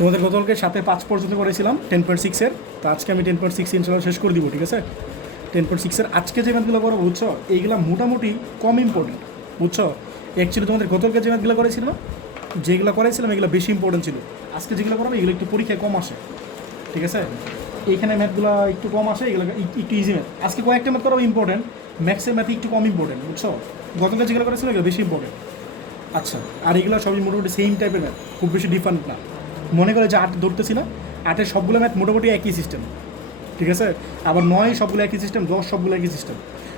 তোমাদের গতকালকে সাথে 5 পর্যন্ত করেছিলাম 10.6-এর। তো আজকে আমি 10.6 ইনশাল্লাহ শেষ করে দিব, ঠিক আছে। 10.6-এর আজকে যে ম্যাথগুলো করবো, বুঝছো, এইগুলো মোটামুটি কম ইম্পর্টেন্ট, বুঝছো। অ্যাকচুয়ালি তোমাদের গতকালকে যে ম্যাথগুলো করেছিলাম, যেগুলো করেছিলাম এগুলো বেশি ইম্পর্টেন্ট ছিল। আজকে যেগুলো করবো এগুলো একটু পরীক্ষায় কম আসে, ঠিক আছে। এইখানে ম্যাথগুলো একটু কম আসে, এগুলো একটু ইজি ম্যাথ। আজকে কয়েকটা ম্যাথ করাবো ইম্পর্টেন্ট, ম্যাথসের ম্যাথ একটু কম ইম্পর্টেন্ট, বুঝছো। গতকাল যেগুলো করেছিলাম এগুলো বেশি ইম্পর্টেন্ট। আচ্ছা, আর এগুলো সবই মোটামুটি সেম টাইপের ম্যাথ, খুব বেশি ডিফারেন্ট না। মনে করে যে 8 ধরতেছি না, 8-এর সবগুলো ম্যাথ মোটামুটি একই সিস্টেম, ঠিক আছে। আবার 9 সবগুলো একই সিস্টেম, 10 সবগুলো একই সিস্টেম।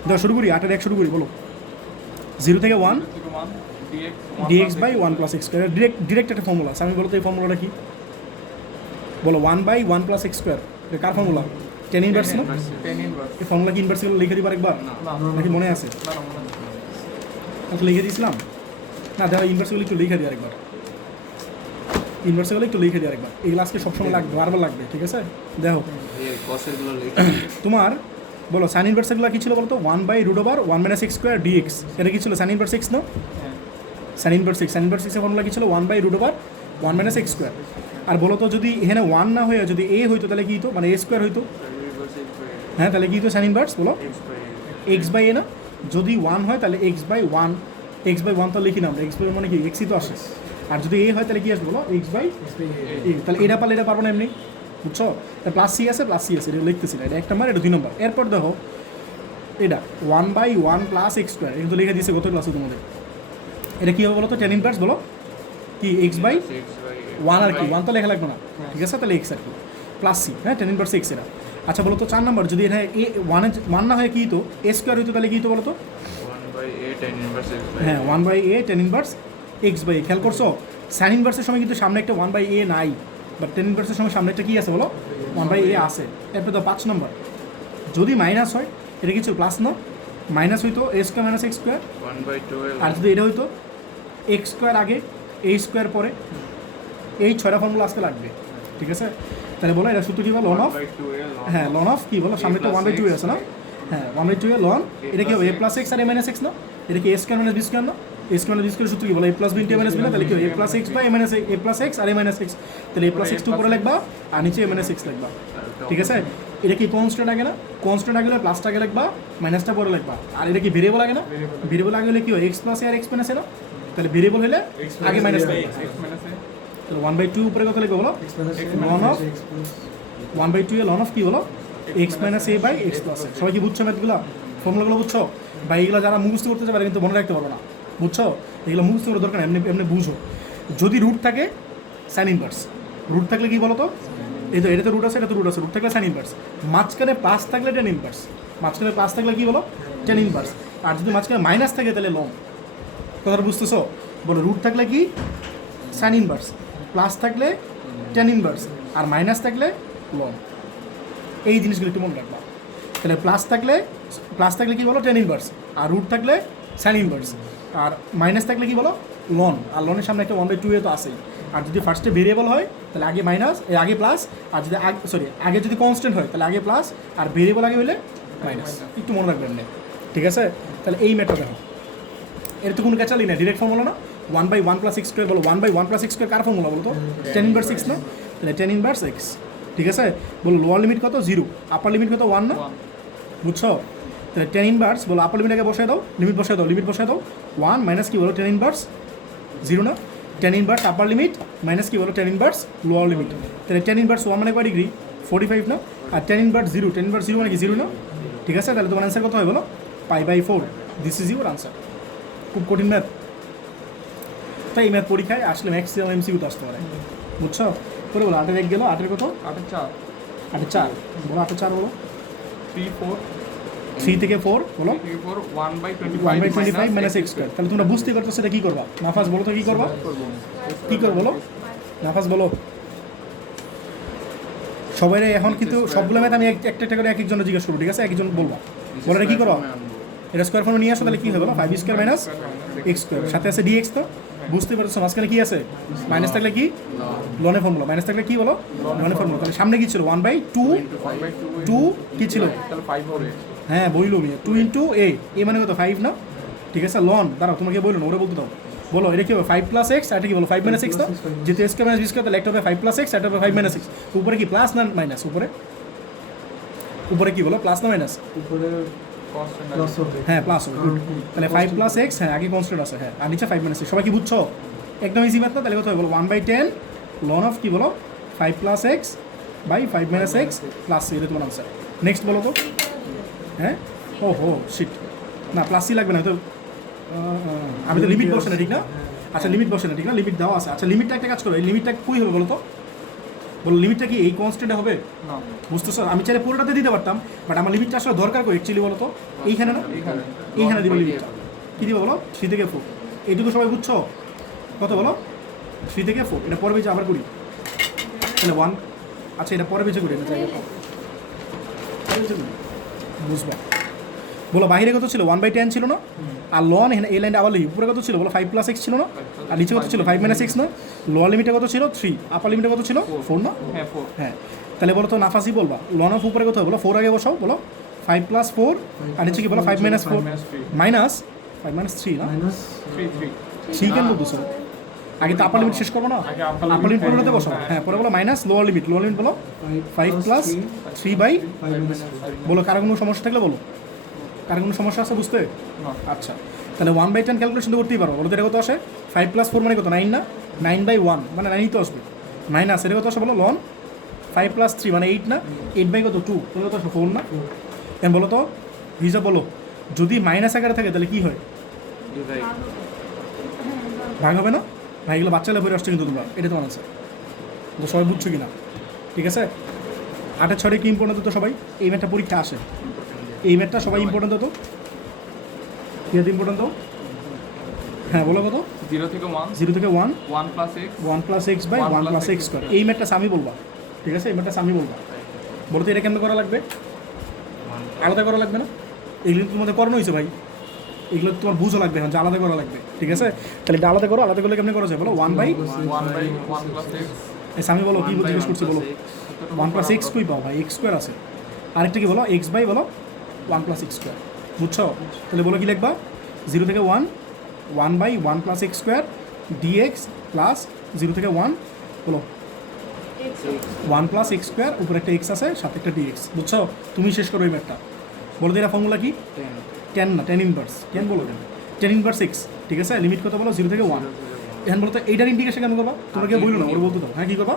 দাও শুরু করি, 8-এর 1 শুরু করি, বলো। 0 থেকে 1 dx by 1 plus x square. Direct একটা ফর্মুলা আছে, আমি বলো তো এই ফর্মুলাটা কি? বলো 1 বাই 1 প্লাস এক্স স্কোয়ার, এটা কার ফর্মুলা? টেন ইনভার্স না? এই ফর্মুলা কি ইনভার্স লিখে দিবার একবার, নাকি মনে আছে? আচ্ছা লিখে দিয়েছিলাম না, দেখো ইনভার্সগুলো একটু লিখে দিই আরেকবার, ইনভার্সগুলো একটু লিখে দিই আরেকবার। এগুলো আজকে সবসময় লাগবে, বারবার লাগবে, ঠিক আছে। দেখো তোমার বলো সাইন ইনভার্সগুলো কী ছিল বলো তো? 1 by root over 1 minus x square dx, এটা কী ছিল? সাইন ইনভার্স এক্স না? Sine inverse x, sine inverse এক্সের ফর্মুলা কী ছিল? 1 by root over 1 minus x square. আর বলো তো যদি এখানে 1 না হয়ে যদি এ হইতো তাহলে কী হতো? মানে এ স্কোয়ার হইতো, হ্যাঁ, তাহলে কী হতো? সাইন ইনভার্স বলো এক্স বাই এ না? যদি 1 হয় তাহলে এক্স বাই 1, এক্স বাই 1 তো লিখি না আমরা, এক্স বাই মানে কি এক্সই তো আসে। আর যদি এ হয় তাহলে কি আসবে বলো? এক্স বাই এ। তাহলে এটা পারলে এটা পারবো না এমনি, বুঝছো। প্লাস সি আছে, প্লাস সি আছে, এটা লিখতেছি না, এটা 1 নম্বর, এটা 2 নম্বর। এরপর দেখো এটা 1 বাই 1 প্লাস এক্স স্কোয়ার, এটা তো লিখে দিয়েছে গত ক্লাসে তোমাদের। এটা কী হবে বলো তো? টেন ইনভার্স বলো কি এক্স বাই 1, আর কি 1 তো লেখা লাগবে না, ঠিক আছে। তাহলে এক্স আর কি প্লাস সি, হ্যাঁ, টেন ইনভার্স এক্স এটা। আচ্ছা বলো তো 4 নম্বর, যদি এটা এ 1 না হয়ে কী হতো? এ স্কোয়ার হইতো, তাহলে কী হতো বলো তো? হ্যাঁ, 1 by a tan inverse x by a. খেয়াল করছো সাইন ইনভার্সের সময় কিন্তু সামনে একটা 1 বাই এ নাই, বাট টেন ইনভার্সের সময় সামনে একটা কী আছে বলো? 1 বাই এ আছে। এরপরে তো 5 নম্বর, যদি মাইনাস হয়, এটা কিছু প্লাস না, মাইনাস হইতো এ স্কোয়ার মাইনাস এক্স স্কোয়ার। আর যদি এটা হইতো এক্স স্কোয়ার আগে এ স্কোয়ার পরে, এই 6টা ফর্মুলা আজকে লাগবে, ঠিক আছে। তাহলে বলো এটা সূত্র কী বলো? লন অফ, হ্যাঁ, লন অফ কী বলো? সামনে একটা 1/2 আছে না, হ্যাঁ, 1/2 এর লন। এটা কি হবে? এ প্লাস এক্স আর এ মাইনাস এক্স না? এটা কি a square minus b square না? A square minus b square সূত্র কি বলো? A plus b into a minus b না? তাহলে কি হবে? A plus x by a minus a plus x আর এ মাইনাস এক্স। তাহলে এ প্লাস এক্সটা উপরে লিখবা আর নিচে এ মাইনাস এক্স লিখবা, ঠিক আছে। এটা কি কনস্ট্যান্ট আগে না? কনস্ট্যান্ট আগে হলে প্লাসটা আগে লিখবা, মাইনাসটা পরে লিখবা। আর এটা কি ভেরিয়েবল আগে না? ভেরিয়েবল আগে হলে কি হয়? এক্স প্লাস এ আর এক্স মাইনাস এ না? তাহলে ভেরিয়েবল হলে আগে মাইনাস লিখবা। তাহলে 1/2 উপরে কত লিখবে বলো? Ln of 1/2 a ln of কি বলো? X minus a by x plus a. সবাই কি বুঝছো ম্যাথগুলো, ফর্মুলাগুলো বুঝছো? বা এইগুলো যারা মুখস্থ করতে পারে কিন্তু মনে রাখতে পারবে না, বুঝছো। এগুলো মুখস্থ করার দরকার, এমনি এমনি বুঝো। যদি রুট থাকে সাইন ইনভার্স, রুট থাকলে কি বলো তো? এই তো এটা তো রুট আছে, এটা তো রুট আছে, রুট থাকলে সাইন ইনভার্স। মাঝখানে প্লাস থাকলে টেন ইনভার্স, মাঝখানে প্লাস থাকলে কি বলো? Tan inverse. আর যদি মাঝখানে মাইনাস থাকে তাহলে লন। কথাটা বুঝতেছো? বলো রুট থাকলে কি সাইন ইনভার্স, প্লাস থাকলে টেন ইনভার্স, আর মাইনাস থাকলে লন। এই জিনিসগুলো একটু মনে রাখবা। তাহলে প্লাস থাকলে কি বলো? Tan inverse. আর রুট থাকলে সাইন ইনভার্স। আর মাইনাস থাকলে কি বলো? লন। আর লনের সামনে একটা 1/2 এ তো আসেই। আর যদি ফার্স্টে ভেরিয়েবল হয় তাহলে আগে মাইনাস, আগে প্লাস। আর যদি আগে যদি কনস্ট্যান্ট হয় তাহলে আগে প্লাস, আর ভেরিয়েবল আগে হলে মাইনাস। একটু মনে রাখবেন না, ঠিক আছে। তাহলে এই ম্যাথটা দেখো, এর তো কোনো ক্যাচালই না, ডিরেক্ট ফর্মুলা না। 1 বাই 1 প্লাস এক্স স্কোয়ার বলো, 1 বাই 1 প্লাস এক্স স্কোয়ার কার ফর্মুলা বলো তো? টেন ইনভার্স এক্স না? তাহলে টেন ইনভার্স এক্স, ঠিক আছে। বলো লোয়ার লিমিট কত? 0, আপার লিমিট কত? 1 না? বুঝছো? তাহলে টেন ইনভার্স বলো, আপার লিমিট আগে বসায় দাও, লিমিট বসায় দাও 1 মাইনাস কি বলো? টেন ইনভার্স 0 না? টেন ইনভার্স আপার লিমিট মাইনাস কি বলো? Tan inverse lower limit. তাহলে টেন ইনভার্স 1 মানে কয় ডিগ্রি? 45 না? আর টেন ইনভার্স 0, টেন ইনভার্স 0 মানে কি 0 না? ঠিক আছে। তাহলে তোমার অ্যান্সার কত হয় বলো? π/4। This is your answer. খুব কঠিন ম্যাথ, তাই এই ম্যাথ পরীক্ষায় আসলে ম্যাক্সিমাম এমসিকিউ তো আসতে পারে, বুঝছো। করে বলো 8-এর 1 গেলো, 8-এর কত? 8-এর 4 বলো, 8-এর 4 বলো। 3 থেকে 4 বলো। 1/25 মাইনাস এক্স স্কোয়ার। তাহলে তোমরা বুঝতে পারছো সেটা কী করবা? নাফাজ বলো তো কী করবা? কী করবো বলো? নাফাজ বলো। সবাই এখন কিন্তু সবগুলো ম্যাথ আমি একটা একটা করে এক একজনের জিজ্ঞেস করবো, ঠিক আছে। একজন বলবা, বলো এটা কী করো? এটা স্কোয়ার ফর্মে নিয়ে আসো, তাহলে কী হবে বলো? 5 স্কোয়ার মাইনাস এক্স স্কোয়ার, সাথে আছে ডিএক্স। তো বুঝতে পারছো মাঝখানে কী আছে? মাইনাস থাকলে কি লনের ফর্মুলা, মাইনাস থাকলে কি বলো? লনের ফর্মুলা। তাহলে সামনে কী ছিল? 1/2 কী ছিল? হ্যাঁ বইলো 2 ইন্টু এ, এ মানে কত? 5 না? ঠিক আছে। লন দাঁড়াও, তোমাকে বললো না, ওরা বলতে দাও। বলো এটা কি হবে 5 প্লাস এক্স, এটা কি বলো 5 মাইনাস এক্স না, যেহেতু এক্স মাইনাস বি স্কোয়ার তাহলে একটা হবে 5 প্লাস এক্স, এটা হবে 5 মাইনাস এক্স। উপরে কি প্লাস না মাইনাস? উপরে উপরে কি বলো প্লাস না মাইনাস? উপরে প্লাস হবে। হ্যাঁ প্লাস হবে, গুড। তাহলে 5 প্লাস এক্স, হ্যাঁ আগে কনস্ট্যান্ট আছে, হ্যাঁ আর নিচে 5 মাইনাস এক্স। সবাই কি বুঝছো? একদম ইজি ম্যাথ না? তাহলে কত হবে বলো 1/10 লন অফ কি বলো 5 plus x by 5 minus x plus c, এটা তোমার আনসার। নেক্সট বলো তো। হ্যাঁ ও হো শিট, না প্লাস সি লাগবে না তো, আমি তো লিমিট বসে না ঠিক না? আচ্ছা লিমিট বসে না ঠিক না, লিমিট দেওয়া আছে। আচ্ছা লিমিটটা একটা কাজ করো, এই লিমিটটা কই হবে বলো তো? বলো লিমিটটা কি এই কনস্ট্যান্টে হবে? না, বুঝতেছো? আমি চাইলে পুরোটাতে দিতে পারতাম, বাট আমার লিমিটটা আসলে দরকার কই অ্যাকচুয়ালি বলো তো? এইখানে না, এখানে এইখানে দিব লিমিটটা। কী দিব বলো? 3 থেকে 4। এইটুকু সবাই বুঝছো? কত বলো? 3 থেকে 4। এটা পরে পেজে আবার করি, তাহলে 1। আচ্ছা এটা পরে পেজে করি, এটা জায়গা পাও। পরে পেজে করি, বুঝবা? বলো বাইরে কত ছিল? 1/10 ছিল না? আর লন এখানে এই লাইনটা আবার লিখি, উপরে কত ছিল বলো 5 প্লাস এক্স ছিল না? আর নিচে কত ছিল 5 মাইনাস এক্স না? লোয়ার লিমিটে কত ছিল 3, আপার লিমিটে কত ছিল 4 না? হ্যাঁ 4। হ্যাঁ তাহলে বলো তো নাফাসি বলবা লন অফ উপরে কত হবে বলো? 4 আগে বসাও, বলো 5 প্লাস 4 আর নিচে কি বলো 5 মাইনাস 4 মাইনাস 5 মাইনাস 3 না? মাইনাস 3 কেন বলতেছো? আগে তো আপার লিমিট শেষ করবো না? আগে আপার লিমিট পরে বসাও, হ্যাঁ পরে বলো মাইনাস লোয়ার লিমিট বলো 5 প্লাস 3 বাই, 5 মাইনাস বলো কারো কোনো সমস্যা থাকলে বলো, কারো কোনো সমস্যা আছে বুঝতে? না। আচ্ছা তাহলে 1/10 ক্যালকুলেশন তো করতেই পারো, বলো তো এটা কত আসে? 5 প্লাস 4 মানে কত? 9 না? 9/1 মানে 9ই তো আসবে, মাইনাস এটা কত আসে বলো? লন 5 প্লাস 3 মানে 8 না? 8 কত 2, তাহলে কত আসে 4 না? কেন বলো তো হিসাব বলো, যদি মাইনাস আকারে থাকে তাহলে কি হয়? ভাগ হবে না? ভাইগুলো বাচ্চালে বই আসছে কিন্তু তোমরা, এটা তোমার আছে তো সবাই বুঝছো কি না? ঠিক আছে 8-এর 6 কি ইম্পর্টেন্ট তো সবাই? এই ম্যাথটা পরীক্ষা আসে, এই ম্যাথটা সবাই ইম্পর্টেন্ট তো? কি ইম্পর্টেন্ট তো? হ্যাঁ বলো কত? 0 থেকে 1 0 থেকে 1 1 plus x 1 plus x by 1 plus x square. এই ম্যাথটা আমি বলবা, ঠিক আছে? এই ম্যাথটা আমি বলবা। বলো তো এটা কেমন করা লাগবে? আলাদা করা লাগবে না? এগুলো তো তোমাদের করানো হয়েছে ভাই, এগুলো তোমার বুঝও লাগবে, হ্যাঁ যে আলাদা করা লাগবে, ঠিক আছে? তাহলে এটা আলাদা করো, আলাদা করলে কেমন করা যায় বলো? 1/1 প্লাস এক্স আমি বলো কি জিজ্ঞেস করছি বলো? 1 প্লাস এক্স কই পাও ভাই? এক্স স্কোয়ার আছে। আরেকটা কি বলো? এক্স বাই বলো 1 প্লাস এক্স স্কোয়ার, বুঝছো? তাহলে বলো কি লিখবা? 0 থেকে 1 1/1 plus x square dx plus 0 থেকে 1 বলো 1 প্লাস এক্স স্কোয়ার, উপরে একটা এক্স আছে সাথে একটা ডিএক্স, বুঝছো? তুমি শেষ করো এই ম্যাথটা। বলো তো এটা ফর্মুলা কি? 10 না, 10 ইনভার্স। কেন বলো কেন? 10 ইনভার্স এক্স, ঠিক আছে? লিমিট কত বলো? 0 থেকে 1। এখন বলো তো এইটার ইন্ডিকেশন কেন করবা? তোমরা কেউ বললো না, ওরা বলতে দাও। হ্যাঁ কী করবা?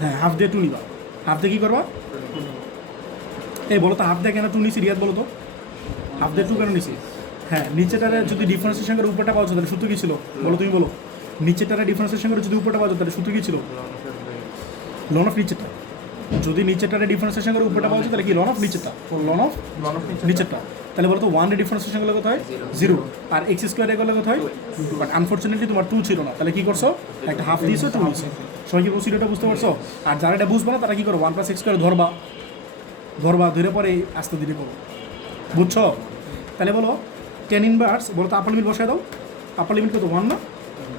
হ্যাঁ হাফ দিয়ে 2 নিবা। হাফ দিয়ে কী করবা? এই বলো তো হাফ দিয়ে কেন 2 নিছি রিয়াদ? বলো তো হাফ দিয়ে 2 কেন নিছি? হ্যাঁ নিচেটারে যদি ডিফারেন্সিয়েশন করে উপরটা পাওয়া যেত তাহলে সূত্র কী ছিল বলো? তুমি বলো নিচেটারে ডিফারেন্সিয়েশন করে যদি উপরটা পাওয়া যেত তাহলে সূত্র কী ছিল? লন অফ নিচেটা। যদি নিচেটারে ডিফারেন্সিয়েশন করে উপরটা পাওয়া যায় তাহলে কি লন অফ নিচেটা, লন অফ নিচেরটা। তাহলে বলো তো 1 এর ডিফারেন্সিয়েশন করলে কত হয়? 0, আর এক্স স্কোয়ারে করলে কত হয়? বাট আনফর্চুনেটলি তোমার 2 ছিল না, তাহলে কি করছো? একটা হাফ দিয়েছো, 2 নিয়েছো। সবাই কি প্রসিডিওরটা বুঝতে পারছো? আর যারা এটা বুঝবে না তারা কি করো? 1 প্লাস এক্স স্কোয়ার ধরবা, ধরে পরে আস্তে ধীরে করো, বুঝছো? তাহলে বলো 10 ইনভার্স, বলো তো আপার লিমিট বসায় দাও। আপার লিমিট কত? 1 না?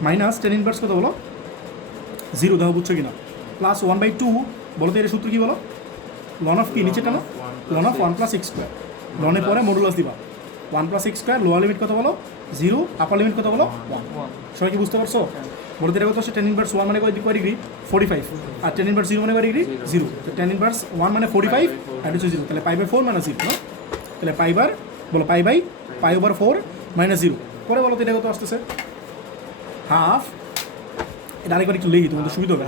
মাইনাস 10 ইনভার্স কত বলো? 0, দেখো বুঝছো কি না? প্লাস 1/2, বলো তো এর সূত্র কি বলো? লন অফ কি নিচেটা না? Ln of 1 plus x square. লনের পরে মডুলাস দিবা 1 plus x square. Lower limit কত বলো? 0, আপার লিমিট কত বলো? 1। সবাই কি বুঝতে পারছো? বলো তো এটা কত? 10 ইনভার্স 1 মানে কয় ডিগ্রি? 45। আর 10 ইনভার্স 0 মানে কয় ডিগ্রি? 0। তো 10 ইনভার্স 1 মানে 45 আর হচ্ছে 0, তাহলে π/4 মানে 0 না? তাহলে বলো π/4 মাইনাস 0। পরে বলো তো এটা কত আসতেছে? হাফ, এটা আরেকবার একটু লিখি তোমাদের সুবিধা হবে।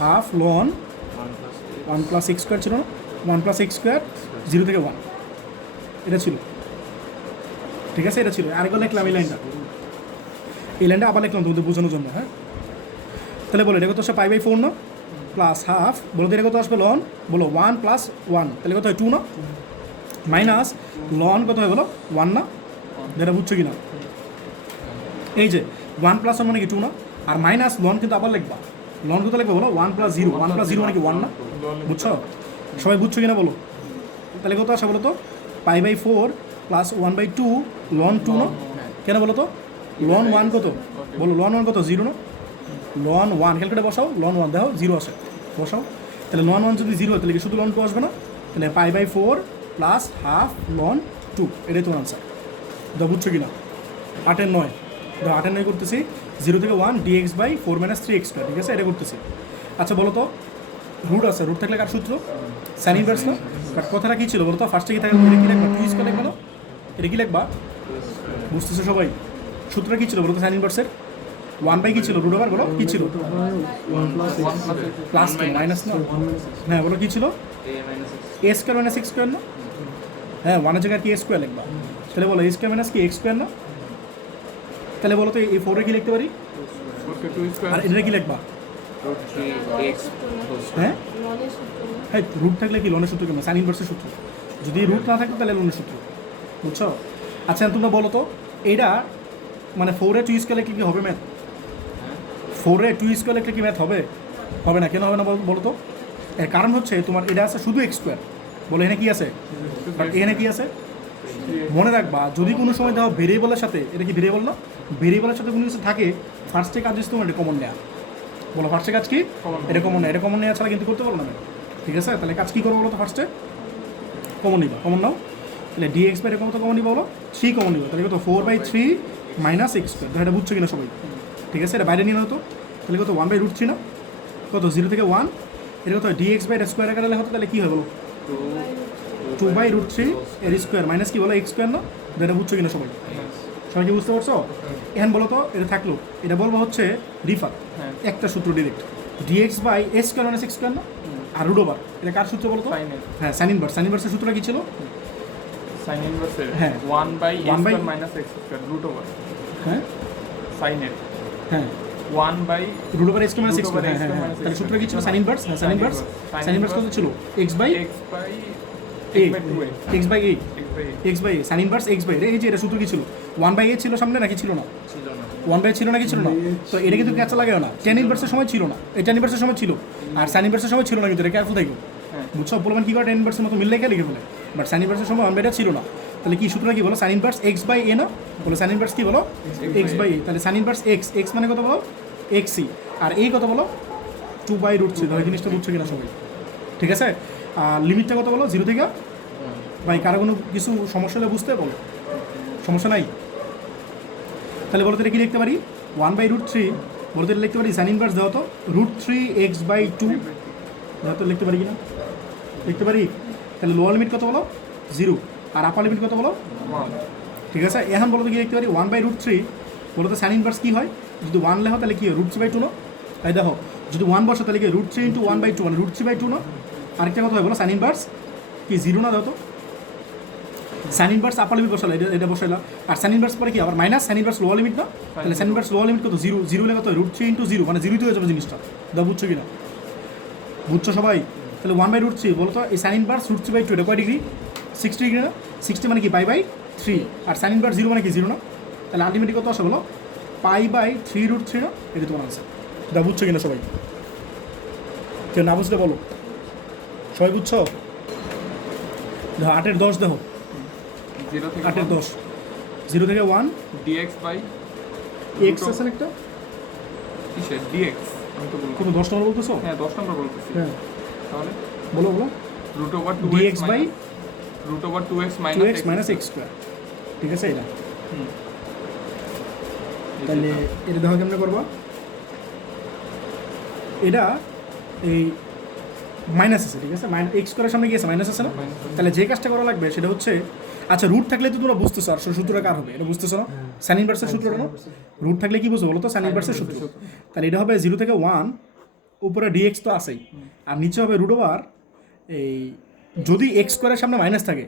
Half loan 1 plus x square ছিল না? 1 প্লাস এক্স স্কোয়ার 0 থেকে 1, এটা ছিল, ঠিক আছে? এটা ছিল। আরেকবার লিখলাম এই লাইনটা, এই লাইনটা আবার লিখলাম তোমাদের বোঝানোর জন্য। হ্যাঁ তাহলে বলো এটা কত আসে? π/4 না? প্লাস হাফ, বলো তো এটা কত আসবে? লন বলো 1 প্লাস 1, তাহলে কত হয়? 2 না? মাইনাস লন কত হয় বলো? 1 না? যেটা বুঝছো কি না? এই যে 1 প্লাস 1 মানে কি 2 না? আর মাইনাস লন কিন্তু আবার লিখবা, লন কত লিখবে বলো? 1 প্লাস 0, 1 প্লাস 0 মানে কি 1 না? বুঝছো? সবাই বুঝছো কিনা বলো? তাহলে কত আসে বলো তো? π/4 প্লাস 1/2 লন 2 না? কেন বলো তো? লন 1 কত বলো? লন 1 কত? 0 না? লন 1 ক্যালকুলেটর বসাও, লন 1 দেখো 0 আসে, বসাও। তাহলে লন 1 যদি 0 হয় তাহলে কি শুধু লন 2 আসবে না? তাহলে π/4 প্লাস হাফ লন 2, এটাই তোমার আনসার। বুঝছো কিনা? 8-9 ধরো 8 এর 9 করতেছি 0 থেকে 1 dx by 4 minus 3x square, ঠিক আছে, এটা করতেছি। আচ্ছা বলো তো রুট আছে, রুট থাকলে কার সূত্র? সাইন ইনভার্স না? বাট কথাটা কী ছিল বলো তো? ফার্স্টে কি থাকে, এটা কি লিখবা? 2 স্কোয়ার লিখবা না? এটা কি লিখবা? বুঝতেছো সবাই? সূত্রটা কী ছিল বলো তো সাইন ইনভার্সের? 1 বাই কী ছিল? রুট ওভার বলো কী ছিল? 1 plus প্লাস কি মাইনাস না? হ্যাঁ বলো কী ছিল? এ স্কোয়ার মাইনাস এক্স স্কোয়ার না? হ্যাঁ 1 এর জায়গায় কি এ স্কোয়ার লিখবা? তাহলে বলো এ স্কোয়ার মাইনাস কি এক্স স্কোয়ার না? তাহলে বলো তো এই 4 কি লিখতে পারি? 2 আর square এটা কি লিখবা? x হ্যাঁ লনের সূত্র না। হ্যাঁ রুট থাকলে কি লনের সূত্র কেন? সাইন ইনভার্সের সূত্র। যদি রুট না থাকতো তাহলে লনের সূত্র, বুঝছো? আচ্ছা তোমরা বলো তো এটা মানে 4 2 স্কোয়ার লিখলে কি হবে ম্যাথ? 4 2 স্কোয়ার লিখলে কি ম্যাথ হবে? হবে না। কেন হবে না বলো তো? এর কারণ হচ্ছে তোমার এটা আছে শুধু এক্স স্কোয়ার, বলো এখানে কি আছে? বাট এখানে কি আছে? মনে রাখবা যদি কোনো সময় দেখো ভেরিয়েবলের সাথে, এটা কি ভেরিয়েবল না? ভেরিয়েবলের সাথে কোনো কিছু থাকে ফার্স্টে কাজ হচ্ছে তোমার এটা কমন নেওয়া। বলো ফার্স্টে কাজ কি? এটা কমন নেয়। এটা কমন নেওয়া ছাড়া কিন্তু করতে পারো না আমি, ঠিক আছে? তাহলে কাজ কী করবো বলো তো? ফার্স্টে কমন নিবা, কমন নাও। তাহলে ডিএক্স বাই এরকম তো কমন নিবা, বলো 3 কমন নিবা। তাহলে কত? 4/3 মাইনাস এক্স স্কোয়ার। এটা বুঝছো কিনা সবাই? ঠিক আছে, এটা বাইরে নিয়ে নাও তো। তাহলে কত? 1/√3 না? কত? 0 থেকে 1। এটা কত? ডিএক্স বাই এটা স্কোয়ার আকারে লেখা হতো, তাহলে কী হয় বলো? 2/√3 এর স্কোয়ার মাইনাস কি বলো এক্স স্কোয়ার না? এটা বুঝছো কিনা সবাই? সবাই কি বুঝতে পারছো? এখন বলো তো এটা থাকলো, এটা বলবো হচ্ছে রিফার, হ্যাঁ একটা সূত্র direct, dx by a square minus x square না? আর রুট ওভার, এটা কার সূত্র বলো তো? sin এর হ্যাঁ সাইন ইনভার্স। সাইন ইনভার্সের সূত্রটা কি ছিল? sin inverse এর হ্যাঁ। 1/a 1 by- square minus x square root over হ্যাঁ sin এর হ্যাঁ 1/, root over x square minus Root x over square. হ্যাঁ x হ্যাঁ square হ্যাঁ minus তাহলে x সূত্র কি ছিল? square. Sine inverse. হ্যাঁ sine Sin inverse. inverse. Sine inverse কত ছিল? X by x by a, x by 2a x by a, x by a x by a, sine inverse x by এই যে এটা সূত্র কি ছিল? 1/a ছিল সামনে নাকি ছিল না? ছিল না 1/a ছিল নাকি ছিল না? তো এটা কিন্তু ক্যাচা লাগেও না। টেন ইনভার্সের সময় ছিল না, এই টেন ইনভার্সের সময় ছিল, আর সাইন ইনভার্সের সময় ছিল না, কিন্তু এটা কেয়ারফুল থাকবে। হ্যাঁ বুঝছো বলবেন কী করে টেন ইনভার্সের মতো মিললে লিখে বলে, বাট সাইন ইনভার্সের সময় আমরা এটা ছিল না। তাহলে কি সূত্রটা কি বলো? সাইন ইনভার্স এক্স বাই এ না? বলো সাইন ইনভার্স কি বলো? এক্স বাই এ। তাহলে সাইন ইনভার্স এক্স, এক্স মানে কত বলো? এক্সি। আর এই কত বলো? 2/√3। ধরো এই জিনিসটা বুঝছো কিনা সবাই? ঠিক আছে। আর লিমিটটা কত বলো? 0 থেকে ভাই কারো কোনো কিছু সমস্যা হলে বুঝতে বলো, সমস্যা নাই। তাহলে বলো তো এটা কি লিখতে পারি? 1/√3 বলো তো এটা লিখতে পারি সাইন ইনভার্স দেওয়া তো √3x/2 দেওয়া তো লিখতে পারি কি না? লিখতে পারি। তাহলে লোয়ার লিমিট কত বলো? 0। আর আপার লিমিট কত বলো? 1 ঠিক আছে। এখন বলো তো কি লিখতে পারি? 1/√3 বলো তো সাইন ইনভার্স কী হয়? যদি 1 লেখো তাহলে কি হয়? √3/2 না? তাই দেখো যদি 1 বসো তাহলে কি √3 × 1/2 মানে √3/2 না? আরেকটা কথা হয় বলো সাইন ইনভার্স কি 0 না? দাও তো সাইন ইনভার্স আপার লিমিট বসালো, এটা বসাইলা। আর সাইন ইনভার্স পরে কি আবার minus sine inverse lower limit না? তাহলে সাইন ইনভার্স লোয়ার লিমিট কত? 0। 0 লেখা তো √3 × 0 মানে 0 হয়ে যাবে জিনিসটা। দাও বুঝছো কি না? বুঝছো সবাই? তাহলে 1/√3 বলো তো এই সাইন ইনভার্স √3/2 এটা কয় ডিগ্রি? 60 ডিগ্রি না? 60 মানে কি π/3। আর সাইন ইনভার্স 0 মানে কি 0 না? তাহলে আলটিমেটলি কত আসে বলো? π/3√3 না? এটা তোমার আনসার। দাও বুঝছো কিনা সবাই? কেউ না বুঝলে বলো। সবাই বুঝছো? দেখো 8 এর 10 দেখো, 0 থেকে 8 এর 1 10 0 থেকে 1 dx by এক্স আছে না একটা? কিসের dx আমি তো বলবো কোনো 10 নম্বর বলতেছো? হ্যাঁ 10 নম্বর বলতেছি হ্যাঁ তাহলে বলো বলো। root over dx 2x by root over 2x 2x minus x square, ঠিক আছে এটা। হুম। তাহলে এটা দেখো কেমনে করবো? এটা এই মাইনাস আছে, ঠিক আছে, এক্স স্কোয়ারের সামনে গিয়েছে মাইনাস আছে না? তাহলে যে কাজটা করা লাগবে সেটা হচ্ছে, আচ্ছা রুট থাকলে তো তোমরা বুঝতেছো, আর সূত্রটা কার হবে এটা বুঝতেছো না? সাইন ইনভার্সের সূত্রটা না? রুট থাকলে কি বুঝবো বলো তো? সাইন ইনভার্সের সূত্র। তাহলে এটা হবে 0 থেকে 1, উপরে ডিএক্স তো আছেই, আর নিচে হবে রুট ওভার এই, যদি এক্স স্কোয়ারের সামনে মাইনাস থাকে,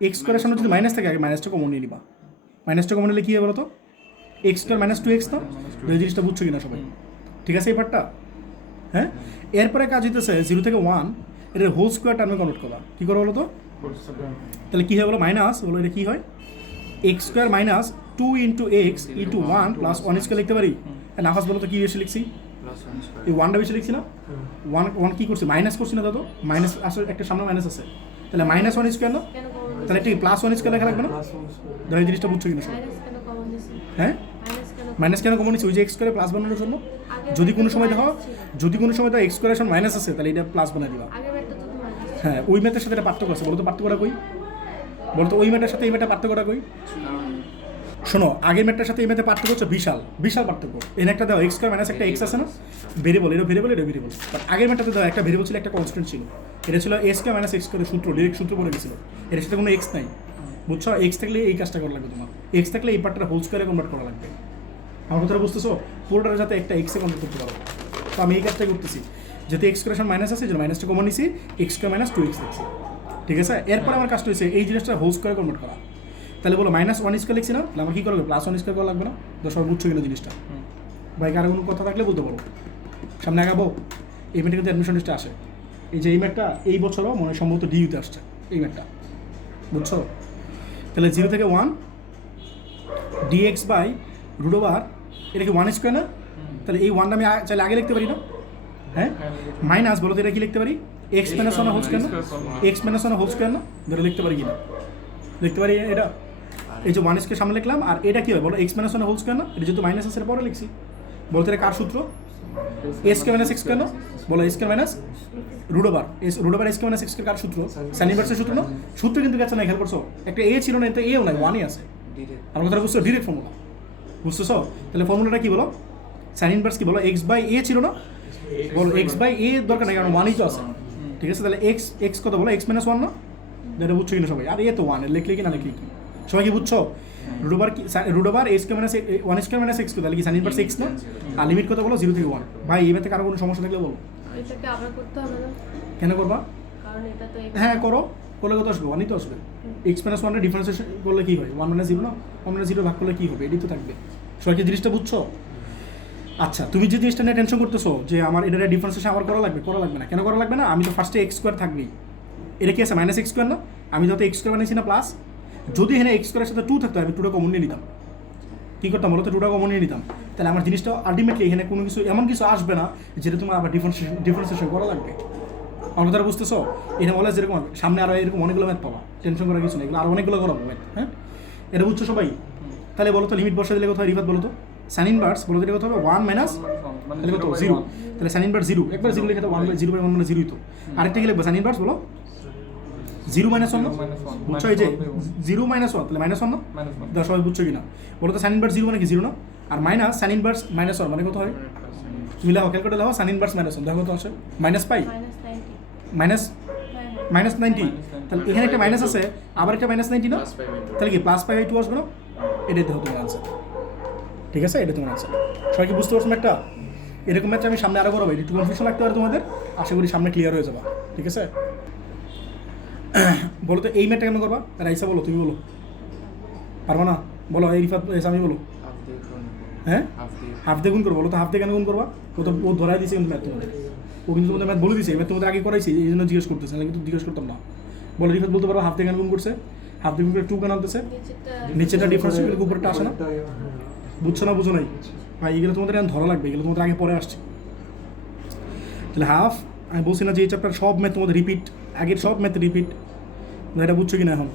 এক্স স্কোয়ারের সামনে যদি মাইনাস থাকে আগে মাইনাসটা কমন নিয়ে নিবা। মাইনাসটা কমন নিলে কী হবে বলো তো? এক্স স্কোয়ার মাইনাস 2x না? এই জিনিসটা বুঝছো কিনা সবাই? ঠিক আছে এই পার্টটা? হ্যাঁ এরপরে কাজ হইতেছে 0 থেকে 1 এটা হোল স্কোয়ার টার্মে কনভার্ট করা। কী করো বলো তো? তাহলে কী হয় বলো? মাইনাস বলো এটা কী হয়? X square minus 2 × x × 1 plus 1 square লিখতে পারি। নাফাস বলো তো কী বেশি লিখছি? এই 1টা বেশি লিখছি না? 1 কী করছি? মাইনাস করছি না দাদা? মাইনাস আসলে একটা সামনে মাইনাস আছে, তাহলে -1 স্কোয়ার না? কেন কমন তাহলে ঠিক +1 স্কোয়ার লেখা লাগবে না? ধরো এই জিনিসটা বুঝছো কিনা সবাই? মাইনাস কেন কমন দিছি? হ্যাঁ মাইনাস কেন কমন নিচ্ছি? ওই যে এক্স স্কোয়ারে প্লাস বানানোর জন্য। যদি কোনো সময় দেখো, যদি কোনো সময় তো এক্স স্কোয়ারের সামনে মাইনাস আছে তাহলে এটা প্লাস বানিয়ে দিবা। আগের একটা তো মাইনাস হ্যাঁ ওই ম্যাথের সাথে এটা পার্থক্য আছে, বলো তো পার্থক্যটা কই? বলো তো ওই ম্যাথের সাথে এই ম্যাথের পার্থক্যটা কই? শোনো আগের ম্যাথটার সাথে এই ম্যাথে পার্থক্য হচ্ছে বিশাল বিশাল পার্থক্য। এনে একটা দাও এক্স স্কোয়ার মাইনাস একটা এক্স আছে না ভেরিয়েবল, এটা ভেরিয়েবল এটা ভেরিয়েবল। বাট আগের ম্যাথটাতে দাও একটা ভেরিয়েবল ছিল একটা কনস্ট্যান্ট ছিল, এটা ছিল এ স্কোয়ার মাইনাস এক্স স্কোয়ারের সূত্র, ডিরেক্ট সূত্র পড়ে গেছিল, এর সাথে কোনো এক্স নাই। বুঝছো, এক্স থাকলে এই কাজটা করা লাগবে তোমার, এক্স থাকলে এই পার্টটা হোল স্কোয়ারে কনভার্ট করা লাগবে। আমার কথাটা বুঝতেছো, পুরোটা যাতে একটা এক্সে কনভার্ট করতে পারো। তো আমি এই কাজটাই করতেছি, যেহেতু এক্স স্কোয়ার মাইনাস আছে, যেন মাইনাসটা কমন নিছি, এক্স স্কোয়ার মাইনাস 2x লিখছি। ঠিক আছে, এরপর আমার কাজটা হচ্ছে এই জিনিসটা হোল স্কোয়ারে কনভার্ট করা। তাহলে বলো মাইনাস 1 স্কোয়ার লিখছি না, তাহলে আমার কী করবে প্লাস 1 স্কোয়ার করা লাগবে না? তো সব বুঝছো কিনা জিনিসটা? ভাই কারো কোনো কথা থাকলে বলতে পারো, সামনে আগাবো। এই ম্যাটে কিন্তু অ্যাডমিশন লিস্টে আসে, এই যে এই ম্যাটটা এই বছরও মনে হয় সম্ভবত ডিইউতে আসছে এই ম্যাটটা, বুঝছো? তাহলে 0 থেকে 1 dx বাই রুট ওভার, এটা কি 1 স্কোয়ার না? তাহলে এই 1টা আমি চাইলে আগে লিখতে পারি না? হ্যাঁ, মাইনাস বলো তো এটা কি লিখতে পারি? এক্স মাইনাস 1 হোল স্কোয়ার না? এক্স মাইনাস 1 হোল স্কোয়ার না? ধরে লিখতে পারি কি না? লিখতে পারি এটা, এই যে 1 স্কোয়ার সামনে লিখলাম, আর এটা কি হয় বলো? এক্স মাইনাস 1 হোল স্কোয়ার না? এটা যেহেতু মাইনাস আছে পরে লিখছি, বলতে এটা কার সূত্র? A square minus x square না? বলো a square minus root over, root over a square minus x square কার সূত্র? সাইন ইনভার্সের সূত্র না? সূত্র কিন্তু গেছে না, খেয়াল করছো? একটা এ ছিল না, এটা এও নাই, 1ই আছে। আমার কথাটা বুঝছো? ডিরেক্ট ফর্মুলা, বুঝতেছো? তাহলে ফর্মুলাটা কি বলো? সাইন ইনভার্স কি বলো? এক্স বাই এ ছিল না? বলো এক্স বাই এ দরকার নেই, কারণ 1ই তো আছে। ঠিক আছে, তাহলে এক্স এক্স কত বলো? এক্স মাইনাস 1 না? এটা বুঝছো কিনা সবাই? আর এ তো 1 লিখলে কি না লিখলে কি? সবাই কি বুঝছো? রুট ওভার কি, root over a square minus 1 square minus x, তাহলে কি সাইন ইনভার্স এক্স না? আর লিমিট কত বলো? 0 থেকে 1। ভাই এই ম্যাথে কারো কোনো সমস্যা থাকলে বলো। এটাকে আবার করতে হবে না, কেন করবা? কারণ এটা তো হ্যাঁ করো, করলে কত আসবে? 1ই তো আসবে। এক্স মাইনাস 1 এর ডিফারেন্সিয়েশন করলে কি হয়? 1 মাইনাস 0 না? 1 মাইনাস 0 ভাগ করলে কি হবে? এটাই তো থাকবে। সবাই কি জিনিসটা বুঝছো? আচ্ছা, তুমি যে জিনিসটা নিয়ে টেনশন করতেছো যে আমার এটা ডিফারেন্সিয়েশন আবার করা লাগবে, করা লাগবে না। কেন করা লাগবে না? আমি তো ফার্স্টে এক্স স্কোয়ার থাকবেই, এটা কি আছে মাইনাস এক্স স্কোয়ার না? আমি যত এক্স স্কোয়ার বানিয়েছি না প্লাস, যদি এখানে এক্স স্কোয়ারের সাথে 2 থাকতো আমি 2টা কমন নিয়ে নিতাম। কী করতাম বলো তো? 2টা কমন নিয়ে নিতাম। তাহলে আমার জিনিসটা আলটিমেটলি এখানে কোনো কিছু এমন কিছু আসবে না যেটা তোমার আবার ডিফারেন্সিয়েশন করা লাগবে। আমার কথাটা বুঝতেছো? এটা বলে যেরকম সামনে আরও এরকম অনেকগুলো ম্যাথ পাবা, টেনশন করার কিছু নেই, এগুলো আরও অনেকগুলো করাবো ম্যাথ। হ্যাঁ, এটা বুঝছো সবাই? তাহলে বলো তো লিমিট বসে দিলে কত হয় রিভাত বলো তো? সাইন ইনভার্স বলো তো এটা কত হবে? 1 মাইনাস, তাহলে কত? 0। তাহলে সাইন ইনভার্স 0, একবার 0 লিখে তো 1/0/1 মানে 0ই তো। আরেকটা কি লিখবো? সাইন ইনভার্স বলো 0 মাইনাস 1 না? বুঝছো? এই যে 0 মাইনাস 1, তাহলে মাইনাস 1 না? দাও সবাই বুঝছো কি না বলো তো? সাইন ইনভার্স 0 মানে কি? 0 না? আর মাইনাস সাইন ইনভার্স মাইনাস 1 মানে কত হয়? তুমি লাও ক্যালকুলেটর লাও, সাইন ইনভার্স মাইনাস 1 দেখো কত আসে? মাইনাস পাই, -90। মাইনাস হ্যাঁ মাইনাস 90। তাহলে এখানে একটা মাইনাস আছে, আবার একটা মাইনাস 90 না? তাহলে কি প্লাস পাই 2 আসবে না? এটাই দেখো তোমার আনসার। ঠিক আছে, এটা তোমার আনসার। সবাই কি বুঝতে পারছো একটা? এরকম ম্যাচ আমি সামনে আরও করবো, একটু কনফিউশন লাগতে পারে তোমাদের, আশা করি সামনে ক্লিয়ার হয়ে যাবা। ঠিক আছে, বলো তো এই ম্যাচটা কেমন করবা? রাইসা বলো, তুমি বলো, পারবা না? বলো এই রিফাত আমি বলো। হ্যাঁ, হাফ দিয়ে গুণ করবো, বলো তো হাফ দিয়ে কেন গুণ করবা? ও তো ও ধরাই দিয়েছে কিন্তু ম্যাথ তোমাদের, ও কিন্তু তোমাদের ম্যাথ বলে দিয়েছে, এবার তোমাদের আগে করাইছি, এই জন্য জিজ্ঞেস করতেছে, না কিন্তু জিজ্ঞেস করতাম না। বলো রিফাত বলতে পারবো হাফ দিয়ে কেন গুণ করছে? হাফ দিয়ে গুণ করে 2 কেন আনতেছে? নিচেটা ডিফারেন্স করে উপরটা আসে না? বুঝছো না? বুঝো নাই ভাই, এগুলো তোমাদের এখন ধরা লাগবে, এগুলো তোমাদের আগে পরে আসছে। তাহলে হাফ, আমি বলছি না যে এই চ্যাপ্টার সব ম্যাথ তোমাদের রিপিট, আগের সব ম্যাথ রিপিট, এটা বুঝছো কি না এখন?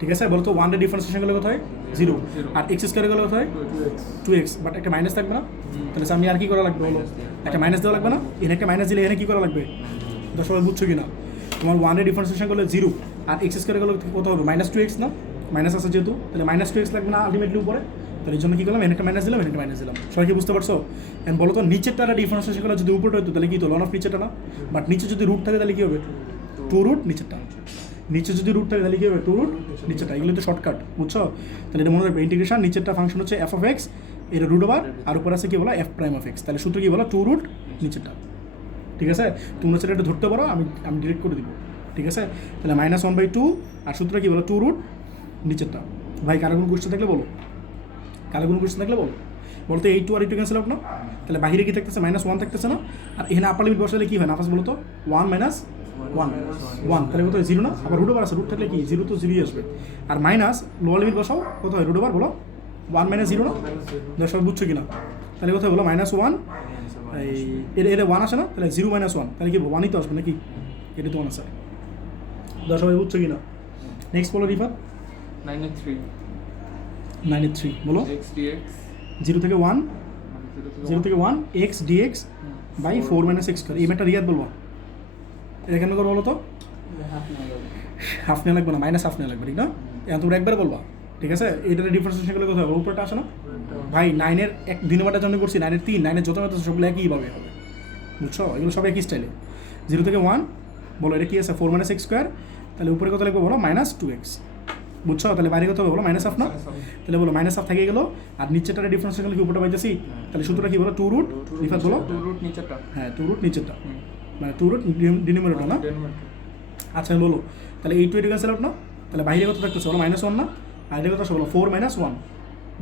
ঠিক আছে, বলো তো 1 এর ডিফারেন্সিয়েশন গেলে কোথায়? 0, আর এক্স স্কোয়ারে গেলে কোথায়? 2x, বাট একটা মাইনাস থাকবে না? তাহলে আমি আর কি করা লাগবে বলো? একটা মাইনাস দেওয়া লাগবে না? এখানে একটা মাইনাস দিলে এখানে কী করা লাগবে? দশ সবাই বুঝছো কি না? তোমার 1 এর ডিফারেন্সিয়েশন করলে 0, আর এক্স স্কোয়ারে গেলে কত হবে? -2x না? মাইনাস আছে যেহেতু, তাহলে -2x লাগবে না আলটিমেটলি উপরে? তাহলে এই জন্য কী করলাম? এখানে একটা মাইনাস দিলাম, এখানে একটা মাইনাস দিলাম। সবাই কি বুঝতে পারছো? এখন বলো তো নিচেরটা ডিফারেন্সিয়েশন করলে যদি উপরটা হতো তাহলে কি তো লন অফ নিচেরটা না? বাট নিচে যদি রুট থাকে তাহলে কী হবে? 2 রুট নিচেরটা। নিচে যদি রুট থাকে তাহলে কী হবে? 2 রুট নিচেরটা। এগুলো তো শর্টকাট, বুঝছো? তাহলে এটা মনে রাখবে, ইন্টিগ্রেশন নিচেরটা ফাংশন হচ্ছে f of x, এর রুট ওভার, আর উপর আছে কি বলো? f prime of x। তাহলে সূত্র কি বলো? 2 রুট নিচেরটা। ঠিক আছে, তোমরা সেটা একটু ধরতে পারো, আমি ডিরেক্ট করে দিব। ঠিক আছে, তাহলে -1/2, আর সূত্র কি বলো? 2 রুট নিচেরটা। ভাই কারো কোনো কোশ্চেন থাকলে বলো, কারো কোনো কোশ্চেন থাকলে বলো। বলতো এই 2 আর 2 ক্যান্সেল আউট না? তাহলে বাইরে কি থাকতেছে? -1 থাকতেছে না? আর এখানে আপার লিমিট বসালে কী হয়? নাফাস বলো তো 1 - 1, তাহলে কত হয়? 0 না? আবার রুট ওভার আছে, রুট থাকলে কি 0 তো 0ই আসবে। আর মাইনাস লোয়ার লিমিট বসাও, কত হয়? রুট ওভার বলো 1 - 0 না? দশ সবাই বুঝছো কি না? তাহলে কোথায় বলো? -1, এই এটা 1 আসে না? তাহলে 0 - 1, তাহলে কি 1ই তো আসবে নাকি? এটা তো 1 আসে। দশ সবাই বুঝছো কি না? নেক্সট বলো রিফাত। 9/3 বলো। 0 থেকে 1 x dx by 4 - x square. এই ম্যাটটা রিয়াদ বলবো, এটা কেন করবো বলো তো? হাফ নেওয়া লাগবে না, মাইনাস হাফ নেওয়া লাগবে, ঠিক না? এখন তোমরা একবারে বলবা, ঠিক আছে, এটার ডিফারেন্সিয়েশন করলে কোথায় হবে? উপরটা আসে না ভাই? 9-এর 2 নম্বরটা জন্য করছি, 9-এর 3, 9-এর যত ম্যাথ আছে সবগুলো একইভাবে হবে, বুঝছো? এগুলো সব একই স্টাইলে। 0 থেকে 1 বলো এটা কি আছে? 4 - x স্কোয়ার, তাহলে উপরে কত লিখবো বলো? -2x, বুঝছো? তাহলে বাইরে কত হবে বলো? -1/2 না? তাহলে বলো -1/2 থেকে গেলো, আর নিচেরটা ডিফারেন্সিয়েশন করলে কি উপরটা পাইতেছি? তাহলে সূত্রটা কি বলো? 2 রুট রিফাত বলো, 2 রুট নিচেরটা। হ্যাঁ 2 রুট নিচেরটা, মানে 2 রুট ডিনোমিনেটর না? আচ্ছা বলো, তাহলে এই 2 এটা ক্যান্সেল আউট না? তাহলে বাইরে কত থাকতেছে বলো? -1 না? আর এটা কত আসে বলো? 4 - 1,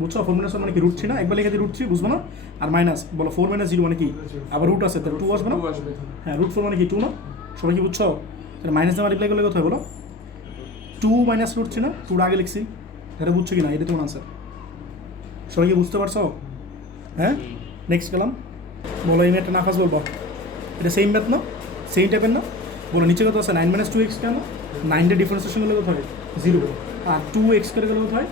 বুঝছো? 4 - 1 মানে কি? রুট 3 না? একবার লিখে দিই রুট 3, বুঝবো না? আর মাইনাস বলো 4 - 0 মানে কি? আবার রুট আছে, তাহলে 2 আসবে না? 2 আসবে। হ্যাঁ, রুট 4 মানে কি? 2 না? সবাই কি বুঝছো? তাহলে মাইনাস দিয়ে মাল্টিপ্লাই করলে কত হয় বলো? 2 - রুট 3 না? 2 আগে লিখছি, এটা বুঝছো কি না? এটা তোমার আনসার। সবাই কি বুঝতে পারছো? হ্যাঁ, নেক্সট গেলাম। বলো এই ম্যাথটা নাফাস বলবো, এটা সেম ম্যাথ না? সেম টাইপের না? বলো নিচে কত আছে? 9 - 2x কেন? 9-এর ডিফারেন্সিয়েশন করলে কত হয়? 0, আর 2x স্কোয়ার গেলে কত হয়?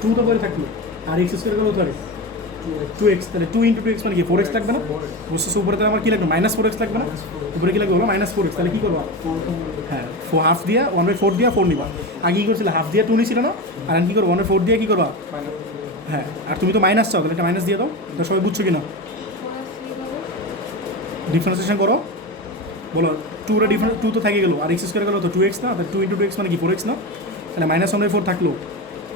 2 তো পরে থাকলো, আর x স্কোয়ার গেলে কত হয়? 2x, তাহলে 2 × 2x মানে কি? 4x লাগবে না? বুঝছো? উপরে তাহলে আমার কি লাগবে? -4x লাগবে না? উপরে কি লাগবে বলো? -4x, তাহলে কি করবা? হ্যাঁ, হাফ দিয়া 1/4 দিয়া 4 নিবা। আগে কি করছিলে? হাফ দিয়া 2 নিছিল না? আর আমি কি করবো? 1/4 দিয়ে কি করবা? হ্যাঁ, আর তুমি তো মাইনাস চাও, তাহলে একটা মাইনাস দিয়ে দাও। এটা সবাই বুঝছো কি না? ডিফারেন্সিয়েশন করো, বলো 2 রে ডিফারেন্স 2 তো থেকে গেলো, আর x স্কোয়ার গেলো তো 2x না? তাহলে 2 × 2x মানে কি? 4x না? তাহলে -1/4 থাকলো।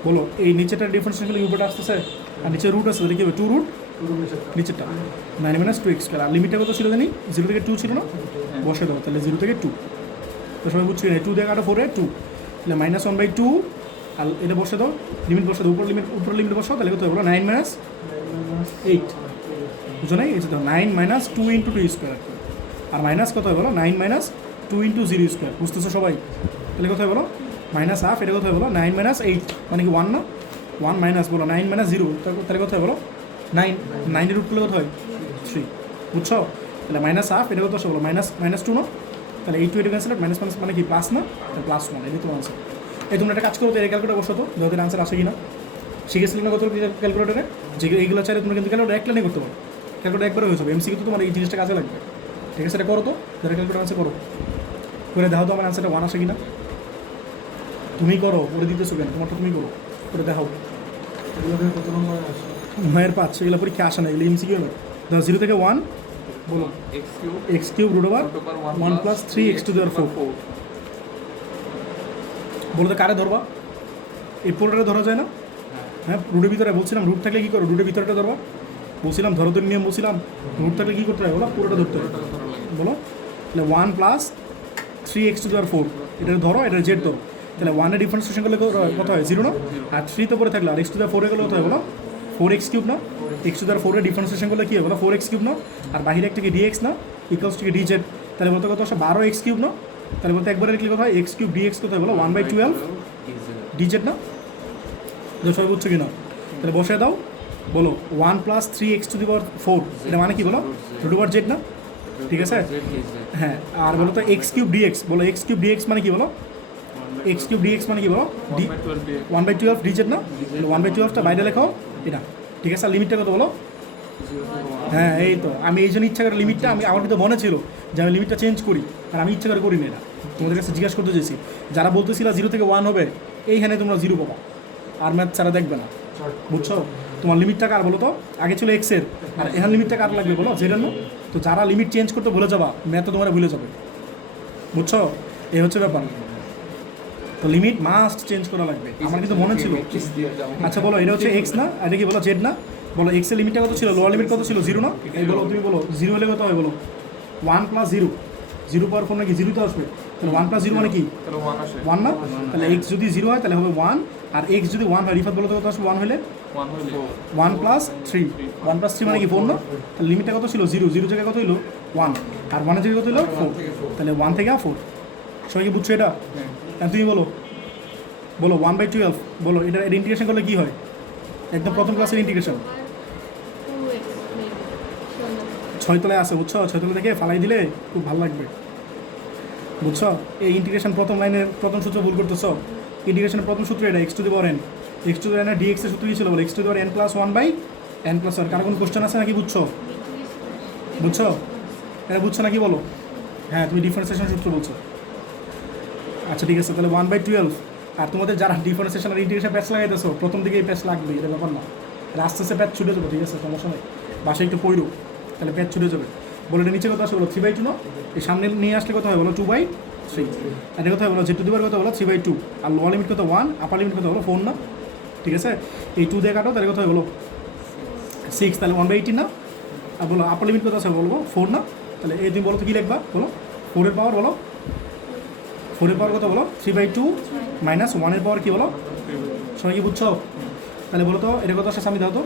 বলো এই নিচেরটা ডিফারেন্সিয়েশন করলে উপরটা আসতেছে, আর নিচে রুট আছে, তাহলে কি হবে? 2 রুট নিচেরটা 9 - 2x স্কোয়ার। আর লিমিটটা কত ছিল জানি? 0 থেকে 2 ছিল না? বসে দাও, তাহলে 0 থেকে 2। তো সবাই বুঝছি না? 2 দিয়ে কাটো 4 2, তাহলে -1/2, আর এটা বসে দাও, লিমিট বসে দাও, উপর লিমিট বসাও, তাহলে কত হবে বলো? 9 - 8, বুঝো নাই? এই তো 9 - 2 × 2 স্কোয়ার, আর মাইনাস কত হয় বলো? 9 - 2 × 0 স্কোয়ার, বুঝতেছো সবাই? তাহলে কত হয় বলো? -1/2, এটা কত হয় বলো? 9 - 8 মানে কি 1 না? 1 মাইনাস বলো 9 - 0, তাহলে কত হয় বলো? 9, 9-এর রুট করলে কত হয়? 3, বুঝছো? তাহলে -1/2, এটা কত আসে বলো? -2 না? তাহলে এই 2 এটা ক্যান্সেল, মাইনাস মানে কি? প্লাস না? +1, এটা তোমার আনসার। এই তোমরা একটা কাজ করো তো, এই ক্যালকুলেটার বসো তো, যাদের আনসার আসে কি না। শিখেছিলেন না কত ক্যালকুলেটারে? যে এইগুলো চাইলে তোমরা কিন্তু ক্যালকুলেটার এক লাইনে করতে পারো, ক্যালকুলেটার একবারে হয়ে যাবে। এমসিকিউ তো তোমার এই জিনিসটা কাজে লাগবে, ঠিক আছে? এটা করো তো, যারা ক্যালকুলেটার আনসার করো, করে দেখো তো আমার আনসারটা 1 আসে কি না। তুমি করো, করে দিতেছো কেন? তোমারটা তুমি করো, করে দেখাও। মায়ের 5, এগুলো পরীক্ষা আসে না, এগুলো এমসিকিউ নয়। 0 থেকে 1 বলো x³ √1 + 3x⁴ বলো তো কারে ধরবা? এই পুরোটা ধরা যায় না? হ্যাঁ, রুটের ভিতরে বলছিলাম, রুট থাকলে কী করো? রুটের ভিতরেটা ধরবা বলছিলাম, ধরতের নিয়ম বলছিলাম। রুট থাকলে কী করতে হয় বলো? পুরোটা ধরতে হবে, বলো। তাহলে 1 + 3x⁴, এটা ধরো, এটা জেড ধরো। তাহলে 1-এর ডিফারেন্সিয়েশন করলে কত হয়? 0 না? আর 3 তো পরে থাকলো, আর x⁴ গেলে কত হয় বলো? 4x³ না? x⁴-এর ডিফারেন্সিয়েশন করলে কী হয় বলো? 4x³ না? আর বাহিরে একটা কি dx না? ইকুয়ালস টু কি dz, তাহলে বলতে কত আসে? 12x³ না? তাহলে বলতে একবারে লিখলে কত হয়? x³ dx কত হয় বলো? 1/12 dz না? সবাই বুঝছো কি না? তাহলে বসে দাও, বলো 1 + 3x⁴, এটা মানে কি বলো? √z না? ঠিক আছে, হ্যাঁ। আর বলো তো x³ dx, বলো x³ dx মানে কি বলো? x³ dx মানে কি বলো? 1/12 dz না? 1/12টা বাইরে লেখো, এটা ঠিক আছে। আর লিমিটটা কত বলো? হ্যাঁ, এই তো আমি এই জন্য ইচ্ছা করে লিমিটটা, আমার কিন্তু মনে ছিল যে আমি লিমিটটা চেঞ্জ করি, আর আমি ইচ্ছা করে করি না। এটা তোমাদের কাছে জিজ্ঞাসা করতে চেয়েছি, যারা বলতেছিল 0 থেকে 1 হবে, এইখানে তোমরা 0 পাবা, আর ম্যাথ ছাড়া দেখবে না, বুঝছো? তোমার লিমিটটা কার বলো তো? আগে ছিল x-এর, আর এখানে লিমিটটা কার লাগবে বলো? জেডের না? তো যারা লিমিট চেঞ্জ করতে ভুলে যাবা, ম্যাথ তো তোমরা ভুলে যাবে, বুঝছো? এই হচ্ছে ব্যাপার। তো লিমিট মাস্ট চেঞ্জ করা লাগবে, আমার কিন্তু মনে ছিল। আচ্ছা বলো, এটা হচ্ছে x না? আর এটা কি বলো? জেড না? বলো x-এর লিমিটটা কত ছিল? লোয়ার লিমিট কত ছিল? 0 না? এই বলো, তুমি বলো 0 হলে কত হয় বলো? 1 + 0, 0 পাওয়ার 4 নাকি 0 তো আসবে, তাহলে 1 + 0 মানে কি? 1 না? তাহলে x যদি 0 হয় তাহলে হবে 1, আর x যদি 1 হয়, রিফাত বলো তো কত আসবে 1 হলে? 1 + 3, 1 + 3 মানে কি 4 না? তাহলে লিমিটটা কত ছিল? 0, 0 জায়গায় কত হইলো? 1, আর 1-এর জায়গায় কত হইলো? 4, তাহলে 1 থেকে 4। সবাই কি বুঝছো এটা? হ্যাঁ, তুমি বলো, বলো 1/12, বলো এটা ইন্টিগ্রেশন করলে কী হয়? একদম প্রথম ক্লাসের ইন্টিগ্রেশন 6 তলায় আছে, বুঝছো? 6 তলা থেকে ফালাই দিলে খুব ভালো লাগবে, বুঝছো? এই ইন্টিগ্রেশন প্রথম লাইনের প্রথম সূত্র ভুল করতেছো। ইন্টিগ্রেশনের প্রথম সূত্র এটা, x⁴n, x⁴n এর dx এর সূত্র কী ছিল বলো? x⁴n + 1/n+1। কারো কোনো কোশ্চেন আছে নাকি? বুঝছো? বুঝছো? এটা বুঝছো নাকি বলো? হ্যাঁ, তুমি ডিফারেন্সিয়েশন সূত্র বলছো। আচ্ছা ঠিক আছে, তাহলে 1/12, আর তোমাদের যারা ডিফারেন্সিয়েশন আর ইন্টিগ্রেশন প্যাচ লাগাইতেছো প্রথম দিকে এই প্যাচ লাগবে, এটা ব্যাপার না। আস্তে আস্তে প্যাচ ছুটে যাবে, ঠিক আছে, সমস্যা নেই। বাসে একটু পইরো, তাহলে প্যাচ ছুটে যাবে। বলে এটা নিচে কত আসে বলো 3/2 না? এই সামনে নিয়ে আসলে কত হয় বলো 2/3। আর এটা কথা বলো Z টু দি পাওয়ার কত বলো 3/2। আর লোয়ার লিমিট কত 1, আপার লিমিট কত বলো 4 না? ঠিক আছে, এই 2 দিয়ে কাটো, তাহলে কত হয় বলো 6, তাহলে 1/18 না? আর বলো আপার লিমিট কত আছে বলবো 4 না? তাহলে এই তুমি বলো তো কী লিখবা বলো, 4 এর পাওয়ার বলো, 4 এর পাওয়ার কত বলো 3/2 মাইনাস 1 এর পাওয়ার কী বলো, সবাই কি বুঝছো? তাহলে বলো তো এটা কত আসে সামনে দাও তো,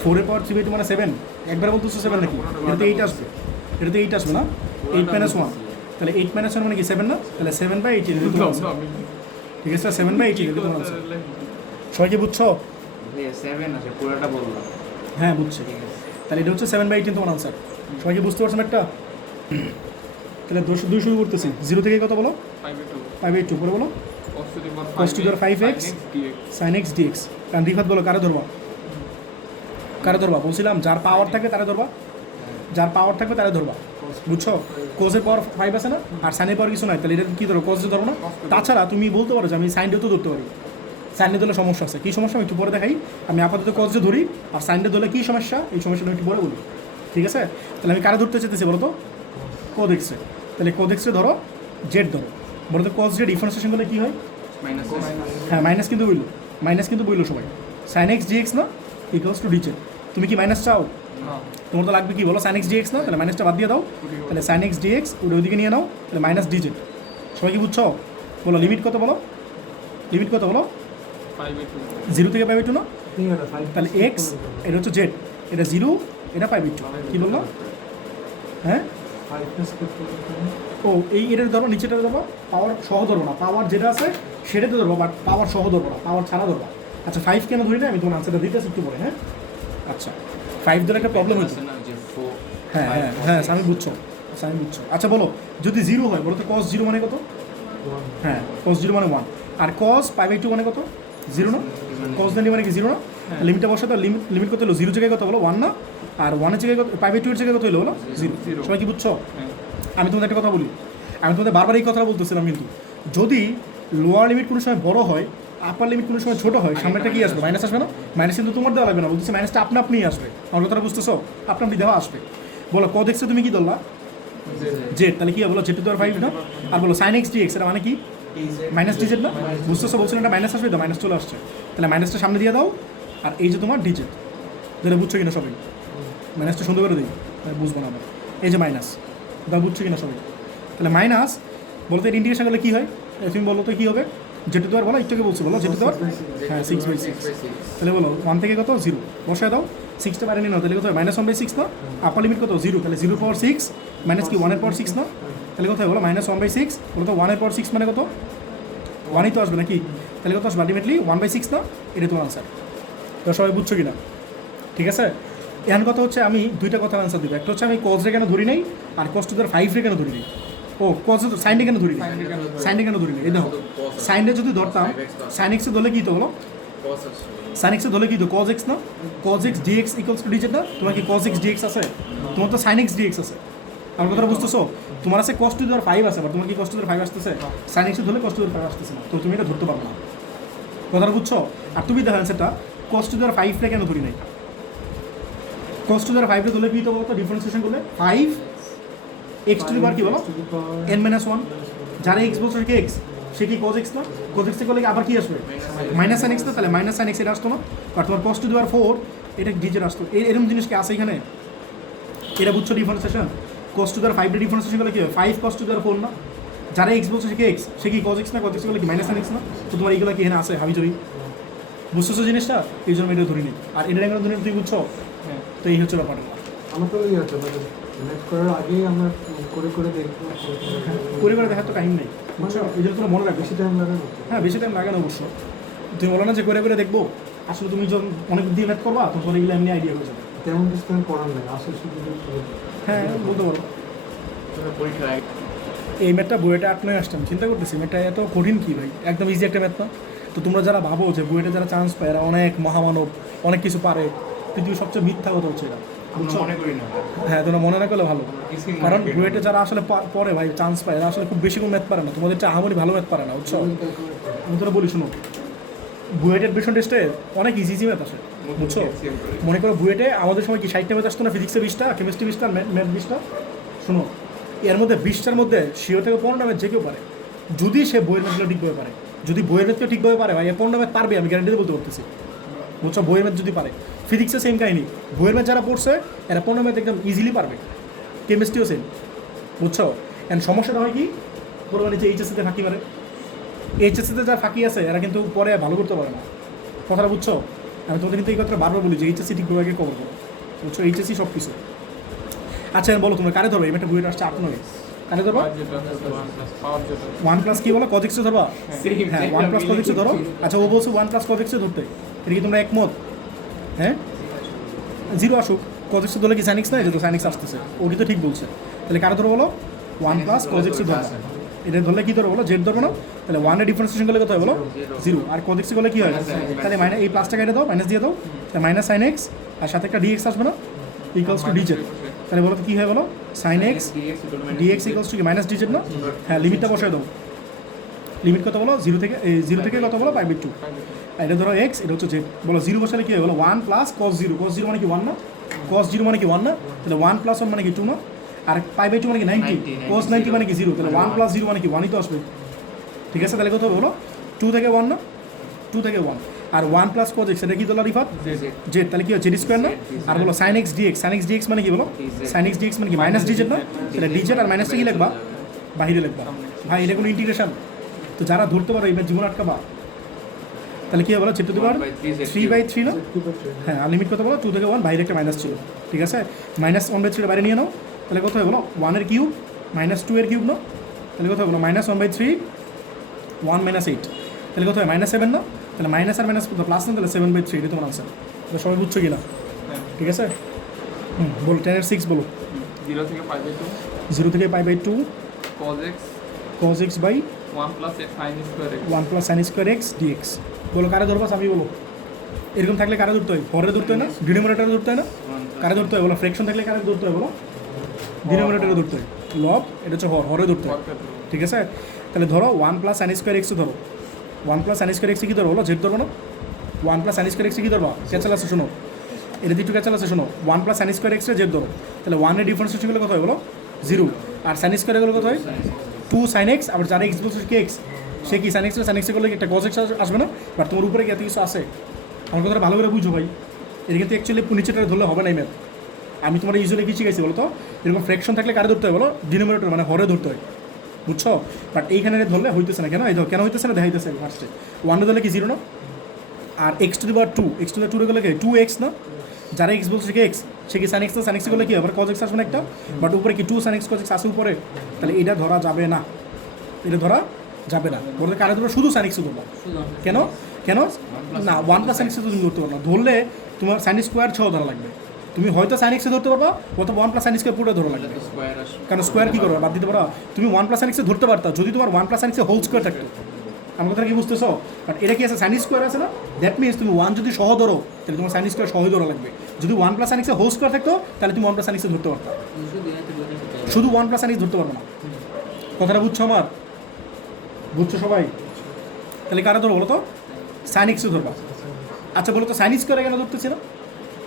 4 এর পাওয়ার 3/2 মানে 7, একবার বলতেছো 7 নাকি? এটা তো 8 আসবে, এটা তো 8 আসবে না, 8 মাইনাস 1, তাহলে 8 মাইনাস 1 মানে কি 7 না? তাহলে 7/18 এটা তোমার answer। ঠিক আছে, 7/18 এটা তোমার answer। সবাই কি বুঝছো? 7 আছে পুরোটা বললাম। হ্যাঁ বুঝছি। তাহলে এটা হচ্ছে 7/18 তোমার আনসার। সবাই কি বুঝতে পারছেন একটা? তাহলে 2 শুরু করতেছি, 0 থেকে কত বলো 5/2 পরে বলো cos to the 5x sin x dx। কারণ রিফাত বলো কারে ধরবা, কারে ধরবা বলছিলাম, যার পাওয়ার থাকে তারে ধরবা, যার পাওয়ার থাকবে তারে ধরবা, বুঝছো? কোজের পাওয়ার 5 আছে না, আর সাইনের পাওয়ার কিছু নাই, তাহলে এটা কি ধরো কোজে ধরবো না। তাছাড়া তুমি বলতে পারো যে আমি সাইনডেও তো ধরতে পারি, সাইনডে ধরলে সমস্যা আছে, কী সমস্যা আমি একটু পরে দেখাই। আমি আপাতত কোজে ধরি, আর সাইনডে ধরলে কী সমস্যা এই সমস্যাটা আমি একটু পরে বলি, ঠিক আছে? তাহলে আমি কারে ধরতে চাইতেছি বলো তো, কোদেক্সে। তাহলে কোদেক্সে ধরো জেড ধরো, বলো তো কজ জেড ডিফারেন্সিয়েশন করলে কী হয়? হ্যাঁ মাইনাস কিন্তু বইলো, মাইনাস কিন্তু বইলো সবাই, সাইন এক্স ডিএক্স না ইকুয়ালস টু ডিজেড। তুমি কি মাইনাস চাও? তোমার তো লাগবে কি বলো সাইন এক্স ডিএক্স না, তাহলে মাইনাসটা বাদ দিয়ে দাও, তাহলে সাইন এক্স ডিএক্স ওইদিকে নিয়ে নাও, তাহলে মাইনাস ডিজেড। সবাই কি বুঝছো? বলো লিমিট কত বলো, লিমিট কত বলো 0 থেকে 5/2 না? তাহলে এক্স এটা হচ্ছে জেড, এটা 0, এটা 5/2, কী বললো? হ্যাঁ ও এই এটার ধরো, নিচেটা ধরো, পাওয়ার সহ ধরবো না, পাওয়ার যেটা আছে সেটাতে ধরবো, বাট পাওয়ার সহ ধরবো না, পাওয়ার ছাড়া ধরবো। আচ্ছা 5 কেন ধরি না আমি তোমার আনসারটা দিতেছি একটু পরে। হ্যাঁ আচ্ছা 5 ধরে একটা প্রবলেম হয়েছে। হ্যাঁ হ্যাঁ হ্যাঁ আমি বুঝছো, আমি বুঝছো। আচ্ছা বলো যদি 0 হয় বলো তো cos 0 মানে কত? হ্যাঁ cos 0 মানে 1, আর cos 5/2 মানে কত? 0 না? cos 90 মানে কি 0 না? লিমিটটা বসে তো, লিমিট কত হলো 0 জায়গায় কত বলো 1 না, আর 1 এর জায়গায় কত 5/2 এর জায়গায় কত হলো বলো 0। সবাই কি বুঝছো? আমি তোমাদের একটা কথা বলি, আমি তোমাদের বারবার এই কথাটা বলতেছিলাম, কিন্তু যদি লোয়ার লিমিট কোনো সময় বড় হয়, আপার লিমিট কোনো সময় ছোটো হয়, সামনেটা কি আসবে? মাইনাস আসবে না? মাইনাস কিন্তু তোমার দেওয়া লাগবে না, বলতেছি মাইনাসটা আপনিই আসবে। আমার কথাটা বুঝতেছো? আপনি দেওয়া আসবে। বলো ক দেখছো তুমি কি ধরলা? জেড, তাহলে কি বলো জেড টু দেওয়ার 5 না? আর বলো সাইন এক্স ডিএক্স, এটা মানে কি মাইনাস ডিজেড না? বুঝতেছো? বলছিলেন এটা মাইনাস আসবে, তো মাইনাস চলে আসছে, তাহলে মাইনাসটা সামনে দিয়ে দাও, আর এই যে তোমার ডিজেড, যেটা বুঝছো কিনা সবাই? মাইনাসটা সুন্দর করে দিই, বুঝবো না আবার। এই যে মাইনাস, দাও বুঝছো কিনা সবাই? তাহলে মাইনাস বলতে এর ইন্টিগ্রেশন করলে কী হয় তুমি বলো তো কী হবে? যেটু দেওয়ার বলো, একটুকে বলছো বলো যেটু দেওয়ার, হ্যাঁ 6/6। তাহলে বলো 1 থেকে কত 0 বসায় দাও, 6টা বাইরে নিয়ে নাও, তাহলে কত হয় -1/6 না? আপার লিমিট কত 0, তাহলে 0 পাওয়ার 6 মাইনাস কি 1 এর পাওয়ার 6 না? তাহলে কত হয় বলো -1/6, বলো তো 1 এর পাওয়ার 6 মানে কত? 1ই তো আসবে নাকি? তাহলে কত আসবে আলটিমেটলি 1/6 না? এটা তোমার আনসার। তো সবাই বুঝছো কিনা? ঠিক আছে, এখান কথা হচ্ছে আমি দুইটা কথার আনসার দেবো, একটা হচ্ছে আমি কজরে কেন ধরি নাই, আর কস টু দেওয়ার 5 রে কেন ধরি নাই। ও কজ সাইনডে কেন ধরি নাই, সাইনডে কেন ধরি নাই, এই দেখো সাইনডে যদি ধরতাম, সাইন এক্সে ধরলে কী তো বলো, সাইন এক্সে ধরলে কী তো কজ এক্স না, cos x dx equals to dz না? তোমার কি কজ এক্স ডিএক্স আছে? তোমার তো সাইন এক্স ডিএক্স আছে। আমার কথাটা বুঝতেছো? তোমার আছে কস টু দেওয়ার 5 আছে, বাট তোমার কি কস টু দেওয়ার 5 আসতেছে? সাইন এক্সে ধরলে কস টু দেওয়ার 5 আসতেছে না, তো তুমি এটা ধরতে পারবে না। কথাটা বুঝছো? আর তুমি দেখো অ্যান্সারটা কস টু দেওয়ার 5 রে কেন ধরি নাই, cos টু দেওয়ার 5 রে ধরলে কী তো বলতো ডিফারেন্সিয়েশন করলে 5 x টু দি পাওয়ার কি বলো n-1, যারা x বলছো কি x, সে কি cos x না? cos x করলে আবার কি আসবে -sin x না? তাহলে -sin x এটা আসতো না, আর তোমার cos টু দি পাওয়ার 4 এটা ডিজেট আসতো। এরকম জিনিস কি আছে এখানে? এটা বুঝছো ডিফারেন্সিয়েশন? cos টু দি পাওয়ার 5 রে ডিফারেন্সিয়েশন করলে কি হয় 5 cos টু দি পাওয়ার 4 না? যারা x বলছো সে কি x, সে কি cos x না? cos x করলে কি -sin x না? তো তোমার এইগুলো কি এখানে আছে হাবিজাবি, বুঝতেছো জিনিসটা? এই জন্য এটা ধরি নি। আর এটা এখানে ধরে তুমি বুঝছো? তো এই হচ্ছে ব্যাপারটা। আমার তো ইয়ে আছে মানে নেট করার আগেই আমরা করে করে দেখবো, করে করে দেখার তো টাইম নেই, বুঝছো? এই জন্য তোমার মনে রাখবে। বেশি টাইম লাগে না। হ্যাঁ বেশি টাইম লাগে না অবশ্য। তুমি বলো না যে করে করে দেখবো, আসলে তুমি যখন অনেক দিয়ে ম্যাথ করবা তখন এগুলো এমনি আইডিয়া হয়ে যাবে। তেমন কিছু আমি করার নাই, আসলে শুধু হ্যাঁ বলতে পারো। পরীক্ষায় এই ম্যাথটা বইয়েটা 8-9 আসতাম, চিন্তা করতেছি ম্যাথটা এত কঠিন কি ভাই, একদম ইজি একটা ম্যাথ না? তো তোমরা যারা ভাবো যে বইয়েটা যারা চান্স পায় এরা অনেক মহামানব, অনেক কিছু পারে, পৃথিবীর সবচেয়ে মিথ্যা কথা হচ্ছে এটা। আমরা মনে করি না হ্যাঁ তোমরা মনে না করলে ভালো, কিছুই মনে কারণ করি না। বুয়েটে যারা আসলে পরে ভাই চান্স পায় এরা আসলে খুব বেশি কোনো ম্যাথ পারে না, তোমাদের আহামরি ভালো ম্যাথ পারে না, বুঝছো? আমি তোরা বলি শোনো, বুয়েট অ্যাডমিশন টেস্টে অনেক ইজি ইজি ম্যাথ আসে, বুঝছো? মনে করো বুয়েটে আমাদের সময় কি 60টা ম্যাথ আসতো না, ফিজিক্সে 20টা, কেমিস্ট্রি 20টা, ম্যাথ 20টা। শোনো, এর মধ্যে 20টার মধ্যে শিও থেকে 15টা ম্যাথ যে কেউ পারে, যদি সে বইয়ের ম্যাথগুলো ঠিকভাবে পারে। যদি বইয়ের ম্যাথকে ঠিকভাবে পারে ভাই 15টা ম্যাথ পারবে, আমি গ্যারান্টি বলতে পারতেছি, বুঝছো? বইয়ের ম্যাথ যদি পারে, ফিজিক্সে সেম কাহিনী, বইয়ের ম্যাথ যারা পড়ছে এরা 15 ম্যাথ একদম ইজিলি পারবে, কেমিস্ট্রিও সেম, বুঝছো? অ্যান্ড সমস্যাটা হয় কি, ধরো মানে যে এইচএসসিতে ফাঁকি মারে, এইচএসসিতে যারা ফাঁকি আছে এরা কিন্তু পরে ভালো করতে পারে না, কথাটা বুঝছো? আমি তোমাদের কিন্তু এই কথাটা বারবার বলি যে এইচএসসি ঠিকভাবে আগে কভার করো, বুঝছো? এইচএসসি সব কিছু। আচ্ছা বলো তুমি কারে ধরো, এবার একটা বুয়েট আসছে 8 নয়, কারে ধরো? ওয়ান প্লাস কি বলো, কজিক্সে ধরবা? হ্যাঁ, ওয়ান প্লাস কজিক্সে ধরো। আচ্ছা ও বলছে ওয়ান প্লাস কজিক্সে ধরতে, এটা কি তোমরা একমত? হ্যাঁ, জিরো আসুক, কজিক্সে ধরলে কি সাইনিক্স নয়, যেহেতু সাইনিক্স আসতেছে, ওটি তো ঠিক বলছে। তাহলে কারে ধরো বলো? ওয়ান প্লাস কজিক্সে ধরো। এটা ধরলে কি ধরো বলো? জেড ধরবো না? তাহলে ওয়ানের ডিফারেন্সিয়েশন করলে কত হয় বলো? জিরো। আর কজিক্সে করলে কি হয়? তাহলে মাইনাস, এই প্লাসটা কেটে দাও, মাইনাস দিয়ে দাও, তাহলে মাইনাস সাইন এক্স, আর সাথে একটা ডিএক্স আসবে না, ইকুয়ালস টু ডিজেড। তাহলে বলো তো কী হয় বলো? Sine x dx equals to কি মাইনাস ডিজেড না? হ্যাঁ, লিমিটটা বসায় দাও। লিমিট কত বলো? জিরো থেকে কত বলো? 5/2। এটা ধরো এক্স, এটা হচ্ছে জেড। বলো জিরো বসালে কি হয় বলো? 1 plus cos zero. Cos zero মানে কি 1 না? কস জিরো মানে কি 1 না? তাহলে 1 প্লাস 1 মানে কি 2 না? আর 5/2 মানে কি 90। কস 90 মানে কি 0। তাহলে 1 প্লাস 0 মানে কি 1ই তো আসবে, ঠিক আছে? তাহলে কত হবে বলো? 2 থেকে 1 না? 2 থেকে 1। আর 1 প্লাস কস এক্স, এটা কি তোলা রিফাত? জেড। তাহলে কি হয়? জেড স্কোয়ার না? আর বলো sine x dx. Sine x dx মানে কি বলো? সাইন এক্স ডিএক্স মানে কি মাইনাস ডিজেড না? তাহলে ডিজেড আর মাইনাসটা কি লিখবা? বাহিরে লিখবা। ভাই এটা কোনো ইন্টিগ্রেশন? তো যারা ধরতে পারো এবার জীবন আটকাবা। তাহলে কি হবে বলো? চেপতে পারো 3/3 না? হ্যাঁ, আর লিমিট কত বলো? 2 থেকে 1, বাইরে একটা মাইনাস ছিল, ঠিক আছে? মাইনাস 1/3 বাইরে নিয়ে নাও, তাহলে কত হয় বলো? 1 এর কিউব মাইনাস 2 এর কিউব না? তাহলে কত হয় বলো? মাইনাস 1/3 1 মাইনাস 8, তাহলে কত হয়? মাইনাস 7 না? তাহলে মাইনাস আর মাইনাস প্লাস না, তাহলে 7/3, এটা তোমার আনসার। তো সবাই বুঝছো কিনা? ঠিক আছে, বলো 10 এর 6 বলো। 0 থেকে 5/2 0 থেকে π/2 cos x cos x by 1 plus x sin square x 1 plus sine square x dx. বলো কারে ধরবা? আমি বলো এরকম থাকলে কারে ধরতে হয়? হরে ধরতে হয় না? ডিনোমিনেটরে ধরতে হয় না? কারে ধরতে হয় বলো? ফ্র্যাকশন থাকলে কারে ধরতে হয় বলো? ডিনোমিনেটরে ধরতে হয়। লব এটা হচ্ছে হরে ধরতে হয়, ঠিক আছে? তাহলে ধরো 1 প্লাস সাইন স্কোয়ার এক্স ধরো। 1 প্লাস সাইন স্কোয়ার এক্স কি ধরো বলো? জেড ধরবো না? 1 প্লাস সাইন স্কোয়ার এক্স কি ধরবা? ক্যাচাল আছে শোনো, এটা দিয়ে একটু ক্যাচাল আছে শোনো। 1 প্লাস সাইন স্কোয়ার এক্সে জেড ধরো, তাহলে 1 এর ডিফারেন্সিয়েশন করলে কত হয় বলো? 0। আর সাইন স্কোয়ার গুলো কত হয়? 2 সাইন এক্স। আবার যারা এক্স বলছে কি এক্স, সে কি সাইন এক্সে করলে একটা কজ এক্স আসবে না? বাট তোমার উপরে কি এত কিছু আছে? আমার কথাটা ভালো করে বুঝো ভাই, এটা কিন্তু অ্যাকচুয়ালি নিচেটা ধরলে হবে না। ম্যাথ আমি তোমার ইউজুয়ালি কি শিখাইছি বলো তো? এরকম ফ্র্যাকশন থাকলে কারে ধরতে হয় বলো? ডিনোমিনেটর মানে হরে ধরতে হয়, বুঝছো? বাট এইখানে ধরলে হইতেছে না। কেন? এই কেন হইতেছে না দেখাইতেছে ফার্স্টে। 1 ধরলে কি 0 না? আর x to the power 2, x to দি 2 করলে কি 2x না? যারা x বলছে কি x, সে কি sin x না? sin x করলে কি আবার cos x আসবে না একটা? বাট উপরে কি 2 sin x cos x আসে উপরে, তাহলে এটা ধরা যাবে না, এটা ধরা যাবে না। বলতে কারে ধরো? শুধু sin x ধরবা। কেন? কেন না? 1 প্লাস sin x তো তুমি ধরতে পারো না, ধরলে তোমার sin স্কোয়ার সহ ধরা লাগবে। তুমি হয়তো sin x ধরতে পারবা, অথবা 1 প্লাস sin স্কোয়ার পুরো ধরা লাগবে। কারণ স্কোয়ার কি করবে? বাদ দিতে পারো। তুমি 1 প্লাস sin x ধরতে পারতা যদি তোমার 1 plus sin x whole square থাকতো। আমার কথা কি বুঝতেছো? বাট এটা কি আছে? সাইন স্কোয়ার আছে না? দ্যাট মিনস তুমি 1 যদি সহ ধরো তাহলে তোমার সাইন স্কোয়ার সহই ধরা লাগবে। যদি 1 প্লাস সাইন এক্সে হোল স্কোয়ার থাকতো তাহলে তুমি 1 প্লাস সাইন এক্সে ধরতে পারতো, শুধু 1 প্লাস সাইন এক্স ধরতে পারবো না। কথাটা বুঝছো আমার? বুঝছো সবাই? তাহলে কারা ধরো বলো তো? সাইন এক্সে ধরবা। আচ্ছা বলো তো সাইন স্কোয়ারে কেন ধরতেছি না?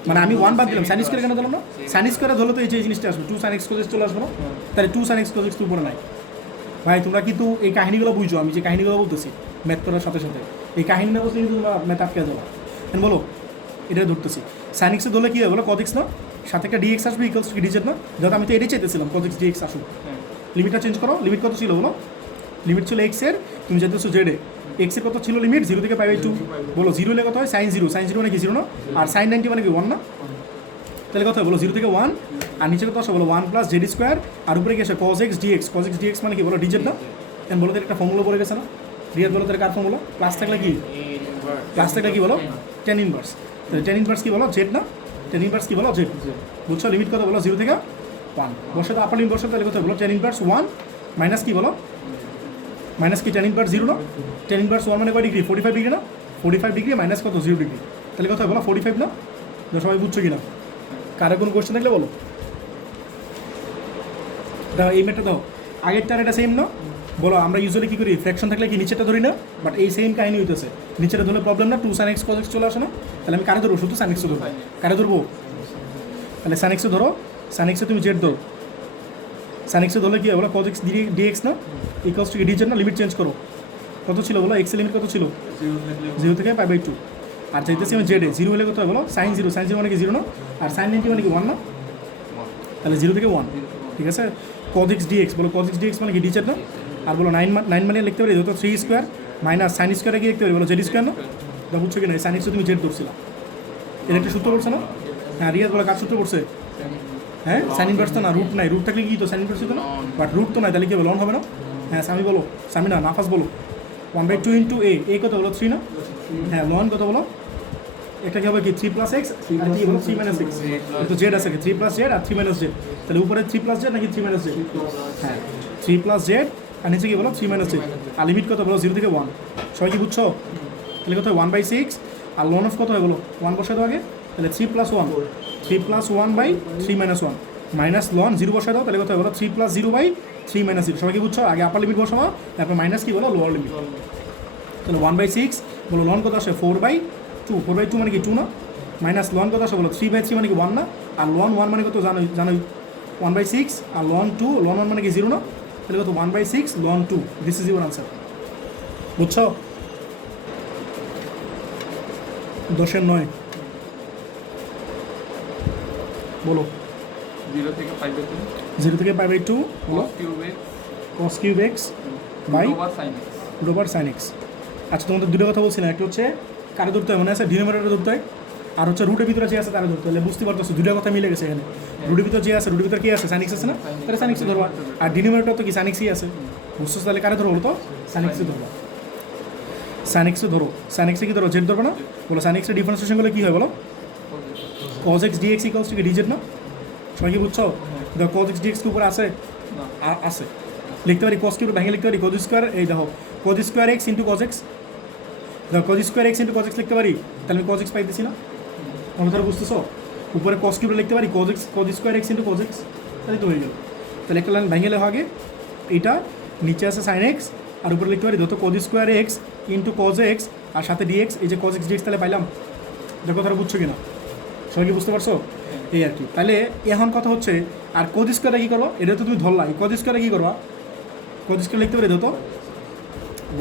মানে আমি 1 বাদ দিলাম, সাইন স্কোয়ারে কেন ধরলাম না? সাইন স্কোয়ারে ধরলে তো এই যে জিনিসটা আসবে, 2 সাইন এক্স কোজ চলে আসবে না? তাহলে 2 সাইন এক্স কোজ এক্স তো উপরে নাই। ভাই তোমরা কিন্তু এই কাহিনিগুলো বুঝছো, আমি যে কাহিনিগুলো বলতেছি ম্যাথ করার সাথে সাথে এই কাহিনী না বলতে কিন্তু তোমরা ম্যাথ আটকে যাবো। বলো এটা ধরতেছি সাইন এক্সে ধরলে কী হয় বলো? কজ এক্স না? সাথে একটা ডিএক্স আসবে ইকুয়ালস টু ডিজেড না? যেহেতু আমি তো এটাই চাইতেছিলাম কজ এক্স ডিএক্স আসুক। লিমিটটা চেঞ্জ করো। লিমিট কত ছিল বলো? লিমিট ছিল এক্সের, তুমি যেতেছো জেডে। এক্সের কত ছিল লিমিট? 0 থেকে π/2। বলো 0 হলে কত হয়? সাইন 0। সাইন 0 মানে কি 0 না? আর সাইন 90 মানে কি 1 না? তাহলে কত হয় বলো? 0 থেকে 1। আর নিচে কত আসে বলো? 1 প্লাস জেড স্কোয়ার। আর উপরে কি আসে? Cos x dx. Cos x dx মানে কি বলো? ডিজেড না? কেন বলো? একটা ফর্মুলা পড়ে গেছে না? রিয়াদ বলো তার কার ফর্মুলা? প্লাস থাকলে কি? প্লাস থাকলে কি বলো? Tan inverse. তাহলে টেন ইনভার্স কি বলো? জেড না? টেন ইনভার্স কি বলো? জেড। বুঝছো? লিমিট কত বলো? 0 থেকে 1 বসে তো আপার লিমিট বসে, তাহলে কত বলো? টেন ইনভার্স 1 মাইনাস কি বলো? মাইনাস কি টেন ইনভার্স 0 না? টেন ইনভার্স 1 মানে কয় ডিগ্রি? 45 ডিগ্রি না? 45 ডিগ্রি মাইনাস কত? 0 ডিগ্রি। তাহলে কত বলো? 45 না? সবাই বুঝছো কি না? কারো কোনো কোশ্চেন থাকলে বলো। দাও এই ম্যাটটা দাও, আগেরটার এটা সেম না? বলো আমরা ইউজুয়ালি কী করি, ফ্র্যাকশন থাকলে কি নিচেটা ধরি না, বাট এই সেম কাহিনী হইতেছে, নিচেটা ধরলে প্রবলেম না, 2 sin x cos x চলে আসে না? তাহলে আমি কারে ধরবো, শুধু sin x ধরবো, কারে ধরবো? তাহলে sin x ধরো, sin x তুমি জেড ধরো, sin x ধরলে কি হয় বলো, cos x dx না ইকুয়ালস টু ডি জেড না, লিমিট চেঞ্জ করো, কত ছিল বলো, x এর লিমিট কত ছিল, 0 থেকে π/2, আর চাইতেছি আমি জেডে 0 হলে কত হয় বলো, sin 0 মানে কি 0 না, আর sin 90 মানে কি 1 না, তাহলে 0 থেকে 1, ঠিক আছে। cos x dx বলো, cos x dx মানে কি ডি জেড না, আর বলো 9 মানে লিখতে পারি যেহেতু 3 স্কোয়ার মাইনাস সাইন স্কোয়ারে কি লিখতে পারি বলো, জেড স্কোয়ার না, তা বুঝছো কি না, সাইন এক্সে তুমি জেড ধরছিলা, এর একটা সূত্র পড়ছে না? হ্যাঁ রিয়াজ বলো কার সূত্র পড়ছে? হ্যাঁ সাইন ইনভার্স তো না, রুট নাই, রুট থাকলে কি তো সাইন ইনভার্স হতো না, বাট রুট তো নাই, তাহলে কি হবে, লন হবে না? হ্যাঁ সামি বলো, সামি না নাফাস বলো, 1/2 ইন্টু এ কত বলো 3 না, হ্যাঁ লন কত বলো, একটা কি হবে কি 3 + x আর কি বলো 3 - x, তো জেড আছে কি 3 + z আর 3 - z, তাহলে উপরে 3 + z নাকি 3 - z, হ্যাঁ 3 + z আর নিচে কি বলো 3 - z, আর লিমিট কত বলো 0 থেকে 1, সবাই কি বুঝছো? তাহলে কত হয় 1/6, আর লন অফ কত হয় বলো 1 বসায় দাও আগে, তাহলে 3 + 1 3 + 1/3 - মাইনাস লন 0 বসায় দাও, তাহলে কত হয় বলো 3 + 0/3 - 0, সবাই কি বুঝছো? আগে আপার লিমিট বসাবো, তারপর মাইনাস কি বলো লোয়ার লিমিট, তাহলে 1/6 বলো লন কত আসে 4/2 মানে কি 2 না, মাইনাস লন কত আসে বলো 3/3 মানে কি 1 না, আর লন 1 মানে কত জানোই 1/6, আর লন 1 মানে কি 0 না, তাহলে কত 1/6 ln 2, this is your answer, বুঝছো? 10/9 বলো, 0 থেকে 5/2 0 থেকে π/2 বলো, cos cube x cos cube x by sin x, √sin x। আচ্ছা তোমাদের দুটো কথা বলছি না, একটা হচ্ছে কারে ধরতে হয় মনে আছে, ডিনোমিনেটরে ধরতে হয়, আর হচ্ছে রুটের ভিতরে যে আছে তারা ধরতে হয়, বুঝতে পারতেছো দুটো কথা মিলে গেছে এখানে, রুটের ভিতরে যে আছে, রুটের ভিতরে কি আছে sin x আছে না, তাহলে sin x ধরবা, আর ডিনোমিনেটর তো কি sin x ই আছে, বুঝছো? তাহলে কারে ধরো বলো তো, sin x ধরবা, sin x ধরো, sin x কি ধরো জেড ধরবো না, বলো sin x এর ডিফারেন্সিয়েশন করলে কি হয় বলো, cos x dx equals to dz না, সবাই কি বুঝছো? দেখো cos x dx কি উপরে আছে, না আছে, লিখতে পারি cos কিউব ভেঙে লিখতে পারি cos স্কোয়ার, এই দেখো cos square x into cos x, দেখো cos square x into cos x লিখতে পারি, তাহলে আমি cos x পাইতেছি না, অন্যথায় বুঝতেছো? উপরে cos কিউব লিখতে পারি cos square x into cos x, তাহলে তো হয়ে গেল, তাহলে একটা লাইন ভেঙে লেখা আগে, এইটা নিচে আছে sin x, আর উপরে লিখতে পারি ধরো cos square x into cos x আর সাথে dx, এই যে cos x dx তাহলে পাইলাম, দেখো কথাটা বুঝছো কিনা, সবাই কি বুঝতে পারছো? এই আর কি, তাহলে এখন কথা হচ্ছে আর cos স্কোয়ারে কী করবো, এটা তো তুমি ধরলা, এই cos স্কোয়ারে কী করবা, cos স্কোয়ার লিখতে পারি ধরো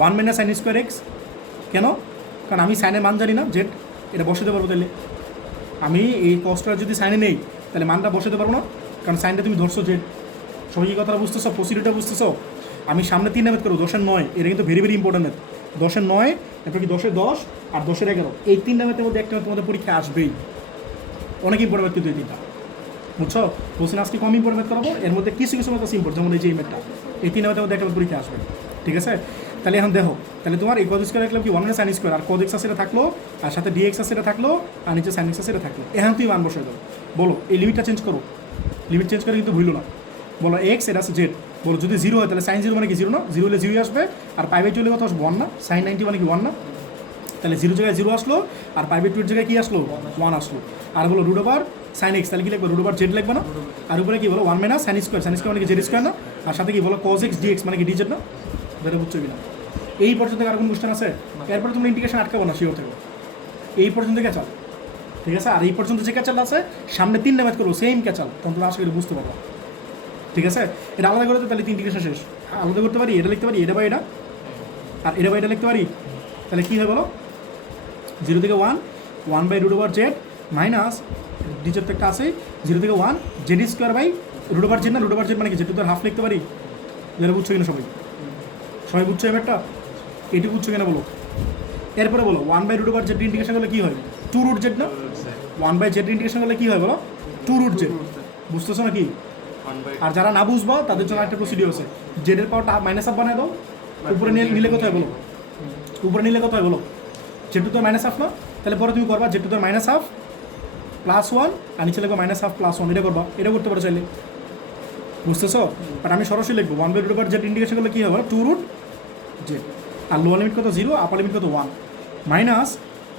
1 - sin স্কোয়ার x, কেন? কারণ আমি সাইনের মান জানি না জেড, এটা বসাতে পারবো, তাহলে আমি এই কস্টটা যদি সাইনে নেই তাহলে মানটা বসাতে পারবো না, কারণ সাইনটা তুমি ধরছো জেড, সবাই কি কথাটা বুঝতেছো, প্রসিডিউরটা বুঝতেছো? আমি সামনে 3 ম্যাথ করবো, 10/9, এটা কিন্তু ভেরি ভেরি ইম্পর্টেন্ট ম্যাথ, 10/9, তারপর কি 10/10 আর 10/11, এই 3টা ম্যাথের মধ্যে একটা তোমাদের পরীক্ষা আসবেই, অনেক ইম্পর্টেন্ট ম্যাথ কিন্তু এই 3টা, বুঝছো? বলছেন আজকে কম ইম্পর্টেন্ট ম্যাথ করাবো, এর মধ্যে কিছু কিছু ম্যাথ আছে ইম্পর্টেন্ট, যেমন এই যে এই ম্যাথটা, এই 3 ম্যাথের মধ্যে একটা পরীক্ষা আসবে, ঠিক আছে? তাহলে এখন দেখো, তাহলে তোমার এই cos স্কোয়ার লিখলাম কি 1 - sin স্কোয়ার, আর cos x আছে এটা থাকলো, আর সাথে dx আছে এটা থাকলো, আর নিচে sin x আছে এটা থাকলো, এখন তুমি মান বসাই দাও, বলো এই লিমিটটা চেঞ্জ করো, লিমিট চেঞ্জ করে কিন্তু ভুলো না, বলো x এটা আছে জেড, বলো যদি 0 হয় তাহলে sin 0 মানে কি 0 না, 0 হলে 0ই আসবে, আর π/2 হলে কত আসবে 1 না, sin 90 মানে কি 1 না, তাহলে 0 জায়গায় 0 আসলো, আর π/2 এর জায়গায় কি আসলো 1 আসলো, আর বলো √sin x, তাহলে কি লিখবে √z লিখবে না, আর উপরে কি বলো 1 - sin স্কোয়ার, sin স্কোয়ার মানে কি জেড স্কোয়ার না, আর সাথে কি বলো cos x dx মানে কি dz না, এটা বুঝছো কিনা? এই পর্যন্ত আর কোনো কোশ্চেন আছে? এরপরে তোমরা ইন্টিগ্রেশন আটকাবো না, শিওর থেকো, এই পর্যন্ত ক্যাচাল, ঠিক আছে? আর এই পর্যন্ত যে ক্যাচাল আছে সামনে 3টা ম্যাথ করবো সেম ক্যাচাল, তখন তোমরা আশা করি বুঝতে পারবো, ঠিক আছে? এটা আলাদা করে তো তাহলে ইন্টিগ্রেশন শেষ, আলাদা করতে পারি, এটা লিখতে পারি এটা বা এটা, আর এটা বা এটা লিখতে পারি, তাহলে কী হয় বলো, 0 থেকে 1/√z মাইনাস dz তো একটা আছে, 0 থেকে 1 জেড স্কোয়ার বাই √z না, √z মানে কি জেড তো হাফ লিখতে পারি, যেটা বুঝছো কিনা সবাই, সবাই বুঝছো এবারটা, এটি বুঝছো কিনা বলো? এরপরে বলো 1/√z ইন্টিগ্রেশন করলে কী হয় 2√z না, 1/z ইন্টিগ্রেশন করলে কী হয় বলো 2√z, বুঝতেছো না কি? আর যারা না বুঝবো তাদের জন্য একটা প্রসিডিউর আছে, জেডের পাওয়ারটা মাইনাস হাফ বানায় দাও, উপরে নিলে কত হয় বলো, উপরে নিলে কত হয় বলো, জেড টু তো মাইনাস হাফ না, তাহলে পরে তুমি করবা জেড টু তো মাইনাস হাফ +1 আর নিচে লিখবো মাইনাস হাফ +1, এটা করবা, এটা করতে পারো চাইলে, বুঝতেছো? বাট আমি সরাসরি লিখবো 1/√z ইন্টিগ্রেশন করলে কী হবে 2√z, আর লোয়ার লিমিট কত 0, আপার লিমিট কত 1, মাইনাস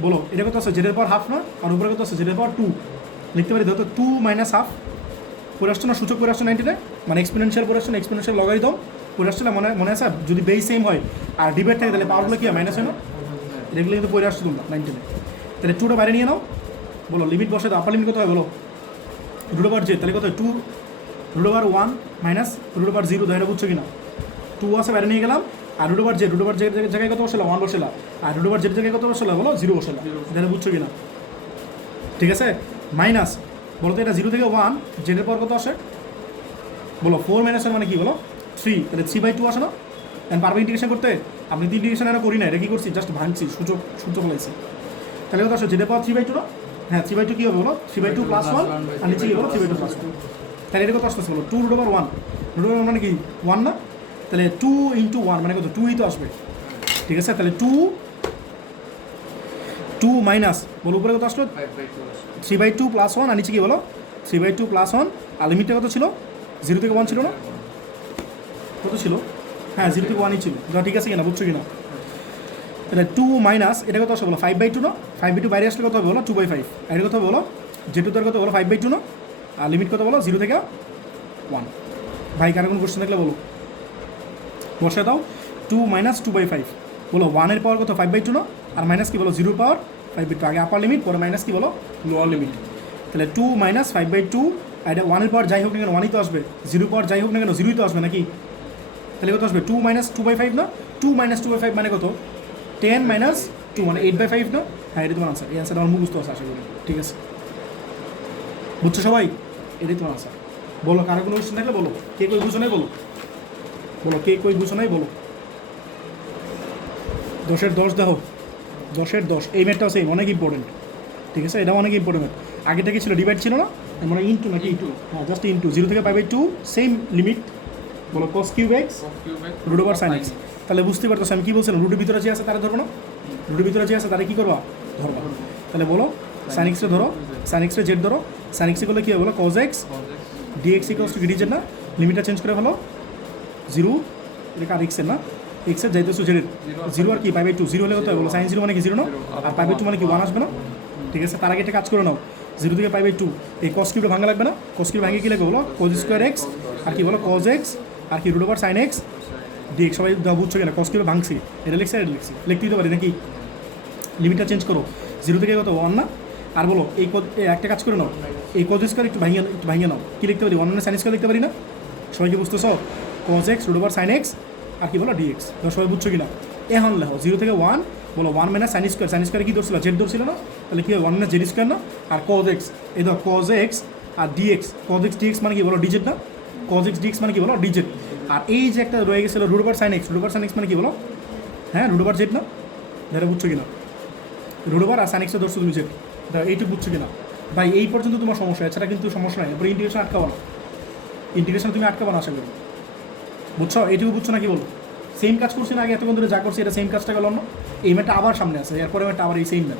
বলো এটা কত আছে জেডের পাওয়ার হাফ না, আর উপরে কত আছে জেডের পাওয়ার 2, লিখতে পারি ধরো টু মাইনাস হাফ পরে আসছে না সূচক পরে আসছে 90 মানে এক্সপোনেনশিয়াল পরে আসছে না এক্সপোনেনশিয়াল লগারিদম পরে আসছে না মনে আছে যদি বেস সেম হয় আর ডিভাইড থাকে তাহলে পাওয়ারগুলো কি হয় মাইনাস হয় না এগুলো কিন্তু পরে আসছে তোমরা 90 তাহলে টুটা বাইরে নিয়ে নাও বলো লিমিট বসে দাও আপার লিমিট কত হয় বলো রুট ওভার জেড তাহলে কত হয় 2 root over 1 minus root over 0 ধরে বুঝছো কিনা 2 আছে বাইরে নিয়ে গেলাম আর রুট ওভার জেড জায়গায় কত বসেলা 1 বসেলা আর রুট ওভার জেড জায়গায় কত বসেলা বলো 0 বসেলা ধরে বুঝছো কিনা ঠিক আছে মাইনাস বলো তো এটা 0 থেকে 1 জেডের পর কত আসে বলো 4 মাইনাস মানে কি বলো 3 তাহলে 3/2 আসে না এখন পারবে ইন্টিগ্রেশন করতে আমি তো ইন্টিগ্রেশন আর করি না এটা কি করছি জাস্ট ভাঙছি সূচক বলেছি তাহলে কত আসে জেডের পর 3/2 না হ্যাঁ 3/2 কি হবে বলো 3/2 প্লাস 1 আর নিচে কি বলো 3/2 প্লাস 1 তাহলে এটা কত আসতেছে বলো 2 রুট ওভার 1 রুট ওভার মানে কি 1 না তাহলে 2 ইন্টু 1 মানে কত 2 ই তো আসবে ঠিক আছে তাহলে 2 মাইনাস বলো উপরে কত আসলো 3/2 প্লাস 1 আর নিচে কি বলো 3/2 প্লাস 1 আর লিমিটটা কত ছিল 0 থেকে 1 ছিল না কত ছিল হ্যাঁ 0 থেকে 1ই ছিল ঠিক আছে কিনা বুঝছো কিনা তাহলে 2 মাইনাস এটা কত আসবে বলো 5/2 না 5/2 বাইরে আসলে কত হবে বলো 2/5 আর এটা কত হবে বলো যেটু তার কত বলো 5/2 না আর লিমিট কত বলো 0 থেকে 1 ভাই কার কোনো কোশ্চেন থাকলে বলো বসে দাও 2 মাইনাস 2/5 বলো 1 এর পাওয়ার কত 5/2 না আর মাইনাস কি বলো 0 পাওয়ার 5/2 আগে আপার লিমিট পরে মাইনাস কি বলো লোয়ার লিমিট তাহলে 2 মাইনাস 5/2 আর এটা 1 এর পাওয়ার যাই হোক না কেন 1ই তো আসবে 0 পাওয়ার যাই হোক না কেন 0ই তো আসবে নাকি তাহলে কত আসবে 2 মাইনাস 2/5 না 2 মাইনাস 2/5 মানে কত 10 মাইনাস 2 মানে 8/5 না হ্যাঁ এটা তোমার আনসার এই আনসার আমার মুখস্থ আছে আশা করি ঠিক আছে বুঝছো সবাই এটাই তোমার আনসার বলো কারো কোনো কোশ্চেন থাকলে বলো কে কই বুঝো নাই বলো কে কই বুঝো নাই বলো 10-এর 10 দেখো 10-এর 10 এই ম্যাথটাও সেম অনেক ইম্পর্টেন্ট ঠিক আছে এটা অনেক ইম্পর্টেন্ট আগেটা কি ছিল ডিভাইড ছিল না মানে ইন্টু নাকি ইন্টু হ্যাঁ জাস্ট ইন্টু 0 থেকে 5/2 সেম লিমিট বলো cos cube x root over sin x তাহলে বুঝতে পারতেছো আমি কি বলছিলাম রুটের ভিতরে যে আছে তারা ধরবো না রুটের ভিতরে যে আছে তারা কি করবা ধরবা তাহলে বলো sin x রে ধরো sin x রে z ধরো sin x করলে কি হবে বলো cos x dx equals to dz না লিমিটটা চেঞ্জ করে ফেলো 0 এটা কার x এর না x এর যাইতেছো z এর 0 আর কি 5/2 0 হলে কত হবে বলো sin 0 মানে কি 0 না আর 5/2 মানে কি 1 আসবে না ঠিক আছে তার আগে একটা কাজ করে নাও 0 থেকে 5/2 এই cos কিউবটা ভাঙা লাগবে না cos কিউব ভাঙে কি লাগবে বলো cos স্কয়ার x আর কি বলো cos x আর কি root over sin x dx সবাই বুঝছো কিনা cos কিউব ভাঙছি এটা লিখছি লিখতে দিতে পারি নাকি লিমিটটা চেঞ্জ করো 0 থেকে কত 1 না আর বলো এই একটা কাজ করে নাও এই cos স্কয়ার একটু ভাঙিয়ে নাও কি লিখতে পারি 1 মানে sin স্কয়ার লিখতে পারি না সবাই কি বুঝতেছো cos x root over sin x আর কি বলো dx সবাই বুঝছো কিনা এখন লেখো 0 থেকে 1 বলো 1 মাইনাস sin স্কয়ার কি ধরছিল z ধরছিল না তাহলে কি হবে 1 মাইনাস z স্কয়ার না আর cos x এই দেখো cos x আর dx cos x dx মানে কি বলো dz না cos x dx মানে কি বলো dz আর এই যে একটা রয়ে গেছিল রুট ওভার sin x মানে কি বলো হ্যাঁ রুট ওভার z না এটা বুঝছো কিনা রুট ওভার আর sin x এর ধরছো তুমি z এইটুকু বুঝছো কিনা ভাই এই পর্যন্ত তোমার সমস্যা এছাড়া কিন্তু সমস্যা নাই এরপরে ইন্টিগ্রেশন আটকাবো না ইন্টিগ্রেশন তুমি আটকাবো না আশা করি বুঝছো এইটুকু বুঝছো নাকি বলো সেম কাজ করছি না আগে এতক্ষণ ধরে যা করছি এটা সেম কাজটা গেলাম না এই ম্যাটটা আবার সামনে আছে এরপরে ম্যাটটা আবার এই সেম ম্যাট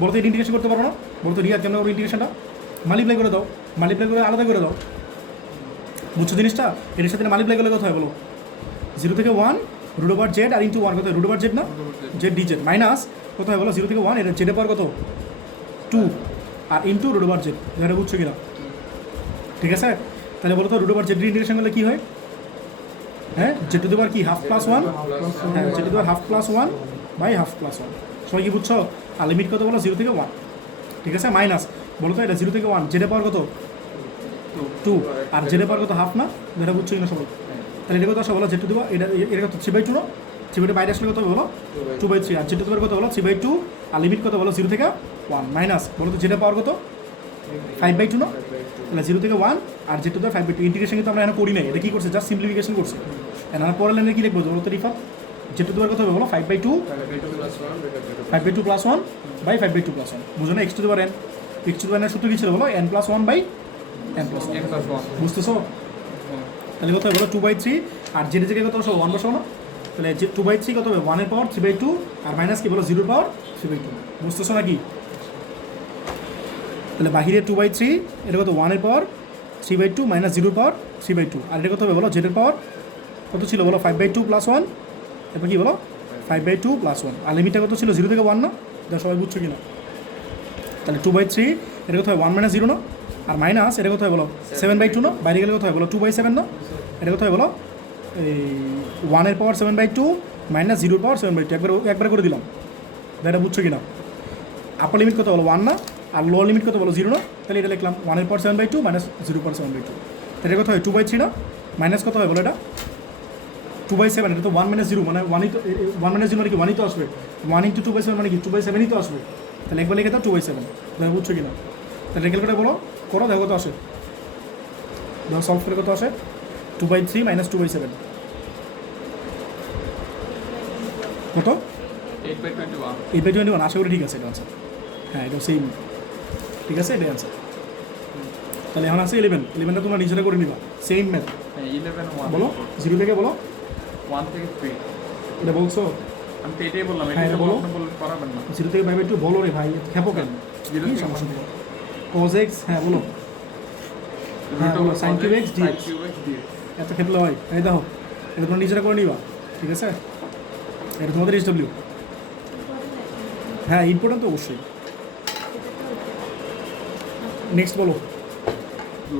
বলতো এটা ইন্টিগ্রেশন করতে পারো না বলতো রিয়া কেমন করে ইন্টিগ্রেশনটা মাল্টিপ্লাই করে দাও মাল্টিপ্লাই করে আলাদা করে দাও বুঝছো জিনিসটা এটার সাথে মাল্টিপ্লাই করলে কত হয় বলো 0 থেকে 1 রুট ওভার জেড আর ইন্টু 1 কত রুট ওভার জেড না জেড ডিজেড মাইনাস কত হয় বলো 0 থেকে 1 এটা জেডের পর কত 2 আর ইন্টু রুট ওভার জেড এটা বুঝছো কিনা ঠিক আছে তাহলে বলো তো রুট ওভার জেড ইন্টিগ্রেশন করলে কী হয় হ্যাঁ জেড টু দি পাওয়ার কি হাফ প্লাস 1 হ্যাঁ z to the power half plus 1 by half plus 1 সবাই কি বুঝছো আর লিমিট কত বলো 0 থেকে 1 ঠিক আছে মাইনাস বলো তো এটা 0 থেকে 1 জেডের পাওয়ার কত 2 আর জেডের পাওয়ার কত হাফ না এটা বুঝছো কিনা সবাই তাহলে এটা কত আসে বলো জেড টু দি পাওয়ার এটা কত 3/2 না 3/2 বাইরে আসলে কত হবে বলো 2/3 আর জেড টু দি পাওয়ার কত বলো 3/2 আর লিমিট কত বলো 0 থেকে 1 মাইনাস বলো তো জেডের পাওয়ার কত 5/2 না তাহলে 0 থেকে 1 আর z to the power 5/2 integration কিন্তু আমরা এখন করি নাই এটা কি করছে জাস্ট সিম্পলিফিকেশন করছে এনার পরের লাইনে কি লিখবো বলো তো রিফা জেড টু দি পাওয়ার কত হবে বলো 5/2 প্লাস 1 বাই 5/2 প্লাস 1 বুঝো না x to the power n x to the power n এর সূত্র কি ছিল বলো n plus 1 by n plus 1 বুঝতেছো তাহলে কত হবে বলো 2/3 আর জেড জায়গায় কত বসাবো 1 বসাবো না তাহলে যে 2/3 কত হবে 1 এর পাওয়ার 3/2 আর মাইনাস কি বলো 0 এর পাওয়ার 3/2 বুঝতেছো নাকি তাহলে বাহিরে 2/3 এটা কত 1 এর পাওয়ার 3/2 মাইনাস 0 পাওয়ার 3/2 আর এটা কত হবে বলো জেড এর পাওয়ার কত ছিল বলো 5/2 প্লাস 1 এরপর কি বলো 5/2 প্লাস 1 আর লিমিটটা কত ছিল 0 থেকে 1 না যা সবাই বুঝছো কিনা তাহলে 2/3 এটা কত হয় 1 মাইনাস 0 না, আর মাইনাস এটা কত হয় বলো 7/2 না, বাইরে গেলে কত হয় বলো 2/7 না, এটা কত হয় বলো এই 1 এর পাওয়ার 7/2 মাইনাস 0 পাওয়ার 7/2 একবার করে দিলাম। এটা বুঝছো কিনা? আপার লিমিট কত বলো 1 না, আর লোয়ার লিমিট কত বলো 0 না, তাহলে এটা লিখলাম 1 এর পাওয়ার 7/2 মাইনাস 0 পাওয়ার 7/2, তাহলে কত হয় 2/3 না, মাইনাস কত হয় বলো এটা 2/7, এটা তো 1 মাইনাস 0 মানে 1ই তো 1 মাইনাস 0 মানে কি 1ই তো আসবে, 1 ইন্টু 2/7 মানে কি 2/7ই তো আসবে, তাহলে একবার লিখে দাও 2/7। দেখো বুঝছো কিনা? তাহলে ক্যালকুলেটর বলো করো, দেখো কত আসে, দেখো সলভ করে কত আসে 2/3 মাইনাস 2/7 কত 8/21 8/21, আশা করি ঠিক আছে এটা আনসার। হ্যাঁ এটা সেম, ঠিক আছে এটা আনসার। তাহলে এখন আছে 11টা তোমরা নিজেরা করে নিবা, সেম ম্যাথ। হ্যাঁ 11 1 বলো 0 থেকে বলো, 1 থেকে 3 এটা বলছো আমি তো এটাই বললাম, হ্যাঁ, এটা বলো। বলতে বলতে পারাবেন না। 0 থেকে 5/2 বলো রে ভাই, খেপো কেন? 0 কি থেকে সমস্যা তোমার? cos x, হ্যাঁ বলো, হ্যাঁ, বলো, sin cube x dx। sin cube x dx এত খেপলে হয়? এই দেখো এটা তোমরা নিজেরা করে নিবা, ঠিক আছে? এটা তোমাদের HW, হ্যাঁ ইম্পর্টেন্ট তো অবশ্যই। নেক্সট বলো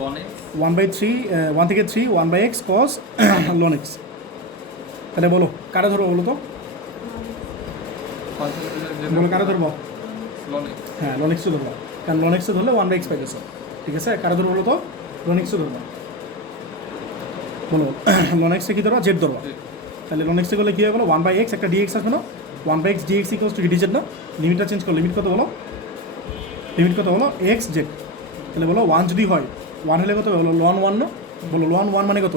ln x 1/3 1 থেকে 3 1/x cos ln x, তাহলে বলো কারা ধরবো বলো তো, পার্সেন্টেজের বলো কারা ধরবো? ln x হ্যাঁ ln x ধরবো, কারণ ln x ধরলে 1/x পাইতেছ, ঠিক আছে? কারা ধরবো বলো তো, ln x ধরবো, বলো ln x কি ধরবো, z ধরবো, তাহলে ln x করলে কী হবে বলো 1/x একটা dx আসবে না, 1/x dx equals to dz না, লিমিটটা চেঞ্জ করো, লিমিট কত বলো, লিমিট কত বলো x z, তাহলে বলো 1 যদি হয় 1 হলে কত বলো ln 1 না, বলো ln 1 মানে কত,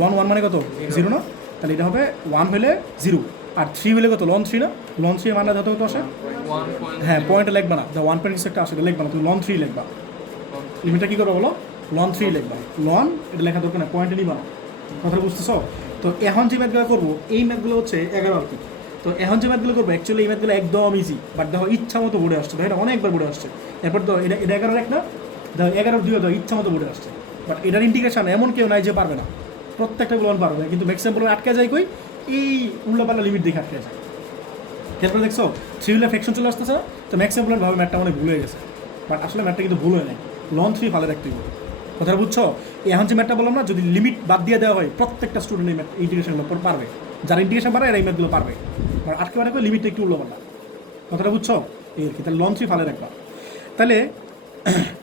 ln 1 মানে কত 0 না, তাহলে এটা হবে 1 হলে 0, আর 3 হলে কত ln 3 না, ln 3 মানে যত কত আসে, 1. হ্যাঁ পয়েন্টে লিখবা না, দ্য 1.6 একটা আসে, এটা লিখবা না, তুমি ln 3 লিখবা, লিমিটটা কী করবো বলো ln 3 লিখবা, ln এটা লেখা দরকার না, পয়েন্টে নিবা না, কথা বুঝতেছো? তো এখন যে ম্যাথগুলো করবো এই ম্যাথগুলো হচ্ছে 11 আর কি। তো এখন যে ম্যাথগুলো করবো অ্যাকচুয়ালি এই ম্যাথগুলো একদম ইজি, বাট দেখো ইচ্ছা মতো বোর্ডে আসছে, দেখো এটা অনেকবার বোর্ডে আসছে, এরপর তো এটা এটা 11 এক না, দেখো 11 2 দেখো ইচ্ছা মতো বোর্ডে আসছে, বাট এটার ইন্টিগ্রেশন এমন কেউ নাই যে পারবে না, প্রত্যেকটা গুলো পারবে, কিন্তু ম্যাক্সিমাম বলে আটকে যায় কই এই উল্লাপাল্লা লিমিট দেখে আটকে যায়। তারপরে দেখছো 3 হলে ফ্যাকশন চলে আসতেছে না, তো ম্যাক্সিমাম বলে ভাবে ম্যাথটা অনেক ভুল হয়ে গেছে, বাট আসলে ম্যাথটা কিন্তু ভুল হয়ে নাই, ln 3 ফালে রাখতে হবে, কথাটা বুঝছো? এখন যে ম্যাথটা বললাম না, যদি লিমিট বাদ দিয়ে দেওয়া হয় প্রত্যেকটা স্টুডেন্ট এই ম্যাথ ইন্টিগ্রেশনগুলো পারবে, যারা ইন্টিগ্রেশন পারে এরা এই ম্যাথগুলো পারবে, আর আটকে পারে লিমিটটা একটু উল্লাপাল্লা, কথাটা বুঝছো? এই আর কি, তাহলে ln 3 ফালে রাখবা। তাহলে